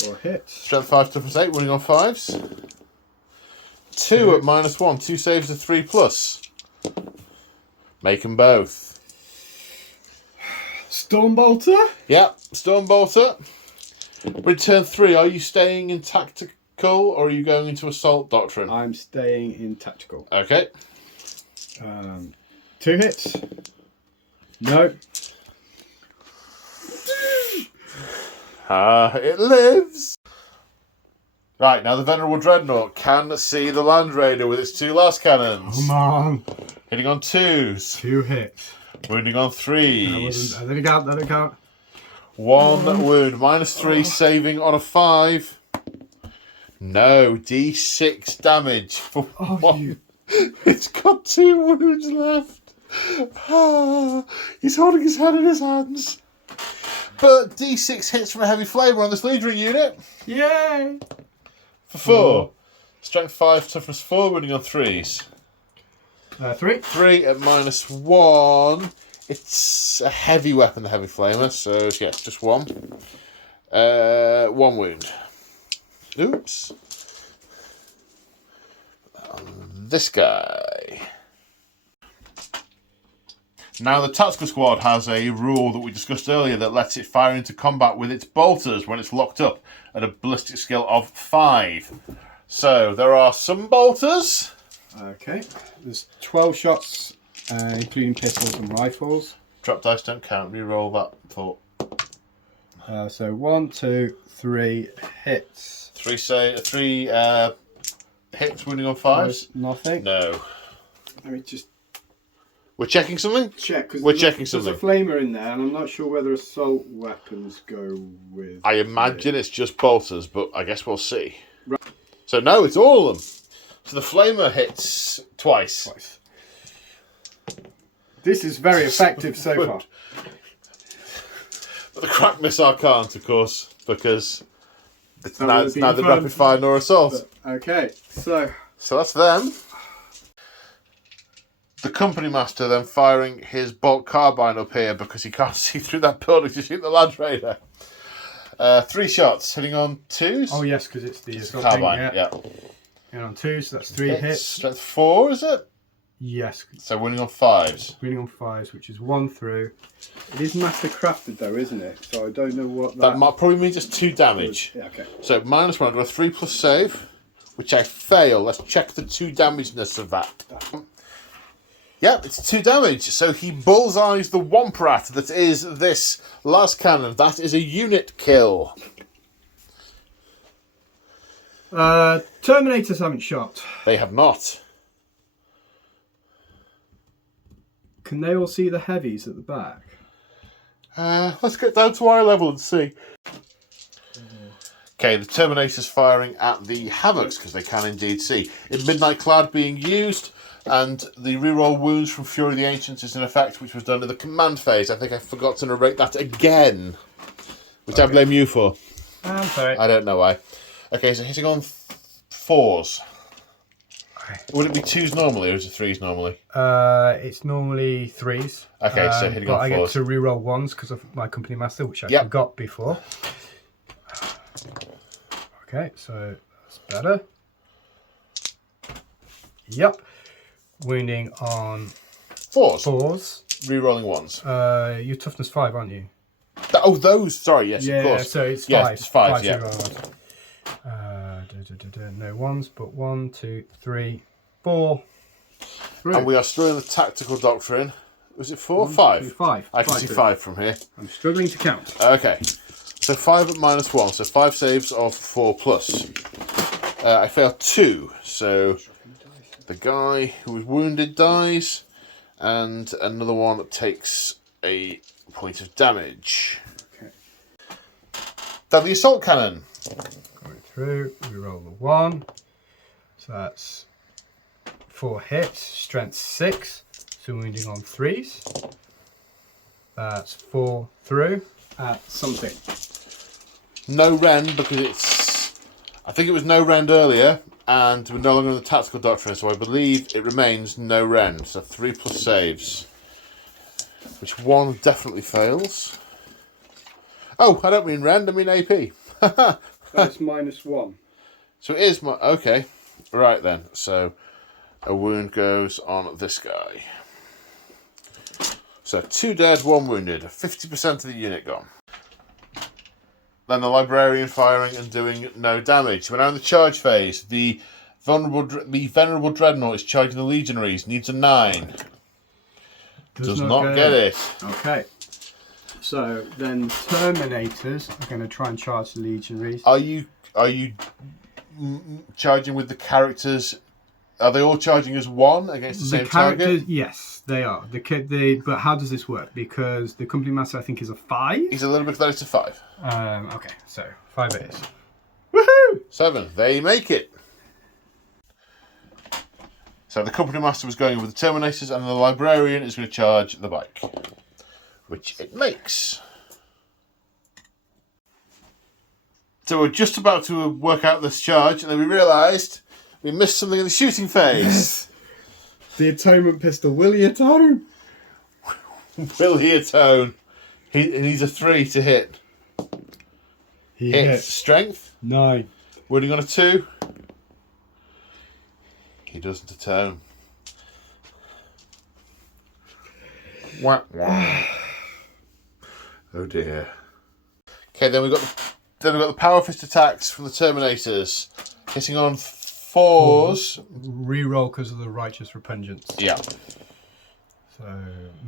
4 hits. Strength 5, toughness 8, winning on 5s. 2 at -1. 2 saves are 3 plus. Make them both. Storm Bolter? Yep, Storm Bolter. Return 3. Are you staying in tactical or are you going into assault doctrine? I'm staying in tactical. Okay. 2 hits. No. It lives. Right, now the Venerable Dreadnought can see the Land Raider with its 2 last cannons. Come on. Hitting on 2s. 2 hits. Wounding on 3s. That didn't count. That didn't count. 1 wound. -3 saving on a 5. No. D6 damage for 1. It's got 2 wounds left. He's holding his head in his hands. But D6 hits from a heavy flamer on this Legionary unit. Yay! For 4. Strength 5, toughness 4, winning on 3s. 3. 3 at -1. It's a heavy weapon, the heavy flamer, so yes, just 1. 1 wound. Oops. This guy. Now, the Tactical Squad has a rule that we discussed earlier that lets it fire into combat with its bolters when it's locked up at a ballistic skill of 5. So, there are some bolters. Okay. There's 12 shots, including pistols and rifles. Drop dice don't count. Reroll that thought. So 1, 2, 3 hits. 3 hits, wounding on 5s. Nothing. No. Let me just We're checking something? check. Cause We're checking something. There's a flamer in there, and I'm not sure whether assault weapons go with. I imagine it's just bolters, but I guess we'll see. Right. So no, it's all of them. So the flamer hits twice. This is very effective so far. But the crack missile can't, of course, because it's That it's would neither be fun. rapid fire nor assault. Okay, so that's them. The company master then firing his bolt carbine up here because he can't see through that building to shoot the Land Raider. 3 shots, hitting on 2s. oh yes, because it's the assault Carbine, thing, yeah. And on 2, so that's 3 hits. Strength 4, is it? Yes. So winning on 5s. Winning on 5s, which is 1 through. It is master crafted though, isn't it? So I don't know what that That probably means it's 2 damage. Yeah, okay. So -1, I've got a 3+ save, which I fail. Let's check the 2 damageness of that. Yep, it's 2 damage. So he bullseyes the Womp-Rat that is this last cannon. That is a unit kill. Terminators haven't shot. They have not. Can they all see the heavies at the back? Let's get down to eye level and see. Okay, the Terminator's firing at the Havocs because they can indeed see. In Midnight Cloud being used, and the reroll wounds from Fury of the Ancients is in effect, which was done in the command phase. I think I forgot to narrate that again, which I blame you for. I'm sorry. I don't know why. Okay, so hitting on 4s. Would it be 2s normally, or is it 3s normally? It's normally 3s. Okay, so hitting on 4s. But I get to reroll 1s because of my company master, which I forgot before. Okay, so that's better. Yep. Wounding on 4s. Rerolling 1s. You're toughness 5, aren't you? Oh, those. Sorry, yes, of course. So it's 5. Yes, it's 5s, yeah. No 1s, but 1, 2, 3, 4. And we are still in the tactical doctrine. Was it 4? 5? 5. I can see 5 from here. I'm struggling to count. Okay. So 5 at -1, so 5 saves of 4+. I failed 2, so the guy who was wounded dies, and another one takes a point of damage. Okay. Then the assault cannon. Going through, we roll the 1. So that's 4 hits, strength 6, so wounding on 3s. That's 4 through at something. No rend because it's... I think it was no rend earlier, and we're no longer in the tactical doctrine, so I believe it remains no rend. So 3+ saves. Which 1 definitely fails. Oh, I don't mean rend, I mean AP. That's -1. So it is my... Okay. Right then. So a wound goes on this guy. So 2 dead, 1 wounded. 50% of the unit gone. Then the Librarian firing and doing no damage. We're now in the charge phase. The Venerable Dreadnought is charging the Legionaries. Needs a 9. Does not get it. Okay. So then Terminators are going to try and charge the Legionaries. Are you charging with the characters? Are they all charging as 1 against the same target? Yes, they are. But how does this work? Because the company master, I think, is a 5. He's a little bit closer to 5. Okay, so 5 it is. Woohoo! 7. They make it. So the company master was going with the Terminators, and the Librarian is going to charge the bike, which it makes. So we're just about to work out this charge, and then we realised we missed something in the shooting phase. The atonement pistol, will he atone? Will he atone? He needs a 3 to hit. He Hits. hits. Strength. 9. Wounding on a 2. He doesn't atone. Wah, wah. Oh dear. Okay, then we've got the power fist attacks from the Terminators, hitting on 4s. Reroll because of the righteous repentant. Yeah. So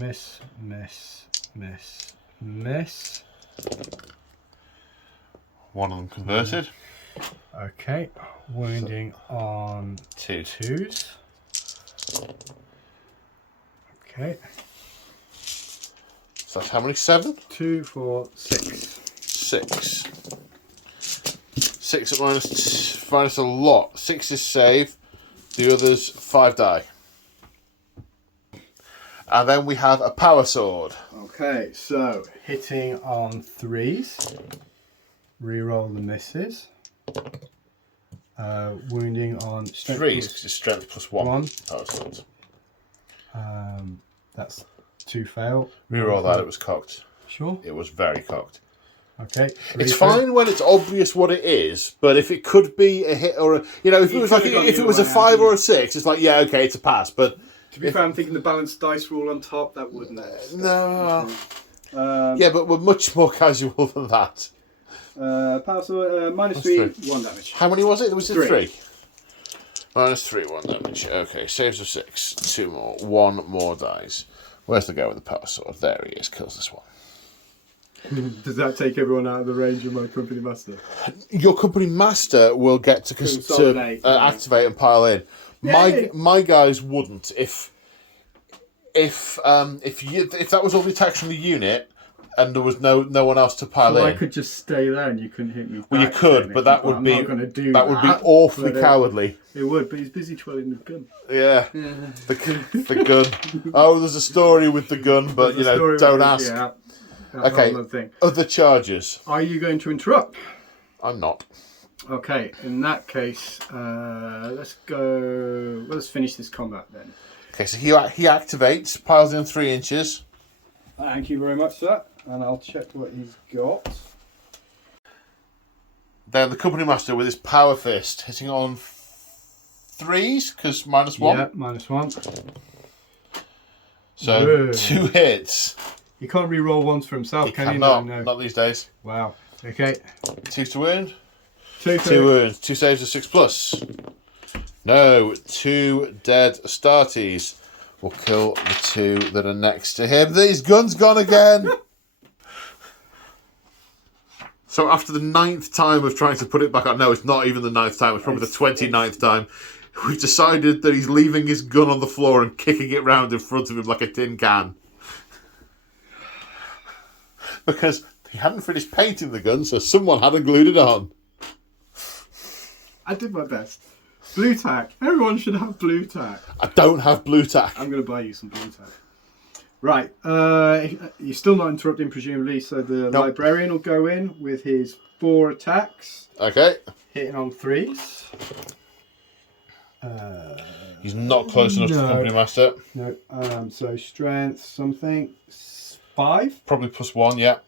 miss, miss, miss, miss. One of them converted. Okay, wounding on 2s. Okay. So that's how many? 7? 2, 4, 6. 6. 6 at minus a lot. 6 is save. The others 5 die. And then we have a power sword. Okay, so hitting on 3s. Reroll the misses. Wounding on strength 3 because it's strength plus 1. 1. Power sword. That's 2 fail. Reroll that. It was cocked. Sure. It was very cocked. Okay. It's fine when it's obvious what it is, but if it could be a hit or a, if it was like if it was a 5 or a 6, it's like yeah, okay, it's a pass. But to be fair, I'm thinking the balanced dice rule on top that wouldn't. No. Yeah, but we're much more casual than that. Power sword minus 3, 1 damage. How many was it? Was it 3? 3. Minus 3, 1 damage. Okay, saves of 6. 2 more. 1 more dies. Where's the guy with the power sword? There he is. Kills this one. Does that take everyone out of the range of my company master? Your company master will get to activate and pile in. My guys wouldn't. If that was all the attacks from the unit and there was no one else to pile in, I could just stay there and you couldn't hit me. Well, you could, but that would be would be awfully cowardly. It would, but he's busy twirling the gun. Yeah, the gun. Oh, there's a story with the gun, but don't ask. Yeah. Okay. Other charges. Are you going to interrupt? I'm not. Okay. In that case, let's go. Let's finish this combat then. Okay, so he activates, piles in 3 inches. Thank you very much, sir. And I'll check what he's got. Then the company master with his power fist hitting on 3s because minus 1. Yeah, minus 1. So Whoa. 2 hits. He can't re-roll ones for himself, can he? No, No. not these days. Wow. Okay. 2 to wound. 2 wounds. 2 saves of 6 plus. No, 2 dead Astartes will kill the 2 that are next to him. His gun's gone again. So after the 9th time of trying to put it back on, no, it's not even the 9th time. It's probably the 29th time. We've decided that he's leaving his gun on the floor and kicking it round in front of him like a tin can. Because he hadn't finished painting the gun, so someone hadn't glued it on. I did my best. Blue tack. Everyone should have blue tack. I don't have blue tack. I'm going to buy you some blue tack. Right. You're still not interrupting, presumably, so the librarian will go in with his 4 attacks. Okay. Hitting on 3s. He's not close enough to the company master. No. So strength something. 5. Probably plus 1, yeah.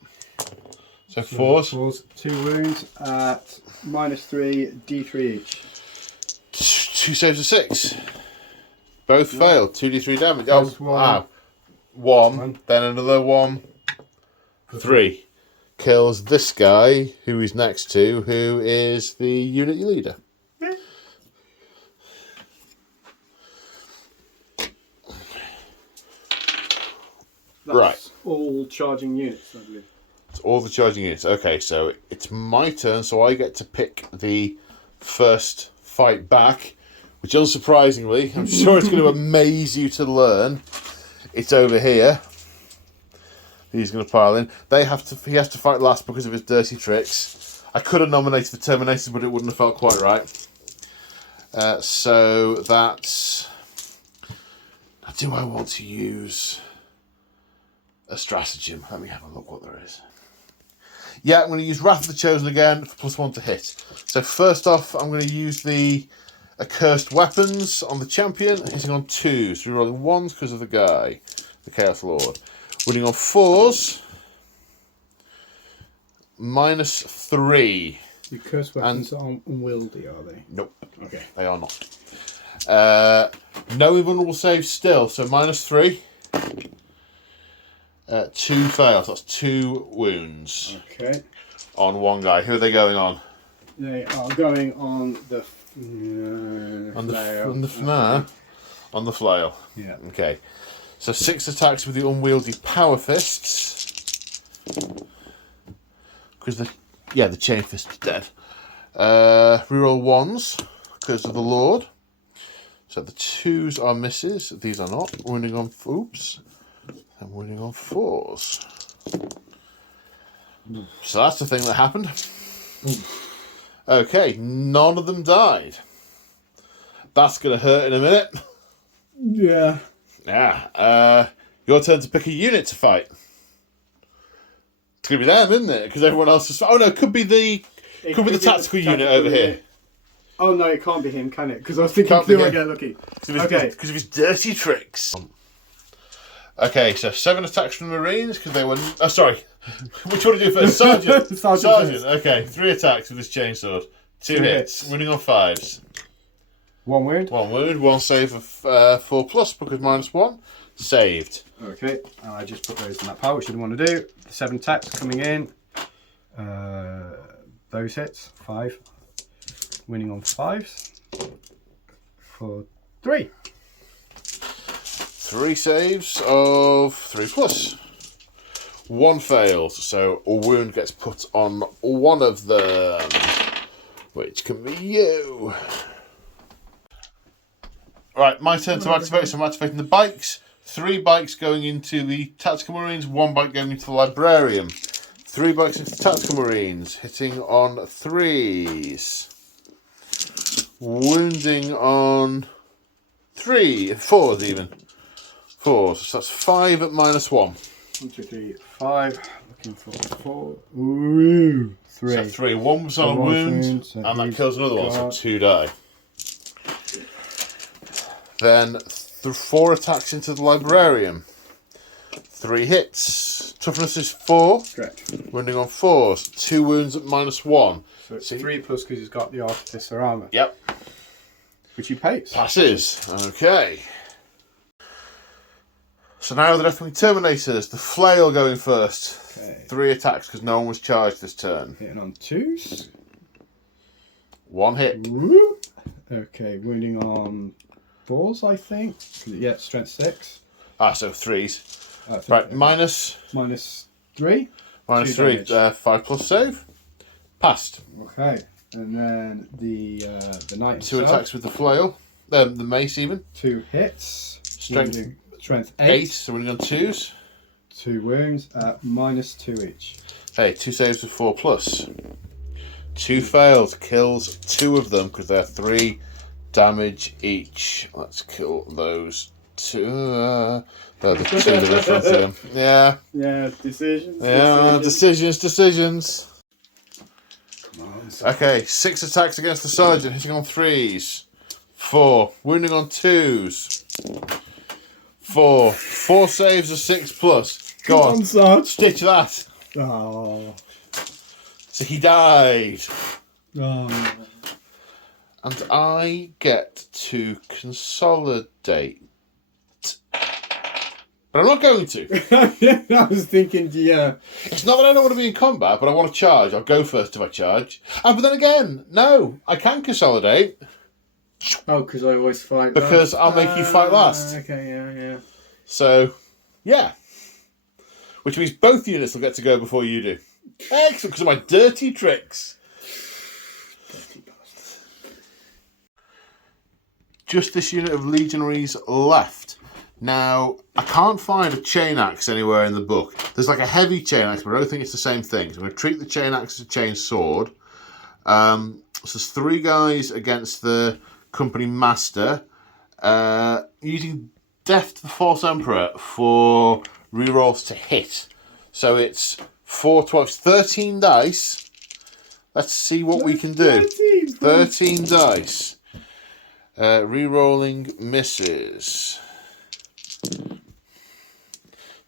So 4s. 2 wounds at minus 3, d3 each. 2 saves of 6. Both failed. 2d3 damage. Plus Oh, 1. wow. 1. Then another 1. 3. Kills this guy, who he's next to, who is the unit leader. That's right. all charging units, I believe. It's all the charging units. Okay, so it's my turn, so I get to pick the first fight back, which unsurprisingly, I'm sure it's going to amaze you to learn. It's over here. He's going to pile in. He has to fight last because of his dirty tricks. I could have nominated the Terminators, but it wouldn't have felt quite right. So that's... Do I want to use a stratagem? Let me have a look what there is. Yeah, I'm going to use Wrath of the Chosen again for plus 1 to hit. So first off, I'm going to use the Accursed Weapons on the champion, hitting on 2s. So we're rolling 1s because of the guy, the Chaos Lord. Winning on 4s, minus 3. The Accursed Weapons aren't unwieldy, are they? Nope. Okay. They are not. No invulnerable save still, so minus 3. 2 fails. That's 2 wounds Okay. on one guy. Who are they going on? They are going on the On the flail. on the flail. Yeah. Okay. So 6 attacks with the unwieldy power fists. Because the chain fist is dead. Reroll 1s because of the Lord. So the 2s are misses. These are not. Wounding on oops. And wounding on 4s. So that's the thing that happened. Okay, none of them died. That's gonna hurt in a minute. Yeah. Yeah. Your turn to pick a unit to fight. It's gonna be them, isn't it? Because everyone else is. Oh no, it could be the tactical unit over here. Oh no, it can't be him, can it? Because I was thinking, Can't be do I him. get lucky? Okay. Because of his dirty tricks. Okay, so 7 attacks from the Marines because they were. Oh, sorry. Which one do you do first? Sergeant. Sergeant. Okay, 3 attacks with his chainsword. 2 hits. Winning on 5s. 1 wound. 1 wound. 1 save of 4+ because -1. Saved. Okay, and I just put those in that pile, which I didn't want to do. 7 attacks coming in. Those hits. 5. Winning on 5s. For 3. 3 saves of 3+. 1 fails, so a wound gets put on one of them, which can be you. Right, my turn to activate, so I'm activating the bikes. 3 bikes going into the Tactical Marines, 1 bike going into the Librarian. 3 bikes into the Tactical Marines, hitting on 3s. Wounding on 4s even. 4s, so that's 5 at -1. 1, 2, 3, 5. Looking for 4. Ooh, 3. So 3. 1 was on a wound, and that kills another one, so 2 die. Then 4 attacks into the Librarian. 3 hits. Toughness is 4. Correct. Wounding on 4s. 2 wounds at -1. So it's 3+ because he's got the Artificer armour. Yep. Which he pays. Passes. Okay. So now the Deathwing Terminators. The Flail going first. Okay. 3 attacks because no one was charged this turn. Hitting on 2s. 1 hit. Woo. Okay, wounding on 4s, I think. Yeah, strength 6. So 3s. Right, Right, -3. -3. -3. 5+ save. Passed. Okay, and then the knight 2 himself, attacks with the Flail. The Mace even. 2 hits. Strength Wounding- strength 8. 8. So winning on 2s. 2 wounds at -2 each. Hey, 2 saves with 4+. 2 fails. Kills 2 of them because they're 3 damage each. Let's kill those 2. They're the 2 that are in front of them. Yeah. Yeah, decisions. Yeah, decisions. Come on. Okay, 6 attacks against the Sergeant, hitting on 3s. 4. Wounding on 2s. 4. 4 saves of 6+. Go on. Sarge. Stitch that. Oh. So he died. Oh. And I get to consolidate. But I'm not going to. I was thinking, yeah. It's not that I don't want to be in combat, but I want to charge. I'll go first if I charge. But then again, no, I can consolidate. Oh, because I always fight Because I'll make you fight last. Okay, yeah. So, yeah. Which means both units will get to go before you do. Excellent, because of my dirty tricks. Just this unit of legionaries left. Now, I can't find a chain axe anywhere in the book. There's like a heavy chain axe, but I don't think it's the same thing. So I'm going to treat the chain axe as a chain sword. So there's 3 guys against the company master. Using Death to the False Emperor for rerolls to hit. So it's 4 12, 13 dice. Let's see what we can do. 13 dice. Rerolling misses.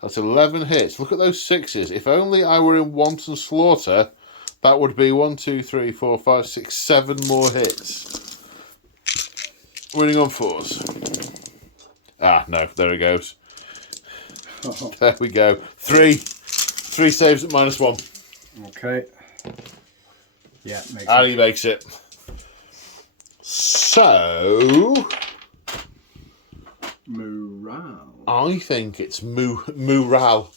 That's 11 hits. Look at those 6s. If only I were in wanton slaughter, that would be 1, 2, 3, 4, 5, 6, 7 more hits. Winning on 4s. No, there it goes. There we go. Three saves at -1. Okay. Yeah, makes And sense. he makes it. So Morale. I think it's morale.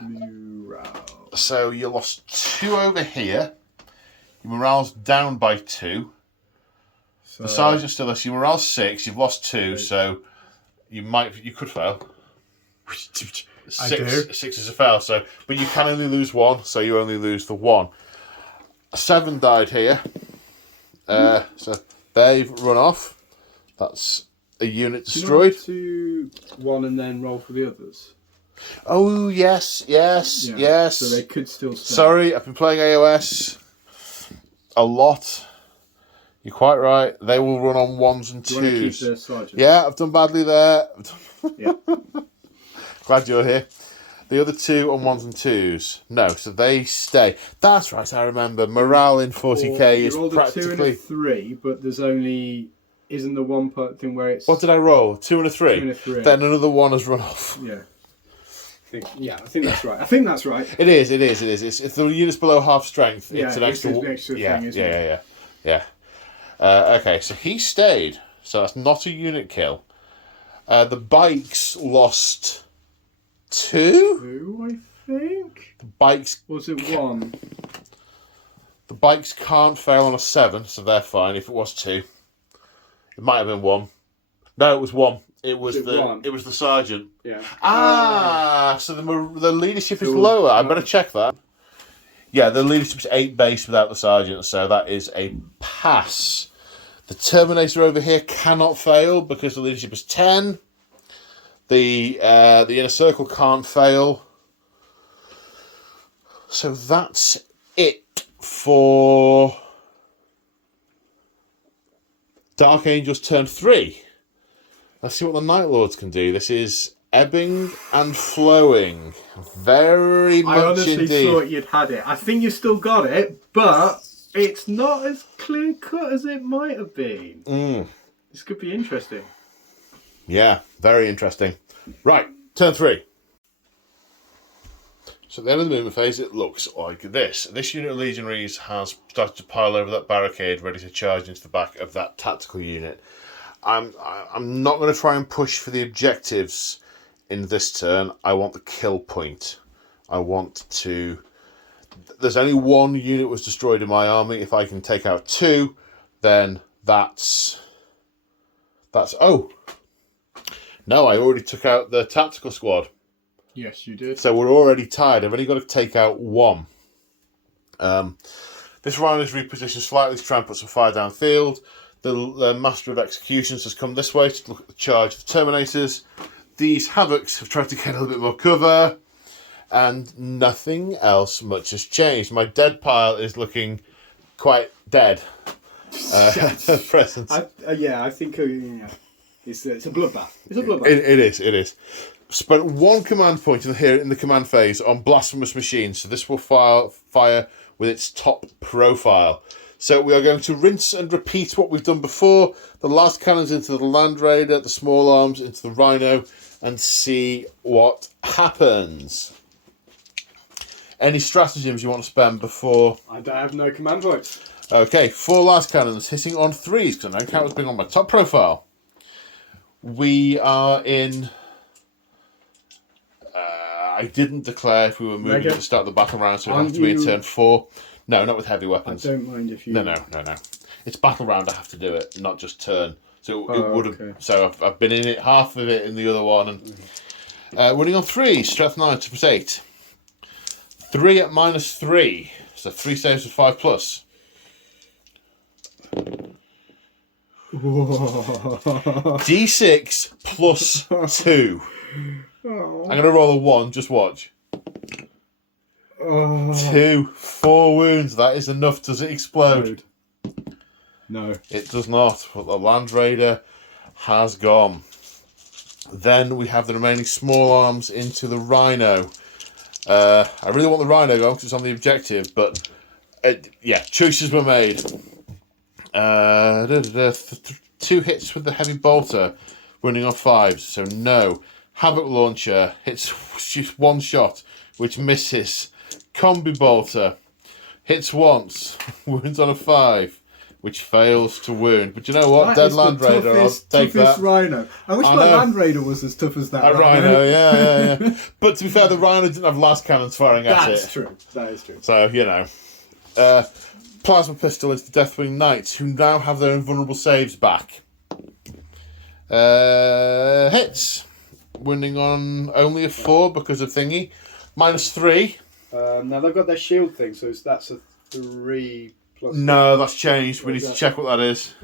Morale. So you lost 2 over here. Your morale's down by 2. So, The sergeant's still there. So your morale's 6. You've lost 2, so you could fail. I do. 6 is a fail. So, but you can only lose 1, so you only lose the 1. 7 died here. So they've run off. That's a unit destroyed. Do you want to 1 and then roll for the others? Oh yes. So they could still stay. Sorry, I've been playing AOS a lot. You're quite right. They will run on 1s and 2s. Do you want to keep the sergeant? Yeah, I've done badly there. Yeah. Glad you're here. The other 2 on 1s and 2s. No, so they stay. That's right, I remember. Morale in 40k is you rolled practically... a 2 and a 3, but there's only... Isn't the one part thing where it's... What did I roll? 2 and a 3? 2 and a 3. Then another 1 has run off. Yeah. I think that's right. I think that's right. It is. If the unit's below half strength, it's an it's extra... an extra thing, isn't it? Yeah. Okay, so he stayed. So that's not a unit kill. The bikes lost 2? 2, I think? The bikes... Was it 1? The bikes can't fail on a 7, so they're fine. If it was 2, it might have been 1. No, it was 1. It was the sergeant. Yeah. So the leadership is lower. I better check that. Yeah, the leadership's 8 base without the sergeant, so that is a pass. The Terminator over here cannot fail because the leadership is 10. The inner circle can't fail. So that's it for Dark Angels turn 3. Let's see what the Night Lords can do. This is ebbing and flowing. Very much I honestly indeed. thought you'd had it. I think you still got it, but it's not as clear cut as it might have been. This could be interesting. Yeah, very interesting. Right, turn 3. So at the end of the movement phase, it looks like this. This unit of legionaries has started to pile over that barricade, ready to charge into the back of that tactical unit. I'm not going to try and push for the objectives in this turn. I want the kill point. I want to... There's only 1 unit was destroyed in my army. If I can take out 2, then that's... Oh! No, I already took out the tactical squad. Yes, you did. So we're already tied. I've only got to take out 1. This round is repositioned slightly to try and put some fire downfield. The Master of Executions has come this way to look at the charge of the Terminators. These Havocs have tried to get a little bit more cover. And nothing else much has changed. My dead pile is looking quite dead at present. I think it's a bloodbath. It's a bloodbath. It is. Spent 1 command point here in the command phase on Blasphemous Machine. So this will fire with its top profile. So we are going to rinse and repeat what we've done before. The last cannons into the Land Raider, the small arms into the Rhino, and see what happens. Any stratagems you want to spend before? I have no command points. Okay, 4 last cannons hitting on 3s, because I don't count as being on my top profile. We are in... I didn't declare if we were moving to start the battle round, so it would have to be in turn 4. No, not with heavy weapons. I don't mind if you... No. It's battle round, I have to do it, not just turn. So it would have... Okay. So I've been in it, half of it in the other one. And running on 3, strength 9 to plus 8. 3 at -3. So 3 saves with 5 plus. D6 plus 2. I'm going to roll a 1, just watch. 2, 4 wounds. That is enough. Does it explode? No. It does not. But the Land Raider has gone. Then we have the remaining small arms into the Rhino. I really want the Rhino going because it's on the objective, but choices were made. 2 hits with the heavy bolter, running on 5s, so no. Havoc Launcher hits just one shot, which misses. Combi Bolter hits once, wounds on a 5, which fails to wound. But you know what? Dead Land Raider, I'll take that. Rhino. I wish my Land Raider was as tough as that Rhino. Yeah. But to be fair, the Rhino didn't have las cannons firing at it. That's true. That is true. So, you know. Plasma Pistol into the Deathwing Knights, who now have their invulnerable saves back. Hits. Wounding on only a 4 because of thingy. -3. Now they've got their shield thing, so that's a 3 plus. No, that's changed. We need to check what that is.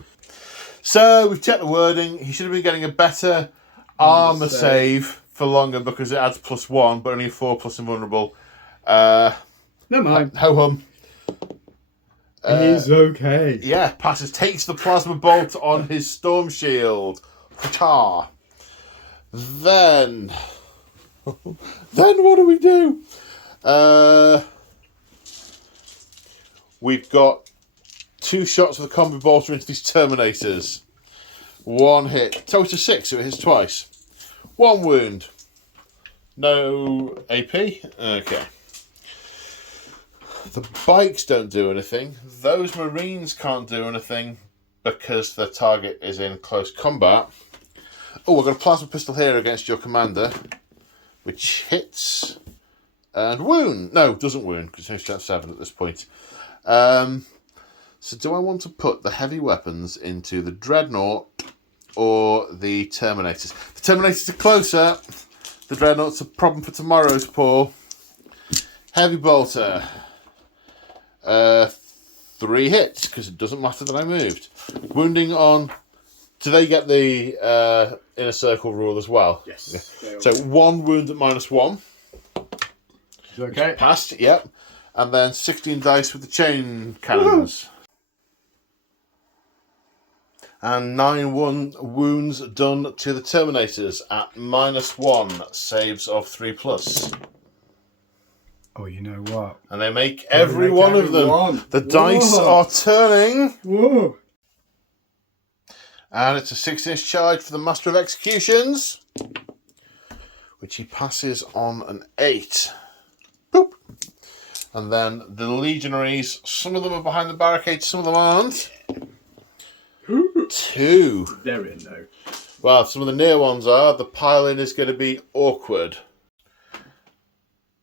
So we've checked the wording. He should have been getting a better armor save for longer because it adds +1, but only a 4 plus invulnerable. Never mind. Ho hum. He's okay. Yeah, passes, takes the plasma bolt on his storm shield. Ta. Then what do we do? We've got 2 shots of the combi bolter into these Terminators. 1 hit. Total 6, so it hits twice. 1 wound. No AP? Okay. The bikes don't do anything. Those Marines can't do anything because the target is in close combat. Oh, I've got a plasma pistol here against your commander, which hits and wound. No, doesn't wound because it's only 7 at this point. So do I want to put the heavy weapons into the Dreadnought or the Terminators? The Terminators are closer. The Dreadnought's a problem for tomorrow's Paul. Heavy bolter. 3 hits because it doesn't matter that I moved. Wounding on. Do they get the inner circle rule as well? Yes. Yeah. So 1 wound at -1. Okay. Passed. Yep. And then 16 dice with the chain cannons. And 9 wounds done to the Terminators at -1. Saves of 3+. Oh, you know what? And they make every one of them. The dice are turning. Whoa. And it's a 6-inch charge for the Master of Executions, which he passes on an 8. Boop. And then the Legionaries, some of them are behind the barricade, some of them aren't. 2. They're in though. Well, some of the near ones are. The pile-in is going to be awkward.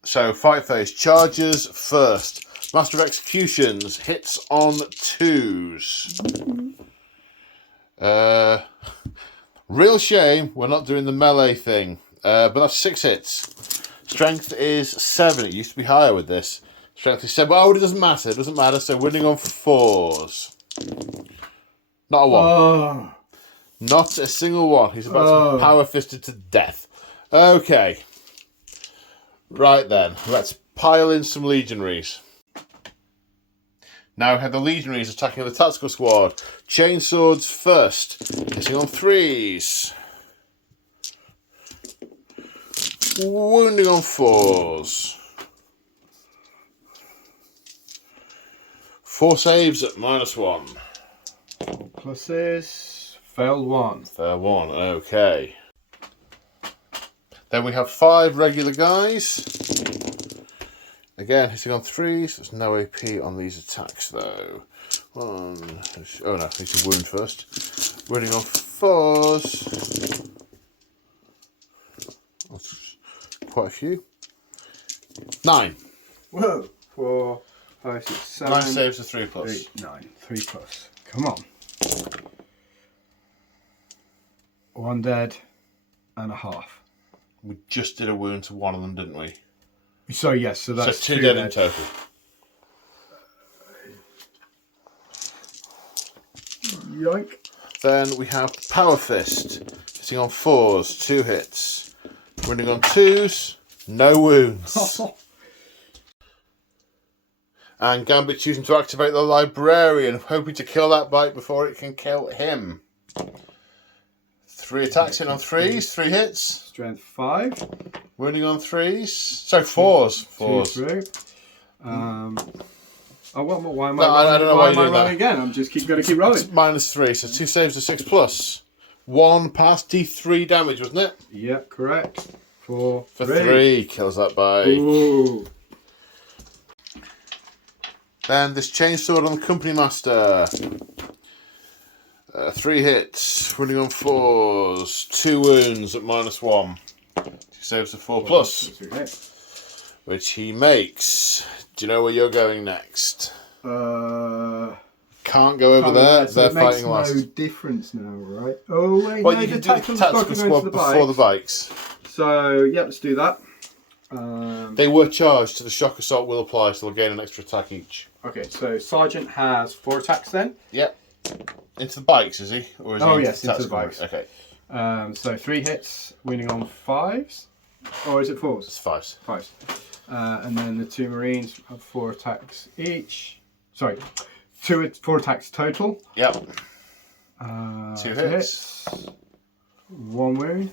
So, fight phase. Charges first. Master of Executions hits on 2s. Real shame we're not doing the melee thing. But that's 6 hits. Strength is 7. It used to be higher with this. Strength is 7. Oh, it doesn't matter. It doesn't matter. So, winning on 4s. Not a 1. Oh. Not a single one. He's about to be power-fisted to death. Okay. Right then. Let's pile in some Legionaries. Now we have the Legionaries attacking the Tactical Squad. Chainswords first. Hitting on 3s. Wounding on 4s. 4 saves at -1. Pluses. Failed 1. Fair 1, okay. Then we have 5 regular guys. Again, hitting on 3s. There's no AP on these attacks though. 1. Oh no, need to wound first. Wounding on 4s. That's quite a few. 9. Whoa. 4, 5, 6, 7. 9 saves to 3+. 8, 9. 3+. Come on. 1 dead and a half. We just did a wound to one of them, didn't we? So yes, so that's so 2 dead in total. Yoink. Then we have Power Fist. Hitting on 4s, 2 hits. Wounding on 2s, no wounds. And Gambit choosing to activate the Librarian, hoping to kill that bite before it can kill him. 3 attacks in on 3s, 3 hits. Strength 5. Wounding on 3s. So 4s. 4s. 2 through. Oh, well, why am I don't know why you do that. rolling again? I'm just going to keep rolling. It's -3, so 2 saves are 6+. 1 pass, D3 damage, wasn't it? Yeah, correct. For 3. Kills that bike. Ooh. Then this chainsword on the Company Master. 3 hits, running on 4s, 2 wounds at -1. He saves a 4+, which he makes. Do you know where you're going next? Can't go over there. So They're it makes fighting last. no difference now, right? Oh wait, Well, no, you the can do the tactical squad before the bikes. So yeah, let's do that. They were charged, so the shock assault will apply, so they'll gain an extra attack each. Okay, so Sergeant has 4 attacks then. Yep. Into the bikes, is he? Or is he Yes, into the bikes. Okay. So 3 hits, winning on 5s, or is it 4s? It's 5s. 5s. And then the 2 Marines have 4 attacks each. Sorry, 4 attacks total. Yep. 2 2 hits. 1 wound.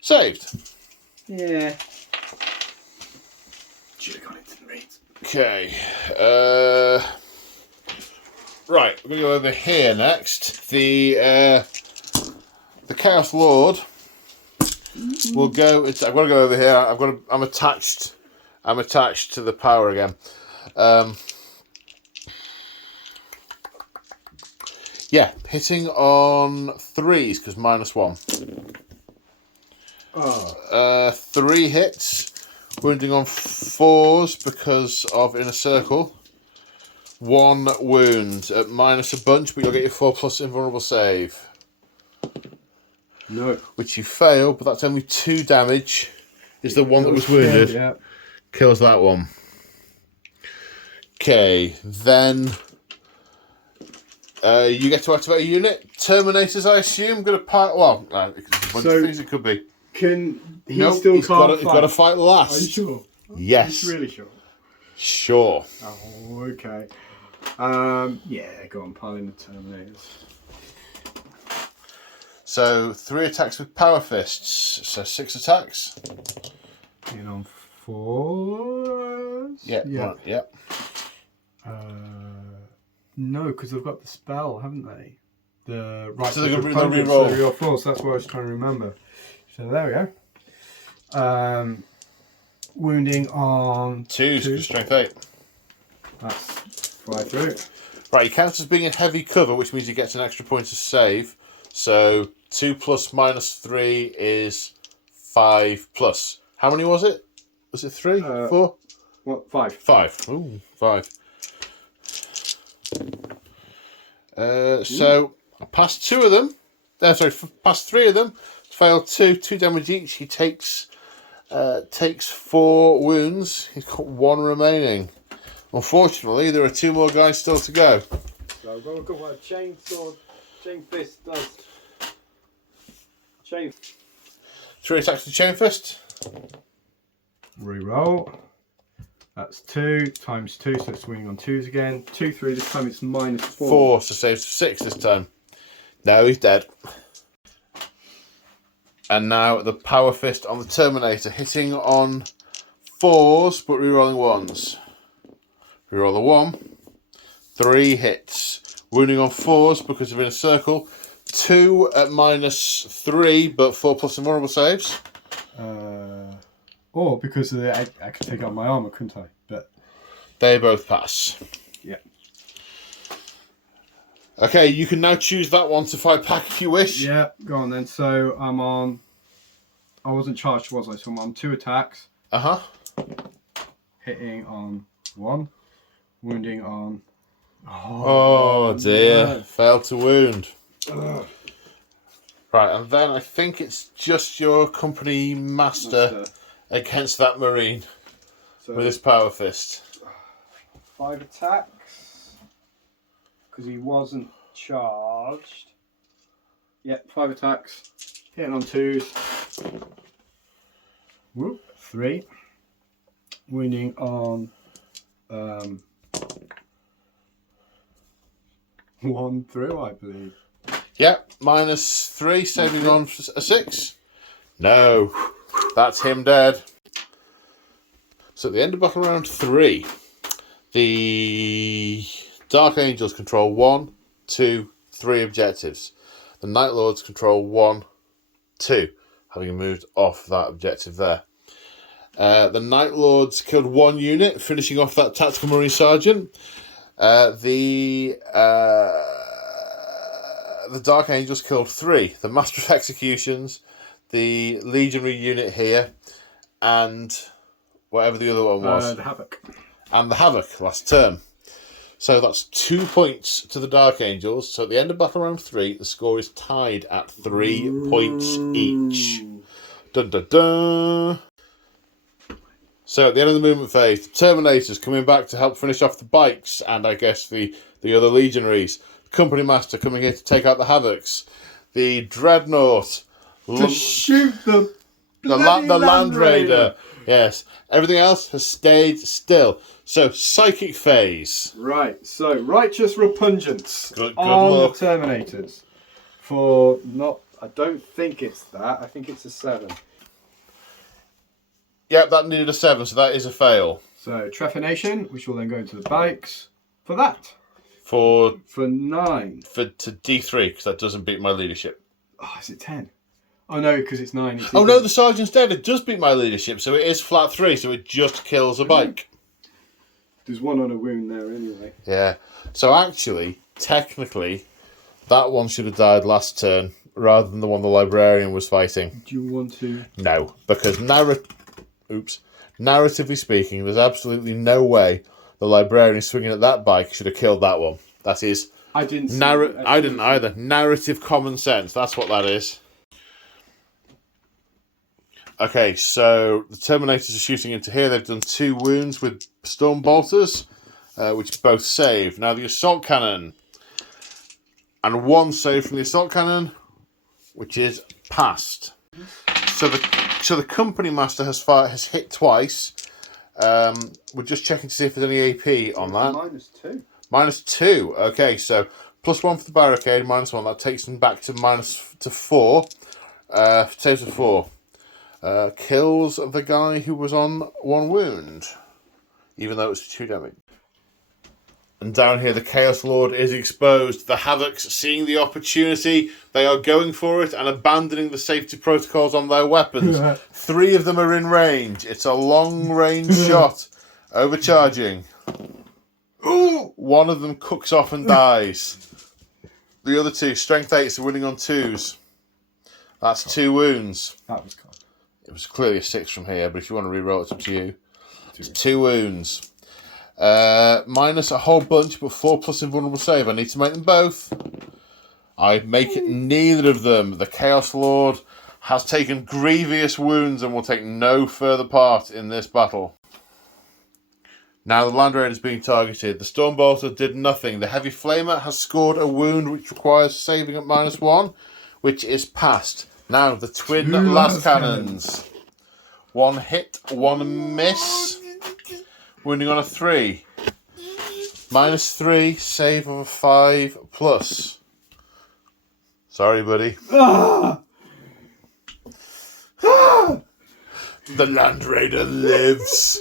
Saved. Yeah. Should have gone into the Marines. Okay. Right, we're going to go over here next. The Chaos Lord will go. I've got to go over here. I'm attached. I'm attached to the power again. Yeah, hitting on 3s because -1. 3 hits, wounding on 4s because of Inner Circle. 1 wound at minus a bunch, but you'll get your 4+ invulnerable save. No. Which you fail, but that's only 2 damage. Is the one that was wounded. Yeah. Kills that one. Okay, then you get to activate a unit. Terminators, I assume, going to part. Well, there's a bunch of things it could be. Can he No, still he's can't got to fight last. Are you sure? Yes. Are you really sure? Sure. Oh, okay. Yeah, go on, pile in the Terminators. So 3 attacks with Power Fists. So 6 attacks. In on 4s? Yeah. Yeah. Right, yeah. No, because they've got the spell, haven't they? The right. So they're going to opponents, reroll. so your 4s, that's what I was trying to remember. So there we go. Wounding on 2s, strength 8. That's 5 through. Right, he counts as being in heavy cover, which means he gets an extra point to save. So 2 plus -3 is 5+. How many was it? Was it 3? 4? What? 5. 5. Ooh, 5. So I passed 2 of them. Passed 3 of them. Failed 2. 2 damage each. He takes 4 wounds. He's got 1 remaining. Unfortunately, there are 2 more guys still to go. So I've got to look at what a chain fist does. 3 attacks with Chain Fist. Reroll. That's 2 times 2, so it's swinging on 2s again. 2, 3, this time it's -4. 4, so saves 6 this time. No, he's dead. And now the Power Fist on the Terminator, hitting on 4s, but rerolling 1s. Reroll the 1. 3 hits. Wounding on 4s because of Inner Circle. 2 at -3, but 4+ invulnerable saves. Or because of I could take out my armour, couldn't I? But they both pass. Yeah. Okay, you can now choose that one to fight back if you wish. Yeah, go on then. So I'm on. I wasn't charged, was I? So I'm on 2 attacks. Hitting on 1. Wounding on. Oh dear. No. Failed to wound. Right, and then I think it's just your company master against that Marine So with his Power Fist. 5 attacks. Because he wasn't charged. Yep, 5 attacks. Hitting on 2s. Whoop, 3. Wounding on 1 through, I believe. Yep, -3, saving on a 6. No, that's him dead. So at the end of battle round 3, the Dark Angels control 1, 2, 3 objectives. The Night Lords control 1, 2, having moved off that objective there. The Night Lords killed 1 unit, finishing off that Tactical Marine Sergeant. The Dark Angels killed 3. The Master of Executions, the Legionary unit here, and whatever the other one was. The Havoc. And the Havoc last turn. So that's 2 points to the Dark Angels. So at the end of battle round 3, the score is tied at 3 points each. Dun dun dun. So at the end of the movement phase, the Terminators coming back to help finish off the bikes, and I guess the other Legionaries. The Company Master coming here to take out the Havocs. The Dreadnought. To shoot the Land Raider. Yes. Everything else has stayed still. So, Psychic phase. Right, so Righteous Repugnance Good on luck. the Terminators. For not, I don't think it's that, I think it's a 7. Yep, that needed a 7, so that is a fail. So, Trephination, which will then go into the bikes, for that. For 9. to D3, because that doesn't beat my leadership. Oh, is it 10? Oh no, because it's 9. It's Oh no, the Sergeant's dead. It does beat my leadership, so it is flat 3, so it just kills a bike. There's 1 on a wound there anyway. Yeah. So actually, technically, that one should have died last turn, rather than the one the Librarian was fighting. Do you want to? No, because narratively speaking, there's absolutely no way the Librarian swinging at that bike should have killed that one. That is... I didn't. I didn't either. Narrative common sense. That's what that is. Okay, so the Terminators are shooting into here. They've done 2 wounds with Storm Bolters, which both save. Now the Assault Cannon. And 1 save from the Assault Cannon, which is passed. So the Company Master has hit twice. We're just checking to see if there's any AP on that. -2. -2. Okay, so +1 for the barricade, -1. That takes them back to 4. Saves of 4. Kills the guy who was on 1 wound, even though it's 2 damage. And down here, the Chaos Lord is exposed. The Havocs, seeing the opportunity, they are going for it and abandoning the safety protocols on their weapons. 3 of them are in range. It's a long-range shot. Overcharging. Ooh! 1 of them cooks off and dies. The other 2, strength 8s, are winning on 2s. That's 2 wounds. That was cool. It was clearly a 6 from here, but if you want to re-roll, it's up to you. It's 2 wounds. Minus a whole bunch, but 4+ invulnerable save. I need to make them both. I make neither of them. The Chaos Lord has taken grievous wounds and will take no further part in this battle. Now the Land Raider is being targeted. The Stormbolter did nothing. The Heavy Flamer has scored a wound which requires saving at -1, which is passed. Now the twin las cannons. 1 hit, 1 miss. Wounding on a 3. -3, save of a 5+. Sorry, buddy. The Land Raider lives.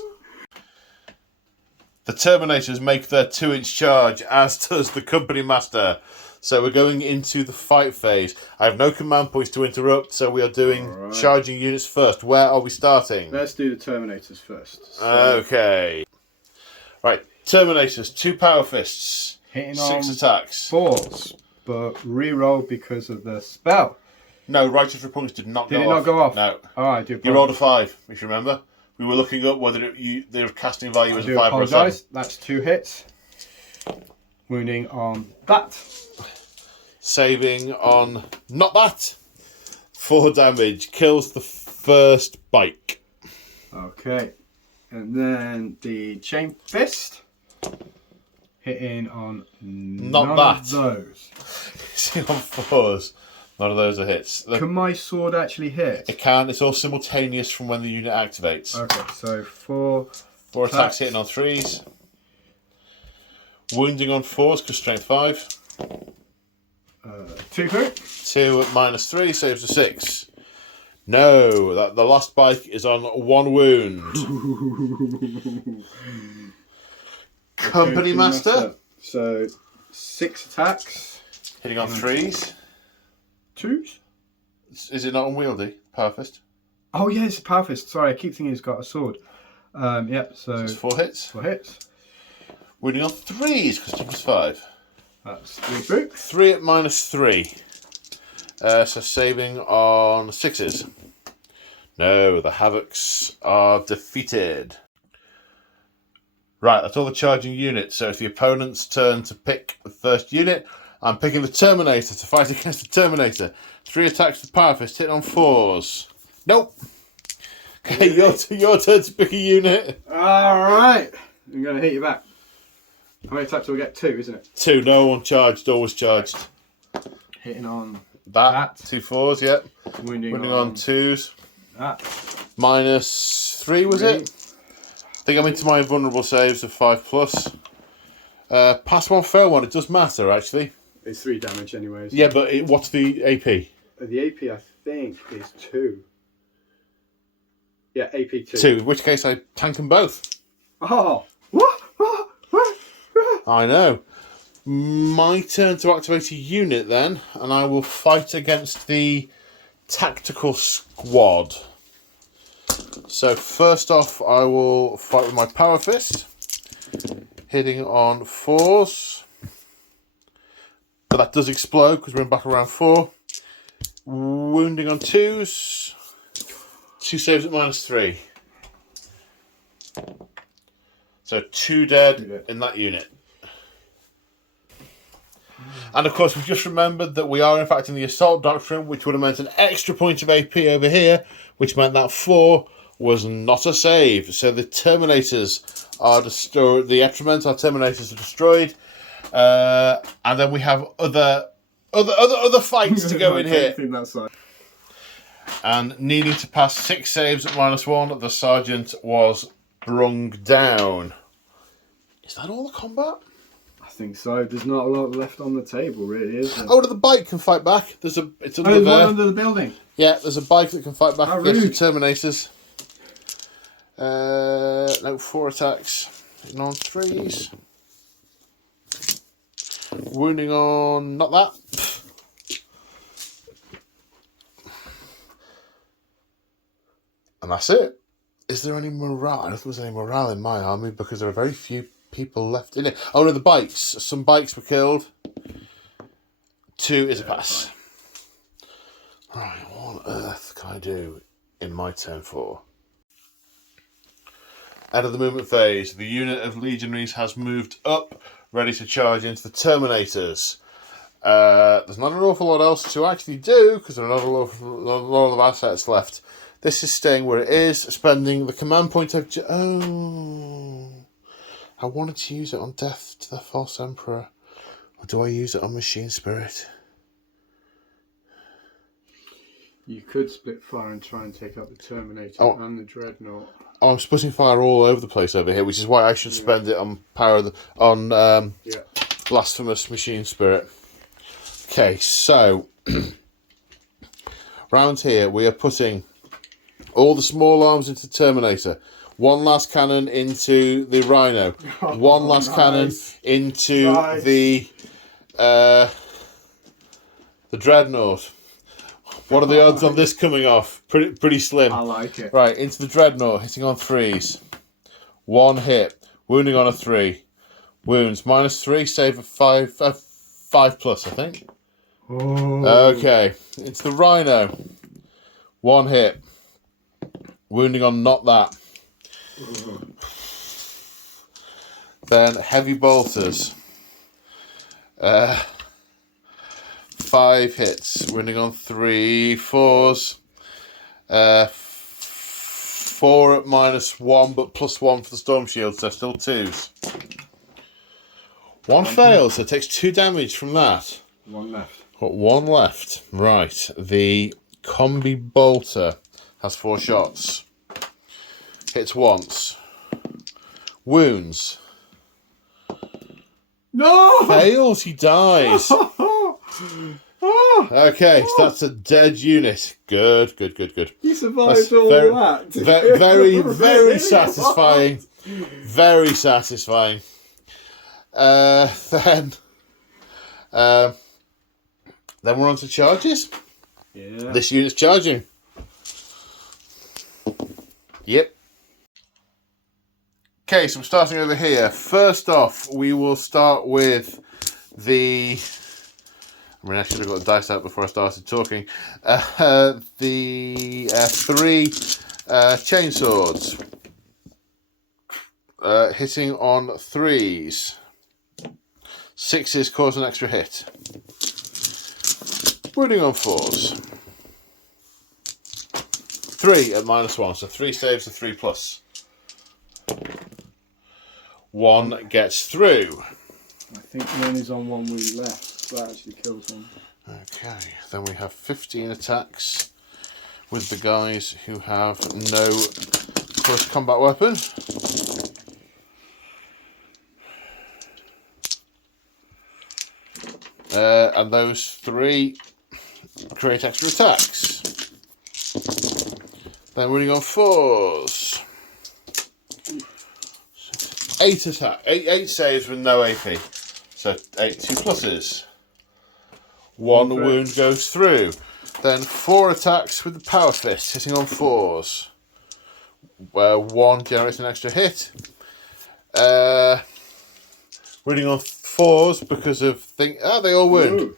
The Terminators make their 2-inch charge, as does the Company Master. So we're going into the fight phase. I have no command points to interrupt, so we are doing charging units first. Where are we starting? Let's do the Terminators first. So Okay. Right, Terminators, 2 power fists, hitting 6 on attacks. 4s, but re-roll because of the spell. No, Righteous Repugnance did not go off. Did it not go off? No. Alright, You rolled a 5, if you remember. We were looking up whether their casting value was a 5 or a 7. That's 2 hits. Wounding on that. Saving on not that. 4 damage. Kills the first bike. Okay. And then the Chain Fist. Hitting on none of those. See on 4s. None of those are hits. Can my sword actually hit? It can. It's all simultaneous from when the unit activates. Okay, so 4 attacks hitting on 3s. Wounding on 4s because strength 5. 2 hit. 2 at -3, saves a 6. No, the last bike is on 1 wound. Company Master. So 6 attacks. Hitting on 3s. 2s? Is it not unwieldy? Power fist? Oh yeah, it's a power fist. Sorry, I keep thinking he's got a sword. Yep, so it's 4 hits. 4 hits. Winning on 3s, because it was 5. That's 3 through. 3 at -3. So saving on 6s. No, the Havocs are defeated. Right, that's all the charging units. So it's the opponent's turn to pick the first unit. I'm picking the Terminator to fight against the Terminator. 3 attacks with Power Fist, hit on 4s. Nope. Okay, your turn to pick a unit. Alright. I'm going to hit you back. How many attacks do we get? 2, isn't it? 2, no one charged, always charged. Hitting on that. 2 4s, yep. Wounding on 2s. That. -3 was it? I think I'm into my invulnerable saves of 5+. Pass 1, fail 1, it does matter actually. It's 3 damage anyways. Yeah, but what's the AP? The AP I think is 2. Yeah, AP 2. 2, in which case I tank them both. Oh! I know. My turn to activate a unit then, and I will fight against the tactical squad. So first off, I will fight with my Power Fist, hitting on 4s. But that does explode because we're in back around 4. Wounding on 2s. 2 saves at -3. So 2 dead in that unit. And of course, we've just remembered that we are in fact in the Assault Doctrine, which would have meant an extra point of AP over here, which meant that 4 was not a save. So the Terminators are destroyed. The Etrimental Terminators are destroyed. And then we have other fights to go in here. And needing to pass 6 saves at -1, the Sergeant was brung down. Is that all the combat? I think so. There's not a lot left on the table, really, is there? Oh, the bike can fight back. It's under one there. under the building. Yeah, there's a bike that can fight back against the rude. Terminators. No, 4 attacks. Hitting on 3s. Wounding on... not that. And that's it. Is there any morale? I don't think there's any morale in my army because there are very few people left in it. Oh no, the bikes. Some bikes were killed. 2 is a pass. Right, what on earth can I do in my turn 4? Out of the movement phase, the unit of legionaries has moved up, ready to charge into the Terminators. There's not an awful lot else to actually do because there are not a lot of assets left. This is staying where it is, spending the command point of... oh, I wanted to use it on Death to the False Emperor. Or do I use it on Machine Spirit? You could split fire and try and take out the Terminator and the Dreadnought. Oh, I'm splitting fire all over the place over here, which is why I should spend it on Blasphemous Machine Spirit. Okay, so round here we are putting all the small arms into Terminator. 1 last cannon into the Rhino. 1 last cannon into the Dreadnought. What are the odds on this coming off? Pretty slim. I like it. Right, into the Dreadnought, hitting on 3s. 1 hit. Wounding on a 3. Wounds. -3, save of 5+, I think. Oh. Okay, into the Rhino. 1 hit. Wounding on not that. Then heavy bolters. 5 hits. Wounding on 3 4s. 4 at -1, but +1 for the storm shield, so still 2s. 1 fails, so it takes 2 damage from that. 1 left. Got 1 left. Right, the combi bolter has 4 shots. Hits once. Wounds. No! Fails, he dies. Okay, so that's a dead unit. Good. You survived That's all that. very satisfying. Very satisfying. Then we're on to charges. Yeah. This unit's charging. Yep. Okay, so I'm starting over here. First off, we will start with the... I mean, I should have got the dice out before I started talking. The 3 chainswords. Hitting on 3s. 6s cause an extra hit. Wounding on 4s. 3 at -1, so 3 saves, a 3+. 1 gets through. I think one is on 1 wound left. So that actually kills one. Okay, then we have 15 attacks with the guys who have no close combat weapon. And those 3 create extra attacks. Then running on 4s. 8 saves with no AP. So 8 2+. 1 wound goes through. Then 4 attacks with the power fist, hitting on 4s. Where 1 generates an extra hit. Running on 4s because of they all wound. Ooh.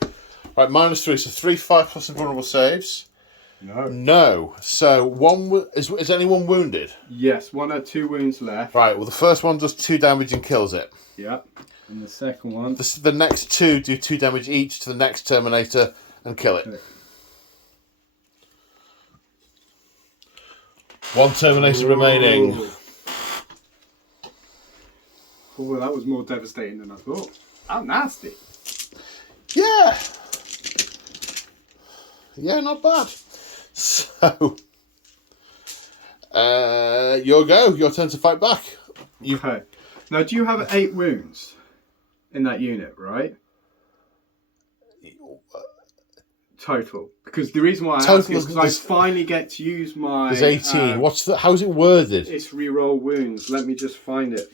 Right, -3, so 3 5+ invulnerable saves. No. So is anyone wounded? Yes, 1 had 2 wounds left. Right. Well, the first one does 2 damage and kills it. Yep. And the second one. The next 2 do 2 damage each to the next Terminator and kill it. Okay. 1 Terminator remaining. Oh, that was more devastating than I thought. How nasty. Yeah. Yeah, not bad. So, your go. Your turn to fight back. Okay. Now, do you have 8 wounds in that unit, right? Total. Because the reason why I ask is because I finally get to use my... There's 18. How's it worded? It's reroll wounds. Let me just find it.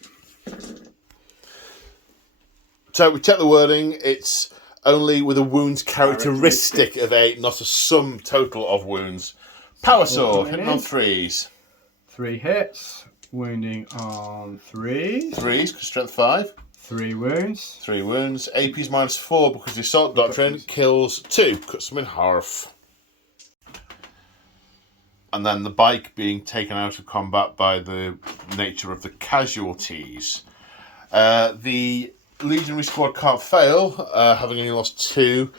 So we check the wording. It's only with a wounds characteristic of 8, not a sum total of wounds. Power sword, hitting on 3s. 3 hits, wounding on 3s. 3s, because strength 5. 3 wounds. 3 wounds. AP's -4 because the assault doctrine kills 2, cuts them in half. And then the bike being taken out of combat by the nature of the casualties. The Legionary squad can't fail, having only lost 2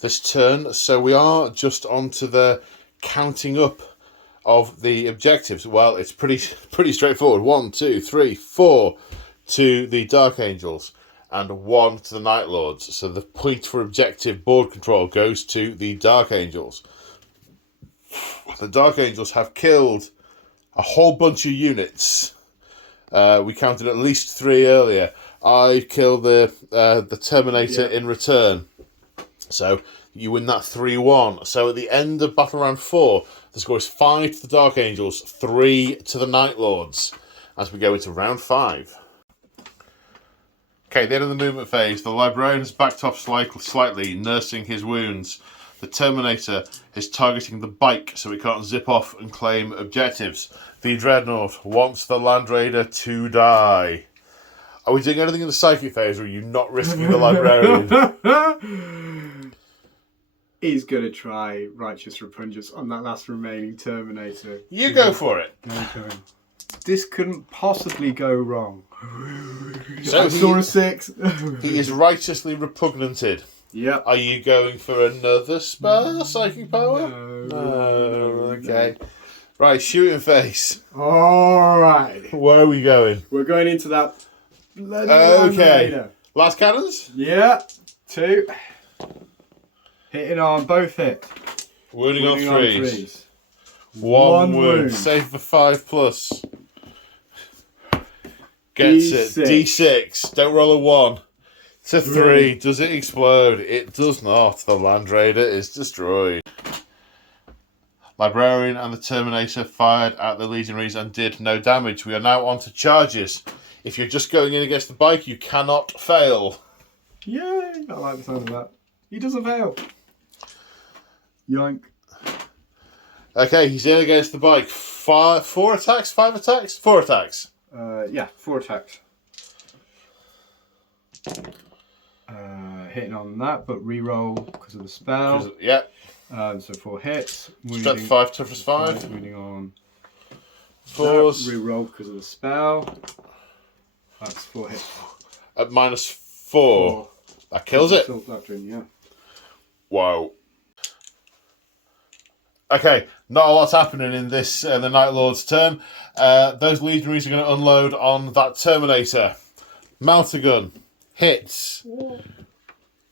this turn, so we are just onto the counting up of the objectives. Well, it's pretty straightforward. 1, 2, 3, 4 to the Dark Angels and 1 to the Night Lords. So the point for objective board control goes to the Dark Angels. The Dark Angels have killed a whole bunch of units. We counted at least 3 earlier. I killed the Terminator in return. So you win that 3-1. So at the end of Battle Round 4, the score is 5 to the Dark Angels, 3 to the Night Lords, as we go into Round 5. Okay, the end of the movement phase. The Librarian has backed off slightly, nursing his wounds. The Terminator is targeting the bike so it can't zip off and claim objectives. The Dreadnought wants the Land Raider to die. Are we doing anything in the psychic phase, or are you not risking the Librarian? He's going to try Righteous Repugnance on that last remaining Terminator. You go for it. Okay. This couldn't possibly go wrong. So I saw a 6. He is righteously repugnanted. Yep. Are you going for another spell? Psychic power? No. Okay. Right, shooting face. Alright. Where are we going? We're going into that bloody okay. Last cannons? Yeah. 2. Hitting on both hit. Wounding on 3s. 1 wound. Save for 5+. Gets it. D6. Don't roll a 1. It's a 3. Does it explode? It does not. The Land Raider is destroyed. Librarian and the Terminator fired at the Legionaries and did no damage. We are now on to charges. If you're just going in against the bike, you cannot fail. Yay! I like the sound of that. He doesn't fail. Yoink. Okay, he's in against the bike. 4 attacks, 5 attacks? 4 attacks. Yeah, 4 attacks. Hitting on that, but re-roll because of the spell. Yeah. So 4 hits. Strength 5, toughness 5. Wounding on 4s. Re-roll because of the spell. That's 4 hits. At -4. That kills it. Yeah. Whoa. Okay, not a lot's happening in this the Night Lord's turn. Those legionaries are going to unload on that Terminator. Mount a gun. Hits.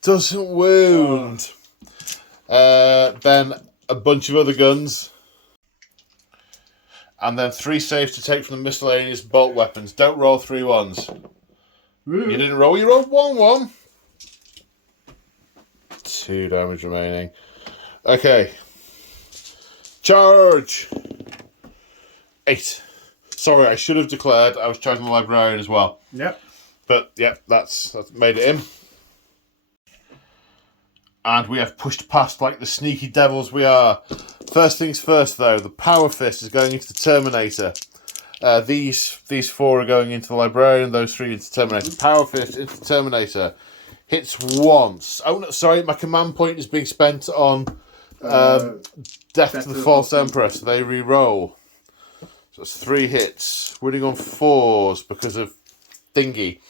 Doesn't wound. Then a bunch of other guns. And then 3 saves to take from the miscellaneous bolt weapons. Don't roll 3 ones. You didn't roll, you rolled 1-1. 2 damage remaining. Okay. Charge! 8. Sorry, I should have declared I was charging the librarian as well. Yep. But, yeah, that's made it in. And we have pushed past like the sneaky devils we are. First things first, though, the Power Fist is going into the Terminator. These 4 are going into the librarian, those 3 into the Terminator. Power Fist into the Terminator. Hits once. Oh, no, sorry, my command point is being spent on Death to the False Emperor, so they re-roll. So it's 3 hits. Winning on 4s because of thingy.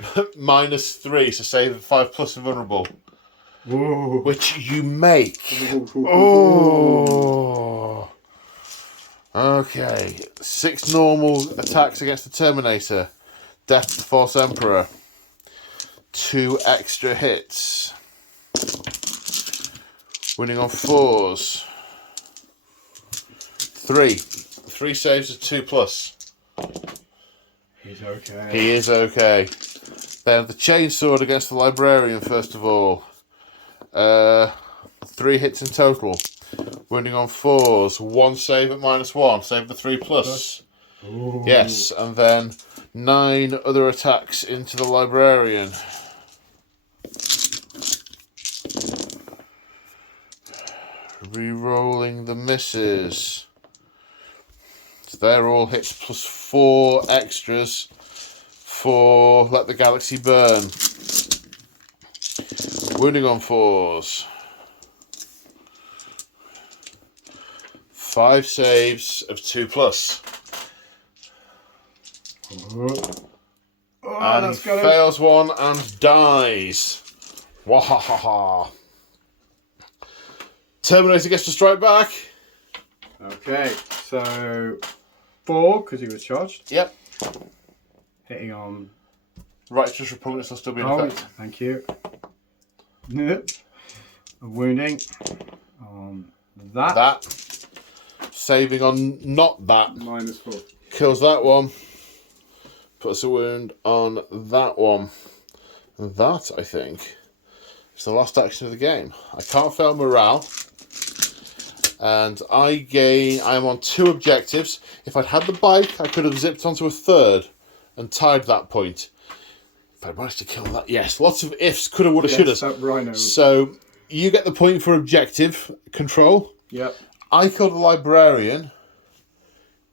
-3, so save 5+ and vulnerable. Whoa. Which you make. Oh. Okay. 6 normal attacks against the Terminator. Death to the False Emperor. 2 extra hits. Winning on 4s. 3. 3 saves of 2+. He's okay. He is okay. Then the chainsword against the librarian, first of all. 3 hits in total. Wounding on 4s. 1 save at -1. Save the 3+. Ooh. Yes, and then 9 other attacks into the librarian. Re-rolling the misses. So they're all hits plus 4 extras for Let the Galaxy Burn. Wounding on 4s. 5 saves of 2+. And he fails 1 and dies. Wahahaha. Terminator gets to strike back. Okay, so 4 because he was charged. Yep. Hitting on. Righteous repugnance will still be in effect. Thank you. Wounding on that. That. Saving on not that. -4. Kills that one. Puts a wound on that one. That, I think, is the last action of the game. I can't fail morale. And I am on 2 objectives. If I'd had the bike, I could have zipped onto a 3rd and tied that point. If I managed to kill that, yes. Lots of ifs, coulda, woulda, shoulda. Rhino. So you get the point for objective control. Yep. I killed the librarian.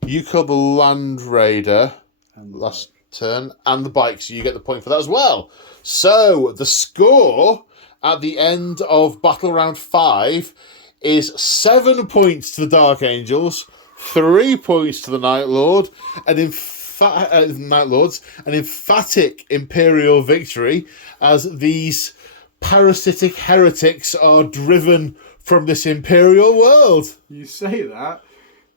You killed the land raider last turn, and the bike. So you get the point for that as well. So the score at the end of battle round 5 is 7 points to the Dark Angels, 3 points to the Night Lord, and Night Lords, an emphatic Imperial victory as these parasitic heretics are driven from this Imperial world. You say that.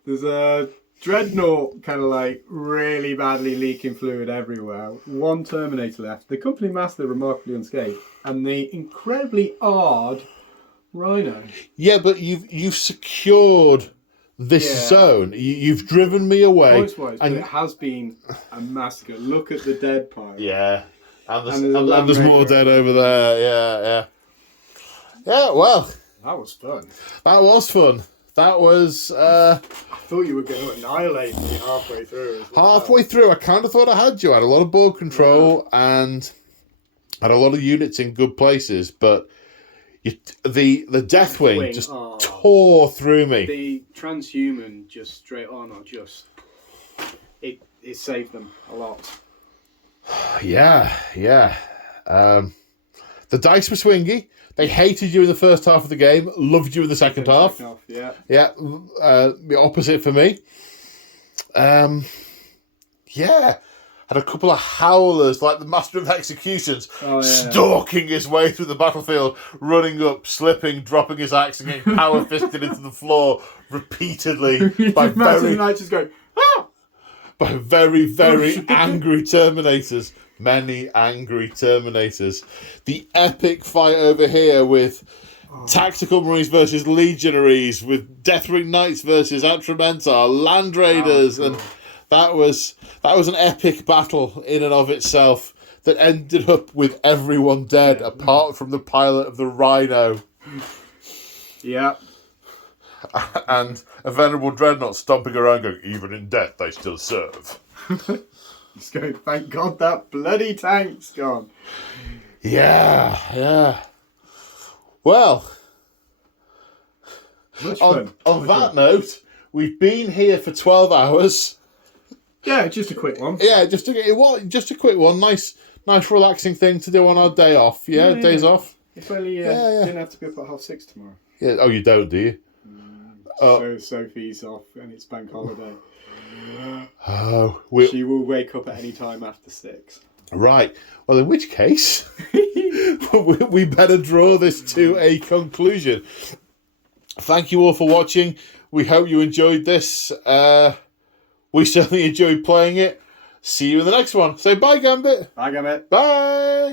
There's a Dreadnought kind of like really badly leaking fluid everywhere. 1 Terminator left. The company master remarkably unscathed, and the incredibly odd Rhino. Yeah, but you've secured this zone. You've driven me away. Points-wise, but it has been a massacre. Look at the dead pile. Yeah, and there's more dead over there. Yeah. Yeah, well. That was fun. That was fun. That was... I thought you were going to annihilate me halfway through. Halfway through, I kind of thought I had you. I had a lot of board control and had a lot of units in good places, but The Deathwing Wing, just oh. tore through me. The transhuman just straight on, or just it saved them a lot. Yeah. The dice were swingy. They hated you in the first half of the game, loved you in the second half. Yeah. Yeah, the opposite for me. Yeah. Had a couple of howlers, like the Master of Executions, stalking his way through the battlefield, running up, slipping, dropping his axe, and getting power fisted into the floor repeatedly by very, very angry Terminators. Many angry Terminators. The epic fight over here with Tactical Marines versus Legionaries, with Deathwing Knights versus Atramentar, Land Raiders, and that was an epic battle in and of itself that ended up with everyone dead apart from the pilot of the Rhino. Yeah. And a venerable dreadnought stomping around going, even in death they still serve. Just going, thank God that bloody tank's gone. Yeah. Well, on that note, we've been here for 12 hours. Yeah, just a quick one. Yeah, just a quick one. Nice, relaxing thing to do on our day off. Yeah, days off. If only didn't have to be up at 6:30 tomorrow. Yeah. Oh, you don't, do you? So Sophie's off and it's bank holiday. Oh, she will wake up at any time after 6. Right. Well, in which case, we better draw this to a conclusion. Thank you all for watching. We hope you enjoyed this. We certainly enjoyed playing it. See you in the next one. Say bye, Gambit. Bye, Gambit. Bye.